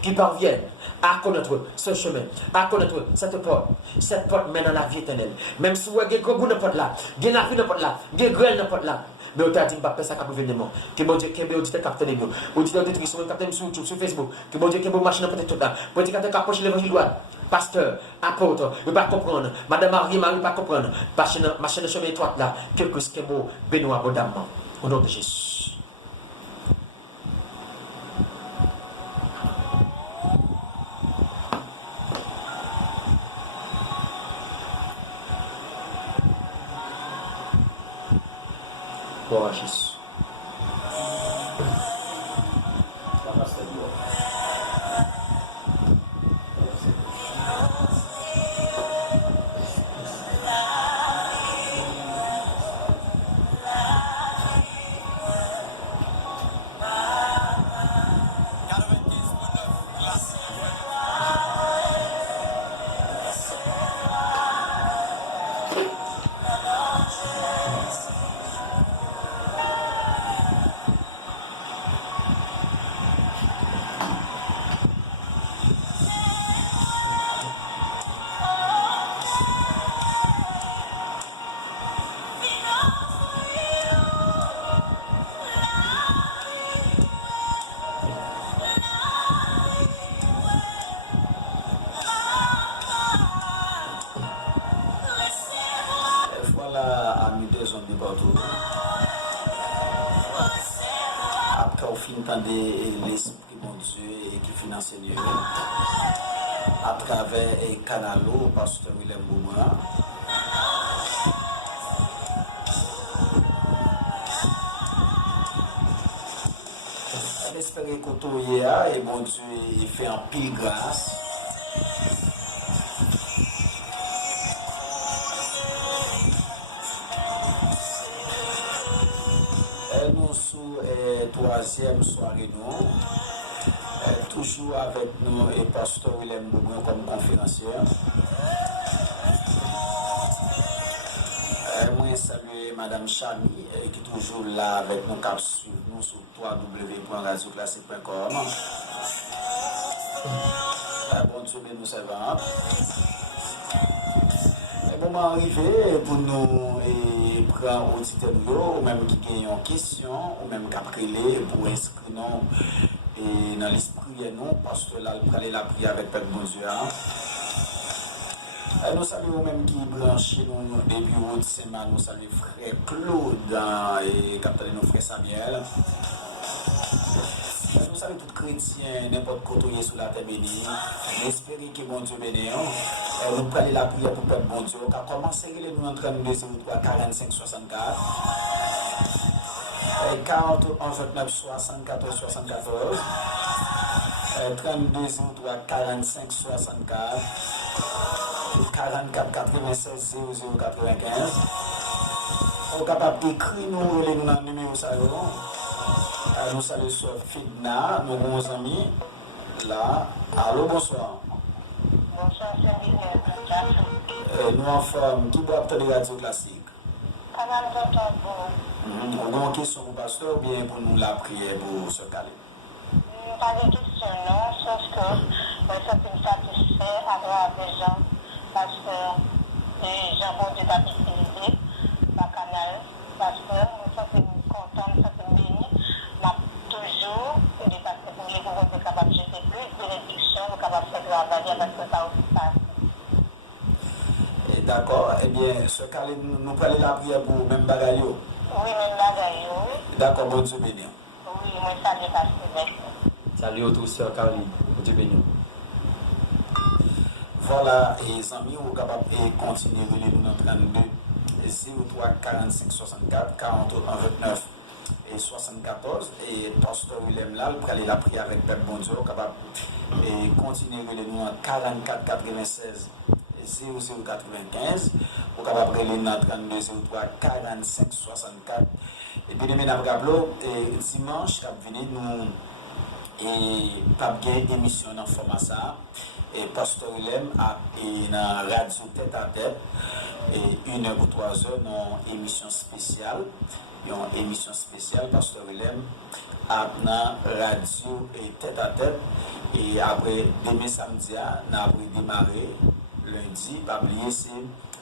qui parviennent à connaître ce chemin, à connaître cette porte. Cette porte mène à la vie éternelle. Même si vous avez un goût de porte là, vous avez un avis de porte là, vous avez une grêle de porte là, mais vous avez dit que vous ne ça pour venir. Que bon Dieu, que vous dites capter les vous, vous dites que vous captez sur YouTube, sur Facebook, que bon Dieu, que vous marchez dans tout là, vous dites que vous approchez l'évangile droit, pasteur, apôtre, vous ne pas comprendre, madame Marie, vous ne pas comprendre, marcher dans le chemin étroit là, que ce que vous bénissez abondamment, au nom de Jésus. Gloire à Jésus. Après, au fin d'année, l'Esprit mon Dieu et qui finance Seigneur à travers un canal, pasteur William Bouma. J'espère que tout et mon Dieu il fait un pile grâce. Nous sous troisième soirée, nous, toujours avec nous et pasteur William Bougnon comme conférencier. Moi, saluer Madame Chami qui est toujours là avec nous, qui suivre nous sur www.radioclassique.com. Bon Dieu, nous servons. Le moment arrivé pour nous prendre auditeur ou même qui gagne une question, ou même qui a pour inscrire nous dans l'esprit, nous, parce que là, il la prière avec Père bon Dieu. Nous saluons même qui branchent nous des bureaux de semaine, nous saluons frère Claude et capitaine nos frère Samuel. Nous saluons tout chrétien, n'importe quoi qui est sur la terre bénie. Espérons que bon Dieu bénisse. Nous prenons la prière pour Père bon Dieu. On a commencé à nous en 32 03 45 64. 40 29 74 74. 32 03 45 64. 44 96 00 95. On est capable d'écrire nous dans le numéro salon. Nous saluons sur Fidna, nos bons amis. Là, allô, bonsoir. Bonsoir, c'est nous en forme, qui doit obtenir la radio classique? Canal On a une question pour le pasteur ou bien pour nous la prière pour se caler? Pas de question, non, sauf que je suis satisfait avec des gens parce que les gens vont être utilisés par canal parce que nous sommes contents, nous sommes bénis. Toujours, parce que pour les gouvernements sont capables de jeter plus de réduction, sont capables de faire travailler parce que ça aussi passe. D'accord, eh bien, ce cas nous prenons la prière pour même Bagayo. Oui, même Bagayo. D'accord, bon Dieu béni. Oui, moi salue pasteur. Salut aux tous, sœur Caroline, bon Dieu béni. Voilà, et les amis, vous êtes capables de continuer à nous dans 32 03 45 64 41 29. Et 74 et pasteur Willem là, pour aller la prière avec Père bon Dieu, capable et continuer de nous en 44 96 0095, ou capable de dans 32 03 45 64. Et puis nous avons dimanche, qui venu nous et pas bien émission dans format ça et Pasteur Willem et dans radio tête à tête et 1 heure ou 3 heures dans émission spéciale. Une émission spéciale Pasteur Willem dans radio et tête à tête et après demain samedi on a démarré lundi pas oublier c'est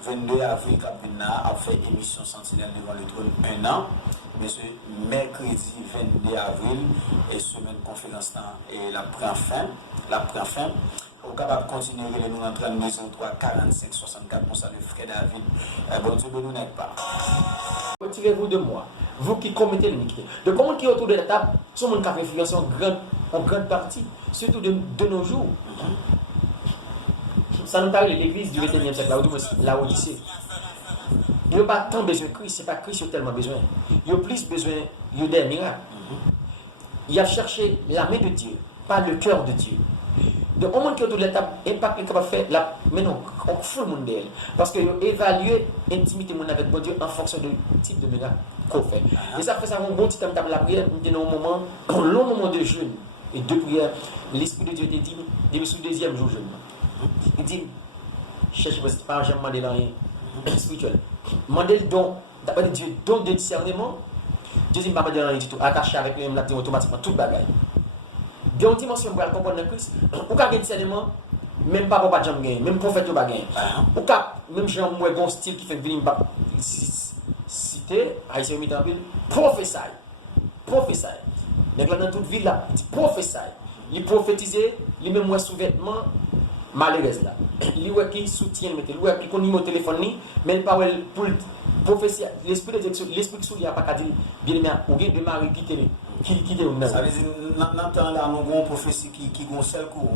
22 avril Capina a fait émission Sentinelle devant le trône 1 an mais ce mercredi 22 avril et semaine conférence et la prend fin au capable de continuer nous en 32 03 45 64 pour ça le frère David bon Dieu ne nous n'aide pas. Retirez-vous de moi, vous qui commettez l'iniquité. De comment qui est autour de la table, sont monde qui a influencé en grande partie, surtout de nos jours. Ça nous parle de l'église du 21e siècle, la Odyssée. Il n'y a pas tant besoin de Christ, ce n'est pas Christ qui a tellement besoin. Il y a plus besoin des miracles. Il a cherché la main de Dieu, pas le cœur de Dieu. Donc, au monde qui est autour de la table, impact capable de faire mais non, on fout le monde d'elle. Parce qu'il a évalué l'intimité avec bon Dieu en fonction du type de miracle qu'on fait. Et ça fait ça, un bon petit temps de la prière, un long moment de jeûne et de prière. L'Esprit de Dieu te dit, depuis le deuxième jour jeûne. Il dit, cherchez pas, j'ai demandé dans rien spirituel. Demandez le don, d'après Dieu, don de discernement. Dieu dit, pas demander rien du tout, attaché avec lui-même là, automatiquement, toute bagaille. Il y a une dimension pour comprendre le Christ. Ou quand il y a un discernement, même pas pour pas de gens gagner, même prophète ou pas gagner. Ou quand même Jean moi bon style qui fait venir citer, haïtien mis en ville, prophétie. Donc là dans toute ville là, il dit prophétie. Il prophétisait, il même moi sous-vêtement malheureuse là. Il ouais qui soutient mettre, lui qui connaît mon téléphone ni, mais pas pour prophétie, l'esprit de Dieu, l'esprit qui il y a pas qu'à dire bien aimé ou bien de Marie qui ça veut dire dans temps là nous avons prophétie qui gon seul cours,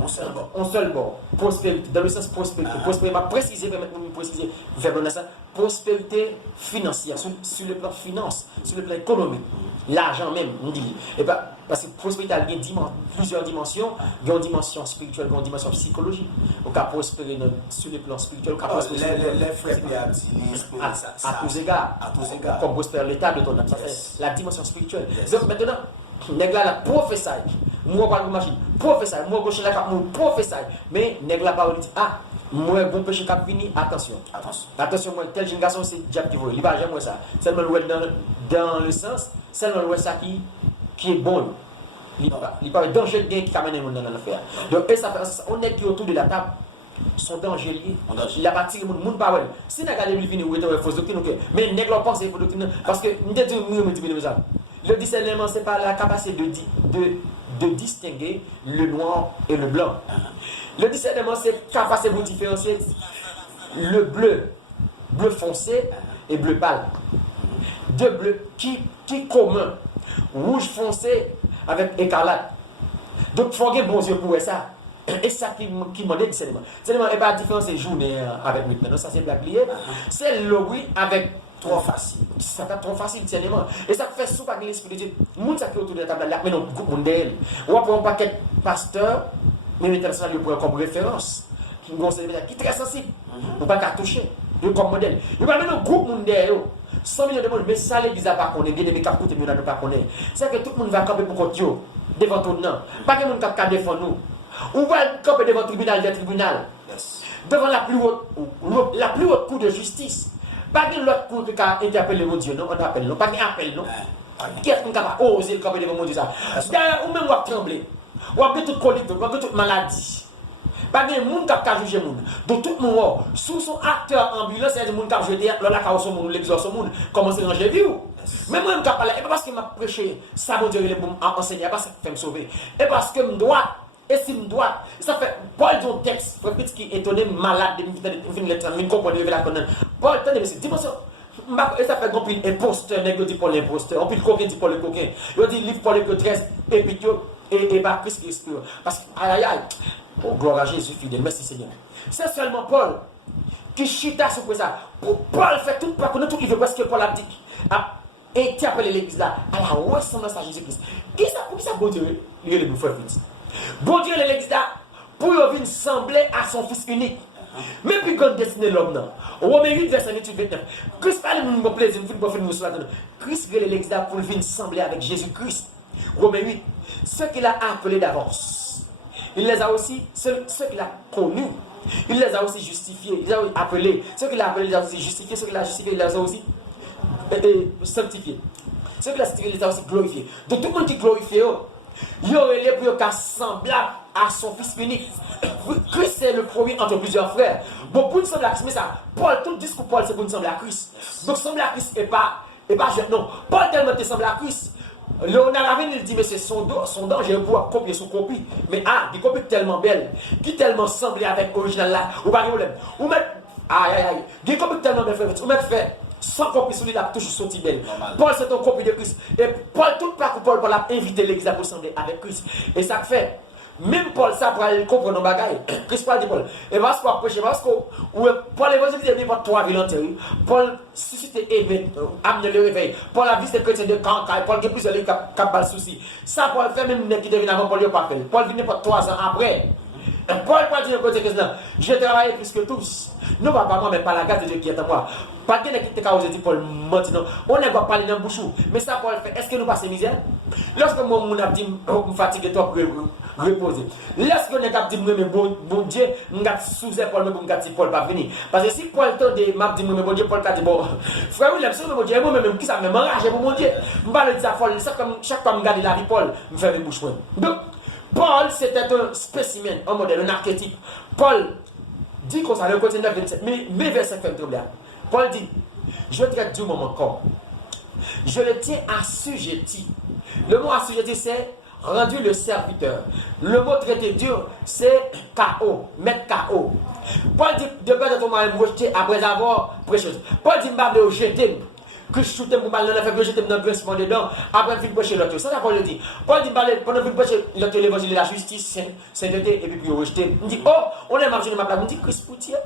on seul bord. Prospérité dans le sens prospérité. Prospérité m'a préciser permettre nous préciser faire ça prospérité financière sur le plan finance, sur le plan économique. L'argent même, on dit. Et pas parce que prospérité a plusieurs dimensions, il y a une dimension spirituelle, il y a une dimension psychologique. On peut prospérer sur le plan spirituel, les frères à tous égards, comme prospère l'état de ton âme. Ça c'est la dimension spirituelle. Donc maintenant, nègla la prophétie. Moi pas machine, prophétie. Moi gauche là cap prophétie. Mais nègla parole dit moi bon péché cap fini, attention moi tel jeune garçon c'est diable qui veut. Il va jamais ça. Seulement dans le sens, seulement ça qui est bon. Il parle danger qui amène dans l'affaire. Donc et ça on est qui autour de la table sont dangers. Il a parti le monde pas ouais. Si n'a regardé lui venir ou était fausse doctrine OK. Mais nègla pense fausse doctrine parce que nous dit ça. Le discernement, ce n'est pas la capacité de distinguer le noir et le blanc. Le discernement, c'est la capacité de différencier le bleu foncé et bleu pâle. Deux bleus qui commun, rouge foncé avec écarlate. Donc, il faut avoir bon yeux pour ça. Et ça qui m'a dit discernement. Discernement n'est pas la différence de journée avec nuit. Maintenant, ça c'est blague liée. C'est le oui avec trop facile. Ça fait trop facile discernement. Et ça fait sous par l'esprit de Dieu. Moun ça qui autour de la table là, mais non beaucoup monde d'elle. On va prendre un paquet de pasteurs, mais intéressant lui prendre comme référence. Qui est très sensible. On pas qu'à toucher. Il comme modèle. Il va mettre un groupe monde d'elle. 100 millions de monde, mais ça l'église a pas connaît, bien des cap côté mais on n'a pas connaît. C'est que tout le monde va camper pour contre yo devant ton nom. Pas que monde cap défendre nous. On va camper devant le tribunal. Devant la plus haute cour de justice. Pas que l'autre cour qui a interpellé mon Dieu, non, on appelle, non, pas qu'il appelle, non. Qui est-ce qu'on a osé le camper devant mon Dieu ça? D'ailleurs, ou même on va trembler. On va toute colique, on va toute maladie. Pas que monde qui a jugé monde. Donc tout le monde, sous son acteur ambulance, c'est le monde qui a jeté, là, la carrosse au monde, l'église au monde, comment c'est ranger vie ou? Mais moi, je ne pas parler, et pas parce que m'a prêché, ça, mon Dieu, il est pour m'enseigner, parce que ça fait me sauver. Et parce que je dois. Et si je dois, ça fait Paul dans texte, frère petit qui est étonné, malade, il comprend la connaître. Paul, attendez, c'est dimension. Et ça fait grand pile imposteur, nègre dit Paul l'imposteur, on peut le coquin dit Paul le coquin. Il dit livre Paul le 13, et pas Christ qui est parce que, aïe aïe, oh gloire à Jésus fidèle, merci Seigneur. C'est seulement Paul qui chita sur ça. Pour Paul fait tout, pas connaître tout, il veut parce que Paul a dit, et tu appelles l'église là, à la ressemblance à Jésus-Christ. Pour qui ça, bon Dieu, il est le frère petit. Bon Dieu, l'église là, pour venir sembler à son fils unique. Mais puis quand destiné l'homme, non. Romains 8, verset 28-29. Christ parle de mon plaisir, vous ne pouvez pas faire nous. Christ veut l'exemple pour venir sembler avec Jésus-Christ. Romains 8. Ceux qu'il a appelés d'avance. Il les a aussi, ceux qu'il a connus. Il les a aussi justifiés. Il les a appelés. Ceux qu'il a appelés, il les a aussi justifiés. Ceux qu'il a justifiés, il les a aussi sanctifiés. Ceux qu'il a sanctifiés, il les a aussi glorifiés. Donc tout le monde qui glorifie, il y aurait les plus qu'à semblable à son fils unique. Christ est le premier entre plusieurs frères. Bon, pour nous sembler à Christ, mais ça, Paul, tout le discours Paul, c'est pour nous sembler à Christ. Donc sembler à Christ n'est pas jeune. Non, Paul tellement te semble à Christ. Léonard Ravin, il dit, mais c'est son don, j'ai pouvoir copier son copie. Mais des copies tellement belles, qui tellement semblent avec l'original là, ou pas de problème. Ou mettre, des copies tellement belles, ou mettre fait, sans copie sur lui, il a toujours sorti belle. Paul, c'est ton copie de Christ. Et Paul, tout le parcours, Paul a invité l'église à ressembler avec Christ. Et ça fait, même Paul, ça pour aller comprendre nos bagailles. Christ Paul dit Paul. Et parce qu'on prêche, parce que Paul évangélise n'est pas trois villes entières. Paul suscite et amener le réveil. Paul a vu ces chrétiens de Cancaille. Paul a plus de lui qui a le souci. Ça, Paul fait même qui devient avant Paul, il n'a pas fait. Paul vient pas 3 ans après. Paul dit au côté que je travaille plus que tous. Non, pas moi, mais pas la grâce de Dieu qui est en moi. Pas de qui t'a osé dire Paul menti, non. On n'est pas parler dans le bouchou. Mais ça, Paul fait, est-ce que nous passons misère? Lorsque moi, on a dit, me fatiguer, toi, pour reposer. Lorsque on a dit, mais bon Dieu, on a sous Paul, mais on a dit, Paul pas venir. Parce que si Paul t'a dit, m'a dit, mais bon Dieu, Paul t'a dit, bon, frère, oui, l'aime, mon Dieu, moi-même, qui ça me m'enrage pour mon Dieu. Je ne vais pas dire ça, chaque fois que je regarde la vie, Paul, me fait mes bouches. Donc, Paul, c'était un spécimen, un modèle, un archétype. Paul dit comme ça, le côté 9, 27, mais verset 23. Paul dit, je traite du moment corps. Je le tiens assujetti. Le mot assujetti, c'est rendu le serviteur. Le mot traité dur, c'est KO, mettre KO. Paul dit, de peur de ton mari rejeté après avoir prêché. Paul dit, je vais jeter. Que je shoot pour mal dans la fait que j'étais dans le grincement dedans après fin prêcher l'autre ça Paul dit pendant fin prêcher l'autre l'évangile de la justice sainteté et puis rejeter il dit oh on est marché dans ma place on dit Christ pour tirer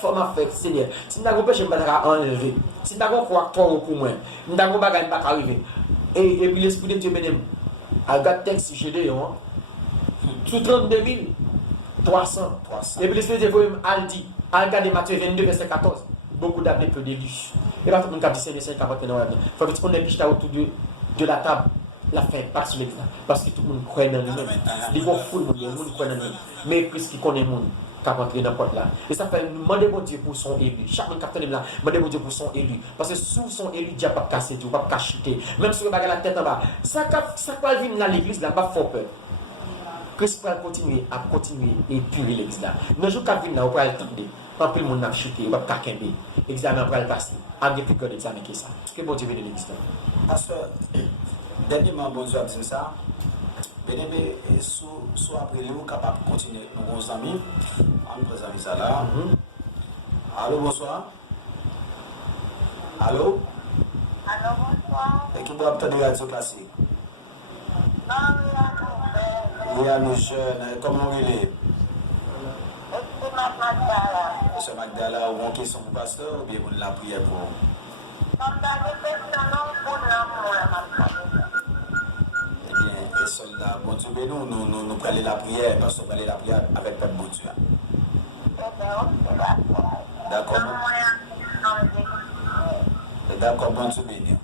format fait Seigneur si n'a pas prêcher pas enlever si n'a pas croire toi pour moi n'a pas bagaille pas arriver et puis l'esprit de Dieu mesdames à gars texte Gédéon sous 32 300 et puis l'esprit de Dieu a dit à regarder Matthieu 22 verset 14 beaucoup d'années peu d'élus. Et pas tout le monde qui a dit c'est les 50 ans. Il faut qu'on ait juste autour de la table, la fin, pas sur l'examen. Parce que tout le monde croit dans lui-même. Il faut fou le monde croit dans lui. Mais Christ qui connaît le monde, qui a rentré dans la porte là. Et ça fait demander bon Dieu pour son élu. Chaque monde qui a là, demander bon Dieu pour son élu. Parce que sous son élu, Dieu n'a pas cassé tout, pas chuter. Même si on a la tête en bas. Ça va venir dans l'église là, pas fort peur. Christ va continuer et purer l'église là. Le jour qu'il vient là, on va attendre. Pas plus le monde n'a chuté, on va pas qu'aimer. Examen va le passer. Avec plus que d'examen que ça. Que bon Dieu veut de l'église. Parce que, dernièrement, bon Dieu a dit ça. Bien aimé, soit après nous, capable de continuer avec nos bons amis. On présente ça là. Allô, bonsoir. Allô? Allô, bonsoir. Et qui doit obtenir la radio classique? Non, Il y a nos jeunes, comment il est? c'est Magdala. Monsieur Magdala, ou en question pour pasteur, ou bien vous la prière pour vous? Comme dans les questions, pour l'amour, Eh bien, les soldats, bon Dieu, nous prenons la prière, parce qu'on prenons la prière avec le peuple bon Dieu. D'accord. D'accord, bon Dieu, béni.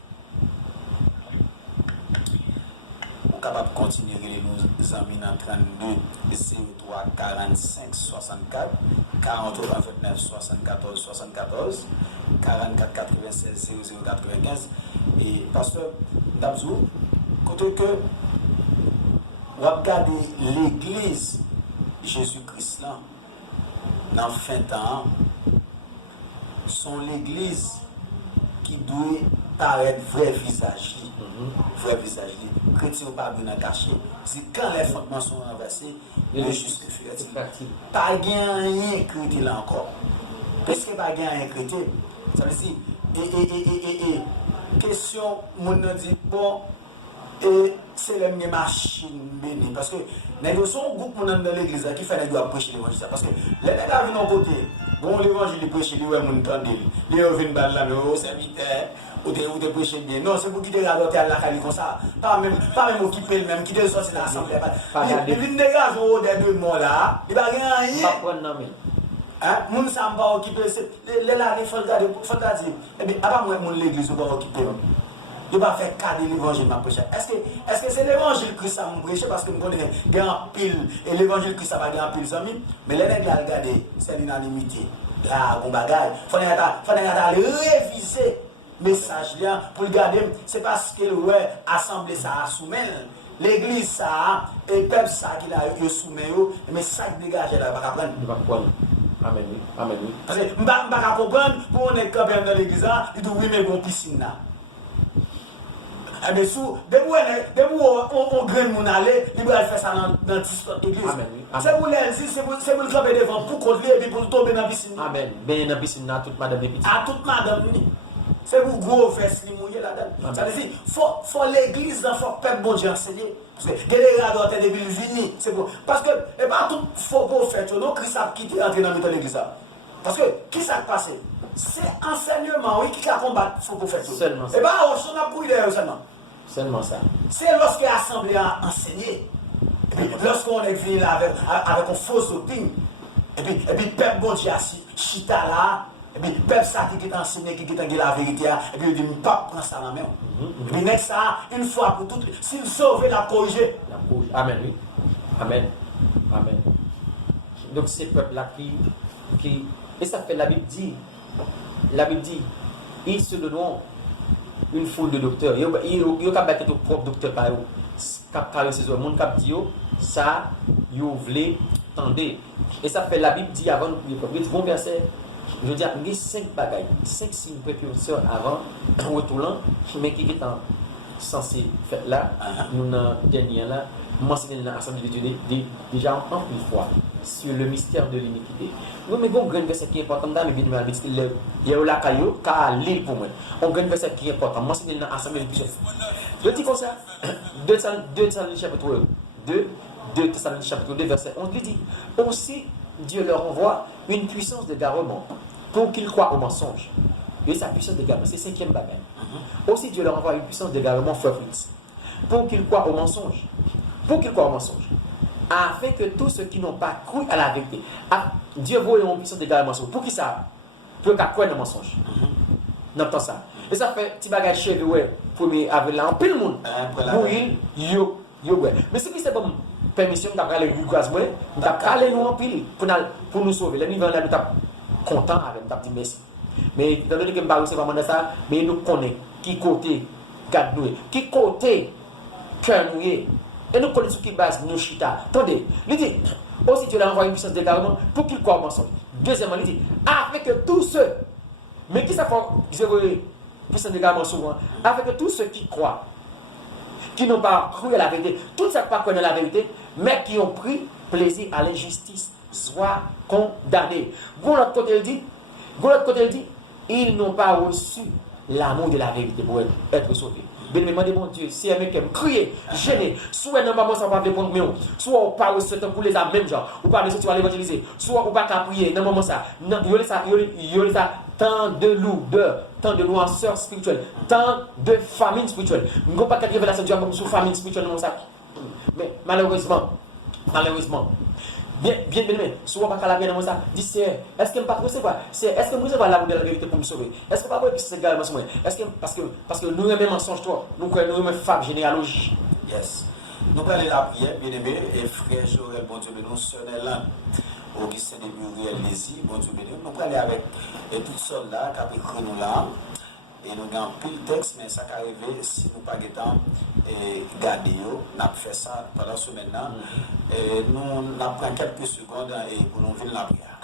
Vous êtes capable de continuer nos amis dans 32 03 45 64 43 29 74 74 44 96 00 95 et pasteur Dabzou, côté que vous regardez l'église Jésus-Christ là dans le fin temps sont l'église qui doit paraître vrai visage vrai visage chrétien pas bien caché c'est quand les fondements sont renversés le juste fait pas rien créé là encore parce que pas rien créé ça veut dire et question mon dit bon et c'est les mêmes machines bénies parce que nous sommes beaucoup dans l'église qui fait doit prêcher l'évangile parce que les gars viennent côté bon l'évangile prêcher les gens entendent les viennent là mais au serviteur ou de prêcher bien non c'est pour qui des radoter à la caille comme ça pas même occuper le même qui des sortir l'assemblée les viennent des gars au des deux mots là il va rien pas prendre non mais Hein, moun ça pas occupé, les là il faut regarder, faut dire. Et bien avant moi mon l'église pas occupé. Il va faire cadeau l'évangile m'a prêcher. Est-ce que c'est l'évangile que ça m'a prêché parce que me connais grand pile et l'évangile que ça va grand pile amis, mais les nèg a regarder, c'est l'unanimité. Là bon bagaille, faut aller réviser message là pour regarder, c'est parce que ouais assemblée ça a soumis l'église ça et peuple ça qui l'a soumis mais ça dégager là pas prendre. Amen, oui. Amen, oui. Parce que je ne peux pas comprendre pour on est quand même dans l'église, il dit oui, mais bon, piscine là. Eh bien, dès que on graine mon aller, il va faire ça dans 10 églises. C'est pour les c'est pour le camper devant, pour contrôler et puis pour tomber dans la piscine. Amen. Ben dans la piscine, à toute madame et petite. À toute madame. C'est pour gros fesses qui mouillent là-dedans. Ça veut dire, faut l'église, il faut peuple bon Dieu enseigner. Parce que les radars de l'église unie, c'est bon. Parce que, et pas tout faut qu'on fait, non, Christ a quitté entrer dans l'église. Parce que, qui s'est passé? C'est enseignement, oui, qui a combattu, faut qu'on fait. Seulement ça. Et bien, on a pris d'ailleurs seulement. Seulement ça. C'est lorsque l'Assemblée a enseigné, et puis lorsqu'on est venu là avec une fausse doctrine, et puis peuple bon Dieu a chita là, et puis peuple ça qui est enseigné, qui est la vérité, et puis il dit, pas prendre ça dans la main. Et puis next ça, une fois pour toutes, s'il sauve, la corriger. La corrige. Amen, oui. Amen. Amen. Donc ces peuples-là qui... Et ça fait la Bible dit, ils se donneront une foule de docteurs. Ils ont battu ton propre docteur par eux. Car c'est le monde qui dit ça, ils voulaient tendez. Et ça fait la Bible dit avant de prier. Il dit bon verset. Je veux dire, il y a 5 bagailles, 5 signes précurseurs avant, retournant, mais qui est censé faire là, nous avons dernier là, mentionné dans l'Assemblée de Dieu déjà en plus fois sur le mystère de l'iniquité. Oui, mais bon, un verset qui est important dans le Bible, il y a la caillou, car l'île pour moi. On a un verset qui est important, mentionné dans l'Assemblée de Dieu. Je dis comme ça, 2 Thessaloniciens chapitre 2, verset 11, il dit aussi. Dieu leur envoie une puissance de garement pour qu'ils croient au mensonge. Et sa puissance de garement, c'est 5e bagage. Aussi, Dieu leur envoie une puissance de garement pour qu'ils croient au mensonge. Pour qu'ils croient au mensonge. Afin que tous ceux qui n'ont pas cru à la vérité, Dieu voit une puissance de garement pour qui ça? Pour qu'ils croient au mensonge. N'entend ça. Et ça fait petit bagage cheveux, ouais, pour avec là, en pile le monde. Pour yo, ouais. Mais ce qui c'est bon. Permission d'aller au gaz moi d'aller nous en pile pour nous sauver le niveau là nous t'a content avec nous t'a dit merci mais dans le que me parle c'est vraiment ça mais nous connaît qui côté garde nous qui côté cœur nous et nous connaît sur qui base nous chita attendez il dit aussi Dieu l'a envoyé une puissance de garement pour qu'il croit ensemble deuxièmement il dit avec tous ceux mais qui ça fait je veux puissance de garement souvent avec tous ceux qui croient qui n'ont pas cru à la vérité, tout ça pas connaît la vérité, mais qui ont pris plaisir à l'injustice, soient condamnés. Bon, l'autre côté, il dit, ils n'ont pas reçu l'amour de la vérité pour être sauvés. Bien, mais mon Dieu, si un mec qui me crier, gêné, soit non pas moi ça va répondre mieux, soit on parle ce temps pour les âmes même genre, ou pas de tu vas l'évangéliser, soit on pas qu'à prier, non moment ça, non, il y a ça, tant de lourdeur, tant de noirceur spirituelle, tant de famine spirituelle. Nous n'avons pas qu'à révélation de Dieu sur famine spirituelle comme ça. Mais malheureusement, bien, souvent pas qu'à la bien dans ça, dis c'est, est-ce que je ne pas recevoir, est-ce que nous avons l'amour de la vérité pour me sauver, est-ce que pas que c'est également moi, est-ce que parce que nous aimons mensonge toi, nous aimons fable généalogie. Yes. Nous allons aller la prière, bien aimé, et frère Joël, bon Dieu, nous sommes là. Augustin de Muriel Lézy, bon Dieu béni. Nous allons aller avec toutes sortes là, qui ont écrit nous là. Et nous avons pile texte, mais ça qui arrive, si nous pas temps garder, nous avons fait ça pendant ce maintenant. Et nous avons pris quelques secondes pour nous venir la prière.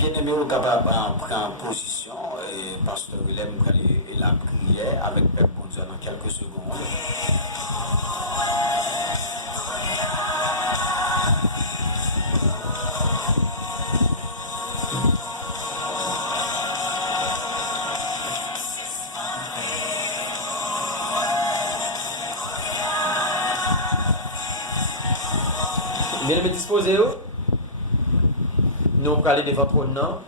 bien aimé, vous capable de prendre position, et Pasteur Willem et la prière avec Père Bon Dieu dans quelques secondes. Bien me disposer, nous allons aller devant ton nom,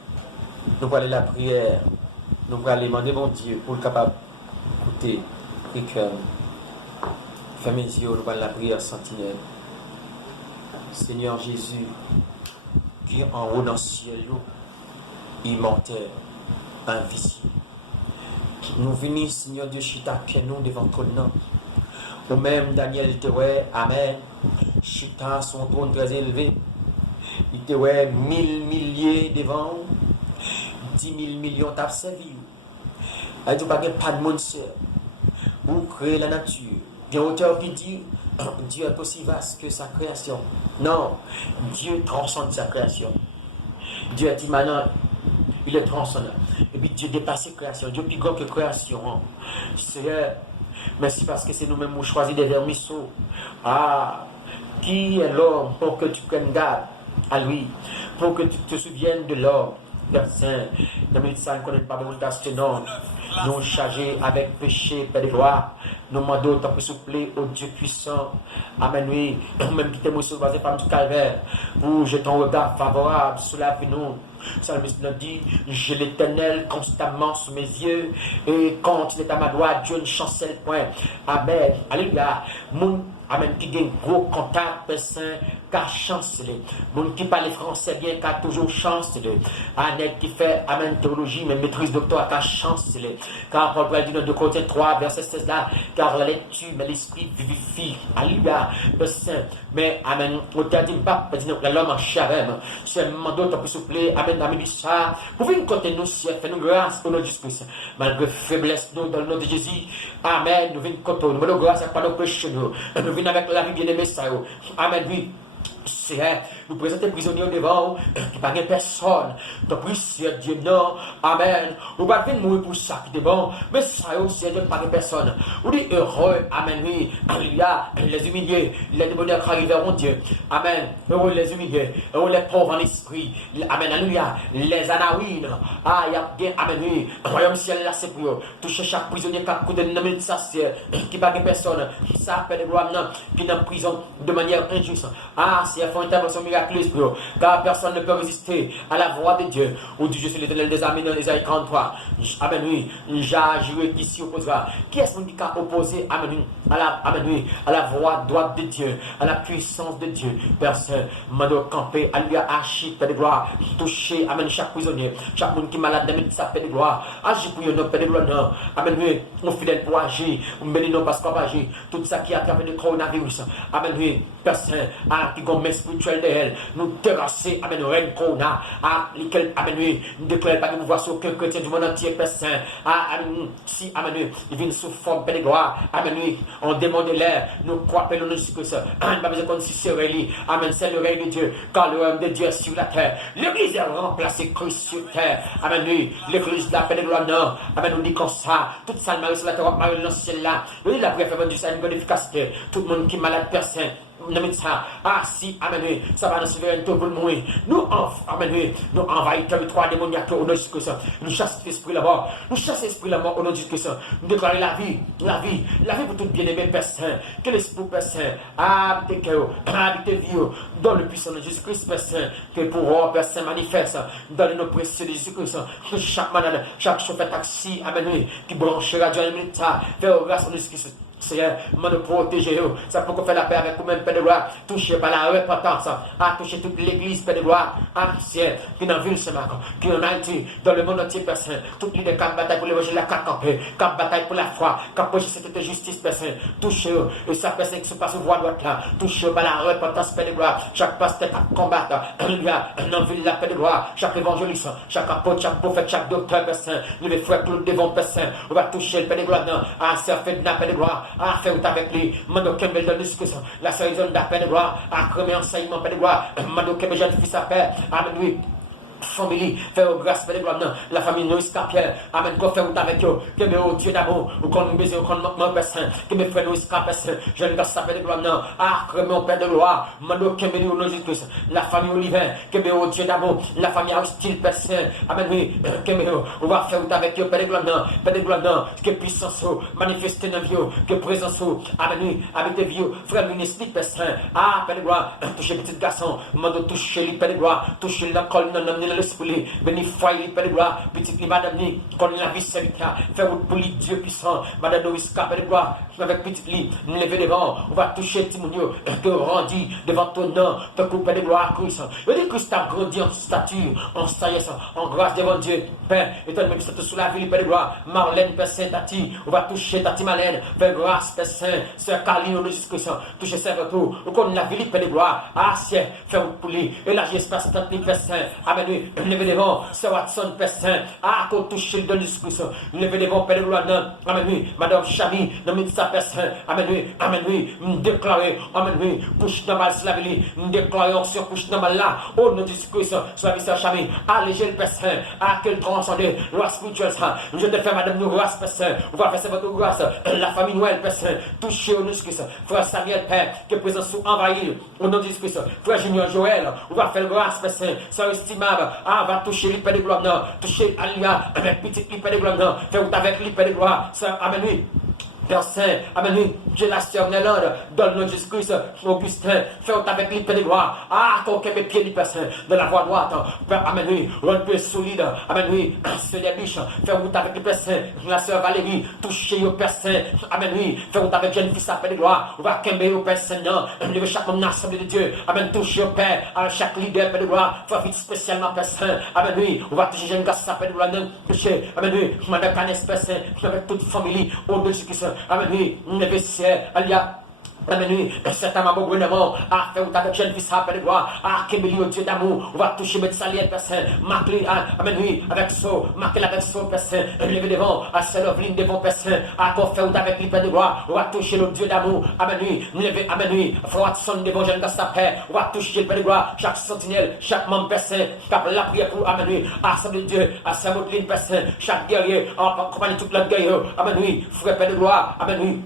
nous allons aller la prière, nous allons aller demander mon Dieu pour le capable d'écouter les cœurs. Fermez les yeux, nous allons la prière sentinelle. Seigneur Jésus, qui est en haut dans le ciel, immortel, invisible. Nous venons, Seigneur Dieu, chita pied nous devant ton nom. Ou même Daniel te ouais, Amen. Chita son trône très élevé. Il te ouais 1000 milliers devant. 10 000 millions t'as servi. Il dit pas de monde seul. Pour créer la nature. Il y a un auteur qui dit Dieu est aussi vaste que sa création. Non, Dieu transcende sa création. Dieu est immanent. Il est transcendant. Et puis Dieu dépasse la création. Dieu est plus grand que la création. Seigneur, merci parce que c'est nous-mêmes qui choisissons des vermisseaux. Ah, qui est l'homme pour que tu prennes garde à lui, pour que tu te souviennes de l'homme, Père Saint. Dans le ça, ne connaît pas de non. Nous chargés avec péché, Père de gloire. Nous demandons tant que souffler au Dieu puissant. Amen, oui. Même qui t'émotion basée par du calvaire. Pour jeter ton regard favorable sur la vie nous. Psalmiste nous dit, j'ai l'Éternel constamment sous mes yeux, et quand il est à ma droite, Dieu ne chancelle point. Amen. Alléluia. Mon Amen, qui gagne gros contact, Père Saint, car chancelé. Mon qui parle français bien, car toujours chancelé. Annette qui fait, Amen, théologie, mais maîtrise docteur, car chancelé. Car Paul dit dans 2 Corinthiens 3, verset 16 là, car la lecture, mais l'esprit vivifie. Alléluia, Père Saint. Mais, Amen, on t'a dit, pas, l'homme en charème. C'est un mandat, t'as pu souffler, Amen, Amen, ça. Pour venir côté nous, si fait nous grâce pour notre justice. Malgré faiblesse, nous, dans le nom de Jésus. Amen, nous venons côté nous, nous grâce à pas nos péchés, nous venons avec la vie bien-aimée, ça. Amen, oui. C'est nous présenter prisonniers devant qui pas de personne. Donc, oui, c'est Dieu, non. Amen. Vous ne pouvez pas mourir pour ça qui est bon. Mais ça, c'est Dieu, pas de personne. Vous dites heureux. Amen. Oui. Alléluia. Les humiliés. Les démoniaques arriveront Dieu. Amen. Heureux les humiliés. Heureux les pauvres en esprit. Amen. Alléluia. Les anawines. Ah, il y a bien. Amen. Oui. Royaume ciel là, c'est pour eux. Toucher chaque prisonnier qui a coupé de nommer de ça, qui pas de personne. Ça appelle les gloires, qui est en prison de manière injuste. Ah, c'est une intervention miraculeuse pour eux, car personne ne peut résister à la voix de Dieu. Ou Dieu, je suis l'Éternel des armées dans Ésaïe 43. Amen, oui, j'agirai qui s'y opposera. Qui est-ce qui a opposé, amen, oui, à la voix droite de Dieu, à la puissance de Dieu? Personne m'a de camper, à lui agir, Père de gloire, toucher, amen, chaque prisonnier, chaque monde qui est malade, amen, sa Père de gloire, agir pour eux, non, Père de gloire, non, amen, oui, mon fidèle pour agir, on bénit non parce qu'on va agir, tout ça qui a attrapé le coronavirus, amen, oui, personne, à qui gomme spirituel de elle, nous terrasser, amen, reine corona, à lequel, amen, oui, nous déclarons pas de pouvoir sur aucun chrétien du monde entier, Père Saint, amen, si, amen, oui, il vient sous forme, Père de gloire, amen, oui, on demande l'air, nous croyons, Père, nous que ça, amen, pas besoin qu'on s'y se relie, amen, c'est le règne de Dieu, car le règne de Dieu est sur la terre, l'église est remplacée Christ sur terre, amen, oui, l'église de la paix de gloire, non, amen, nous dit comme ça, toute salle Marie sur la terre, Marie dans le ciel là, oui, la prière du Seigneur, une bonne efficacité, tout le monde qui est malade, Père Saint, ça, ah si, amen, ça va dans la souveraineté pour le mourir. Nous, amen, nous envahissons le territoire démoniaque au nom de Jésus-Christ. Nous chassons l'esprit là-bas. Nous chassons l'esprit là-bas au nom de Jésus-Christ. Nous déclarons la vie pour tout bien-aimé, Père Saint. Que l'esprit, Père Saint, habite vie dans le puissant de Jésus-Christ, Père Saint. Que pour vous, Père Saint, manifeste dans le nom précieux de Jésus-Christ. Que chaque malade, chaque chauffeur taxi, amen, qui branchera Dieu en l'État, faire grâce à Jésus-Christ. Seigneur, de protéger eux. Ça peut qu'on fait la paix avec vous-même, Père de gloire. Toucher par la repentance. À toucher toute l'église, Père de gloire. Ancien, qui est dans la ville Saint-Marc, qui est en Haïti, dans le monde entier, Père Saint. Toutes les cap bataille pour l'évangile, la cap campée, cap bataille pour la foi, cap projet cette justice, Père Saint. Touchez eux. Et ça, Père Saint, qui se passe au voie droite là. Touchez eux par la repentance, Père de gloire. Chaque pasteur à combattre. Alléluia. Dans la ville, la Père de gloire. Chaque évangéliste, chaque apôtre, chaque prophète, chaque docteur, Père Saint. Nous les frères Claude devant, Père Saint. On va toucher le Père de gloire. À faire fait de la Père de gloire. À faire avec lui, Mando Kembel de discussion, la saison d'appel de gloire, à premier enseignement, Père de gloire, Mando Kembel, jeune fils à père, amen, oui. famille, fais grâce, Père de gloire, la famille Noïs Capiel, Amen, qu'on fait avec eux, que mes oh Dieu d'amour, ou qu'on nous besoin, qu'on nous Père Saint, que mes frères Noïs Capiel, je ne grâce, Père de gloire, que mon Père de gloire, mando que mes nous Jésus-Christ, la famille Olivain, que mes oh Dieu d'amour, la famille Aristide, Père Saint, Amen, oui, que mes on va faire avec eux, Père de gloire, que puissance, manifester dans vie, que présence, Amen, oui, avec des vieux, frère ministre, Père Saint, Père de gloire, toucher petit garçon, mando toucher lui, Père de gloire, toucher la colonne, dans l'esprit, béni foyer, Père de gloire, petite madame, qu'on la vie serviteur, faire pour lui, Dieu puissant, madame Noïska, Père de gloire, avec petite lit, nous lever devant, on va toucher Timonio, te rendit devant ton nom, te couper de gloire, Christ. Je dis Christ a grandi en stature, en sagesse, en grâce devant Dieu, Père, et toi, même si tu sous la ville, Père de gloire, Marlène, Père Saint, Tati, on va toucher Tati Marlène, Père grâce, Père Saint, Sœur Carline, au Jésus-Christ, toucher Sœur Retour, ou qu'on la ville, Père de gloire, c'est, faire pour lui, et là, j'espère, Père Saint, Amen, levez devant, Sœur Watson, Père Saint, qu'on touche le don du Christ, levez devant, Père de gloire, Amen, Madame Chami, dans le Père Saint, Amen, déclarez, Amen, couche normale, c'est la vie, déclarez sur couche normale là, au nom de Jésus-Christ, sur la vie, Sœur Chami, allégez le Père Saint, quel transcender, loi spirituelle, je te fais, Madame, nous grâce, Père Saint, on va faire votre grâce, la famille Noël, Père Saint, touchez au nom de Jésus-Christ, frère Samuel, Père, que présence sous envahir, au nom de Jésus-Christ, frère Junior Joël, on va faire grâce, Père Saint, sœur estimable, va toucher l'hyper de gloire, toucher Alia, avec petite hyper de gloire, faire avec l'hyper de gloire, sœur, amen, oui. Père Saint, amen, Dieu la sœur Nélande, donne le Jésus-Christ, Augustin, fais avec l'épée de gloire, qu'on mes pieds du Père Saint, de la voie droite, Père, amen, oui, un peu solide, amen, oui, c'est des biches, fais route avec le Père Saint, la sœur Valérie, touchez au Père Saint, amen, oui, fais route avec jeune fils, appel de gloire, on va camber au Père Saint, levez chaque homme l'assemblée de Dieu, amen, touchez au Père, à chaque leader, appel de gloire, fais vite spécialement Père Saint, amen, oui, on va toucher jeune gosse, appel de gloire, toucher, amen, oui, madame Canès, Père Saint, avec toute famille, au nom de Jésus-Christ, amen, oui, négocier, alia. Amen, oui, certainement, mon gouvernement, fait ou avec jeune fils, appel de gloire, Kémili, au Dieu d'amour, on va toucher mettre salier, Père Saint, marquer, amen, oui, avec ça, marquer avec ça, Père Saint, lever devant, à Célovline devant, Père Saint, qu'on fait ou avec l'hyper de gloire, on va toucher le Dieu d'amour, amen, oui, lever, amen, oui, Watson devant jeune gosse, on va toucher l'hyper de gloire, chaque sentinelle, chaque membre, Père Saint, cap la prière pour, amen, oui, assemblée de Dieu, à Saint-Maudeline, Père Saint, chaque guerrier, en compagnie toute l'autre guerrier, amen, oui, frère, Père de gloire, amen, oui.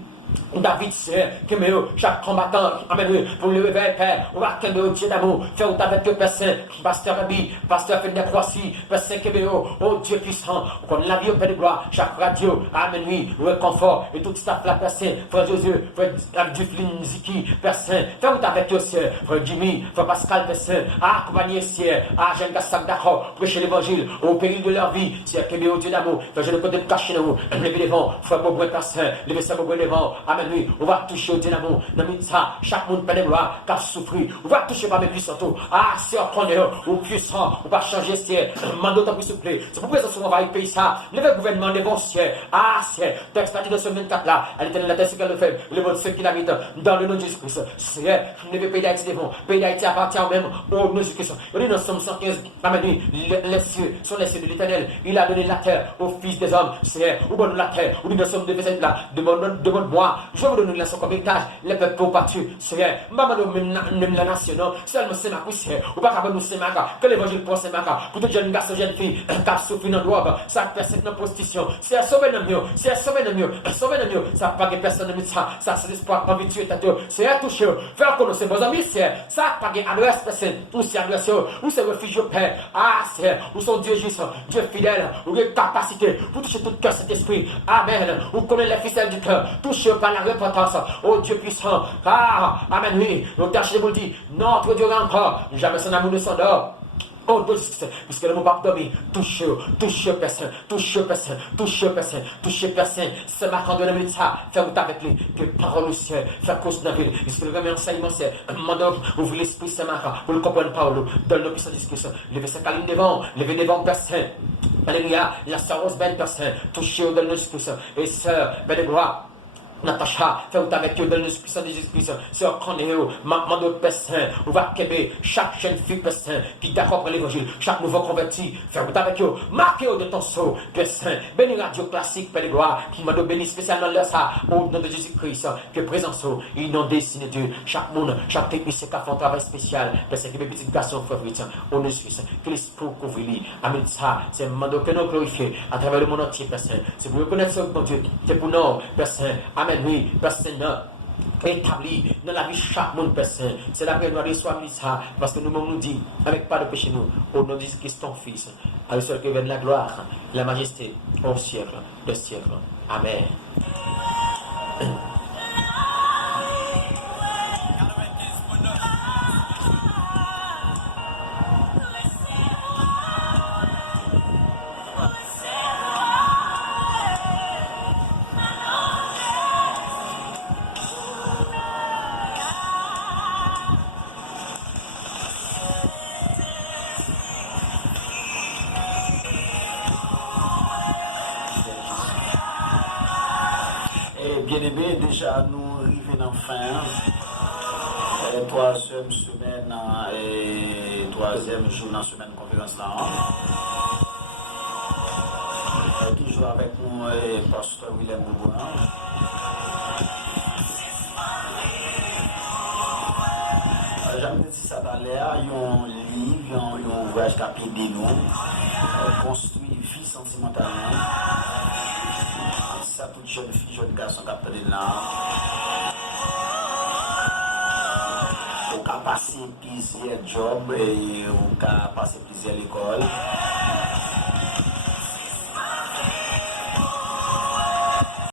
David, c'est que chaque combattant, amen, pour le réveil, Père, on va que Dieu d'amour, faire avec le Père Saint, Pasteur Rabbi, Pasteur Fenner Croissy, Père Saint Kébéo, oh Dieu puissant, qu'on la vie au Père de gloire, chaque radio, amen, oui, le confort, et tout staff la Père Saint, Frère Josué, Frère Abduflin Ziki, Père Saint, faire avec le Seigneur, Frère Jimmy, Frère Pascal, Père Saint, accompagner Seigneur, Jean Gassak d'accord, prêcher l'évangile, au péril de leur vie, c'est Kébéo, Dieu d'amour, faire je ne peux pas cacher nous, lever les vents, Frère Beaubrun, Père Saint, lever ça Beaubrun les vents, amen, oui, on va toucher au dynamo, ça, chaque monde peut le voir, car souffrir, on va toucher par mes puissants, c'est un connaît, ou puissant, on va changer, c'est, mando tant s'il vous plaît, c'est pour ça qu'on va y payer ça, le gouvernement des bons cieux, c'est, texte à de ce 24 là, elle était la terre, c'est qu'elle le fait, le monde ceux qui l'habitent, dans le nom de Jésus-Christ, c'est, le pays d'Haïti devant, pays d'Haïti appartient même au nom de Jésus-Christ, on est dans Somme 115, amen, les cieux sont les cieux de l'éternel, il a donné la terre aux fils des hommes, c'est, ou bon la terre, ou nous sommes de verset là, demande-moi, je vous donne la comme héritage, les peuples pour partir, c'est maman même la nation, non, seulement c'est ma couche, ou pas qu'à nous c'est ma que l'évangile pour c'est ma pour tout jeune garçon, jeune fille, cap souffrir dans le droit, ça personne dans prostitution, c'est à sauver le mieux, c'est à sauver le mieux, ça pas que personne ne ça, ça c'est l'espoir, conviction, c'est à toucher, faire connaître vos amis, c'est ça pas que adresse personne, ou c'est adresse, ou c'est refuge au Père, c'est, ou son Dieu juste, Dieu fidèle, ou des capacités pour toucher tout cœur cet esprit, amen, ou connaître les ficelles du cœur, toucher par la repentance. Oh Dieu puissant, amen, oui, nous tâchons de vous dire, notre Dieu encore, jamais son amour ne s'endort. Oh Dieu, puisque le mot pas dormi, touchez personne, c'est ma grande de ça, faire avec lui, que parole au ciel, faire cause dans la ville, puisque le premier enseignement c'est, mandant, ouvre l'esprit, c'est ma pour le comprendre Paolo, donne le puissant discussion, levez sa caline devant, personne, alléluia, la sœur Rose Ben personne, touchez au donne le discussion, et sœur, ben de gloire. Natacha, fais ou avec eux dans le puissant de Jésus-Christ. Sœur Cornéo, maman de Père Saint, on va québer chaque jeune fille Père Saint qui d'accord pour l'évangile, chaque nouveau converti, fais ou avec eux, marquez-vous de ton sceau, Père Saint, bénis Radio Classique, Père de gloire, qui m'a béni spécialement là ça, au nom de Jésus-Christ, que présence, inondé, signe de chaque monde, chaque technicien qui a fait un travail spécial, Père Saint, qui mes petites garçons, frères, au nom de Jésus, que l'esprit couvre lui, amen ça, c'est un mandat que nous glorifions à travers le monde entier, Père Saint, c'est pour reconnaître ce bon Dieu, c'est pour nous, Père Saint, amen, oui, Père Saint, établi dans la vie de chaque monde, Père Saint. C'est la prière de soit ça, parce que nous-mêmes nous dit, avec pas de péché, nous, au nom de Jésus-Christ, ton Fils, à lui seul que vienne la gloire, la majesté, au siècle de siècle. Amen. Bien-aimé, déjà nous arrivons en fin. Troisième semaine et troisième jour dans la semaine conférence là. Toujours avec nous, pasteur William Boubouin. J'aime dire ça dans l'air, il y a un livre, un ouvrage qui a aidé nous, construire vie sentimentalement. Ça, toute jeune fille, jeune garçon qui a appelé là. On a passé plusieurs jobs et on a passé plusieurs écoles.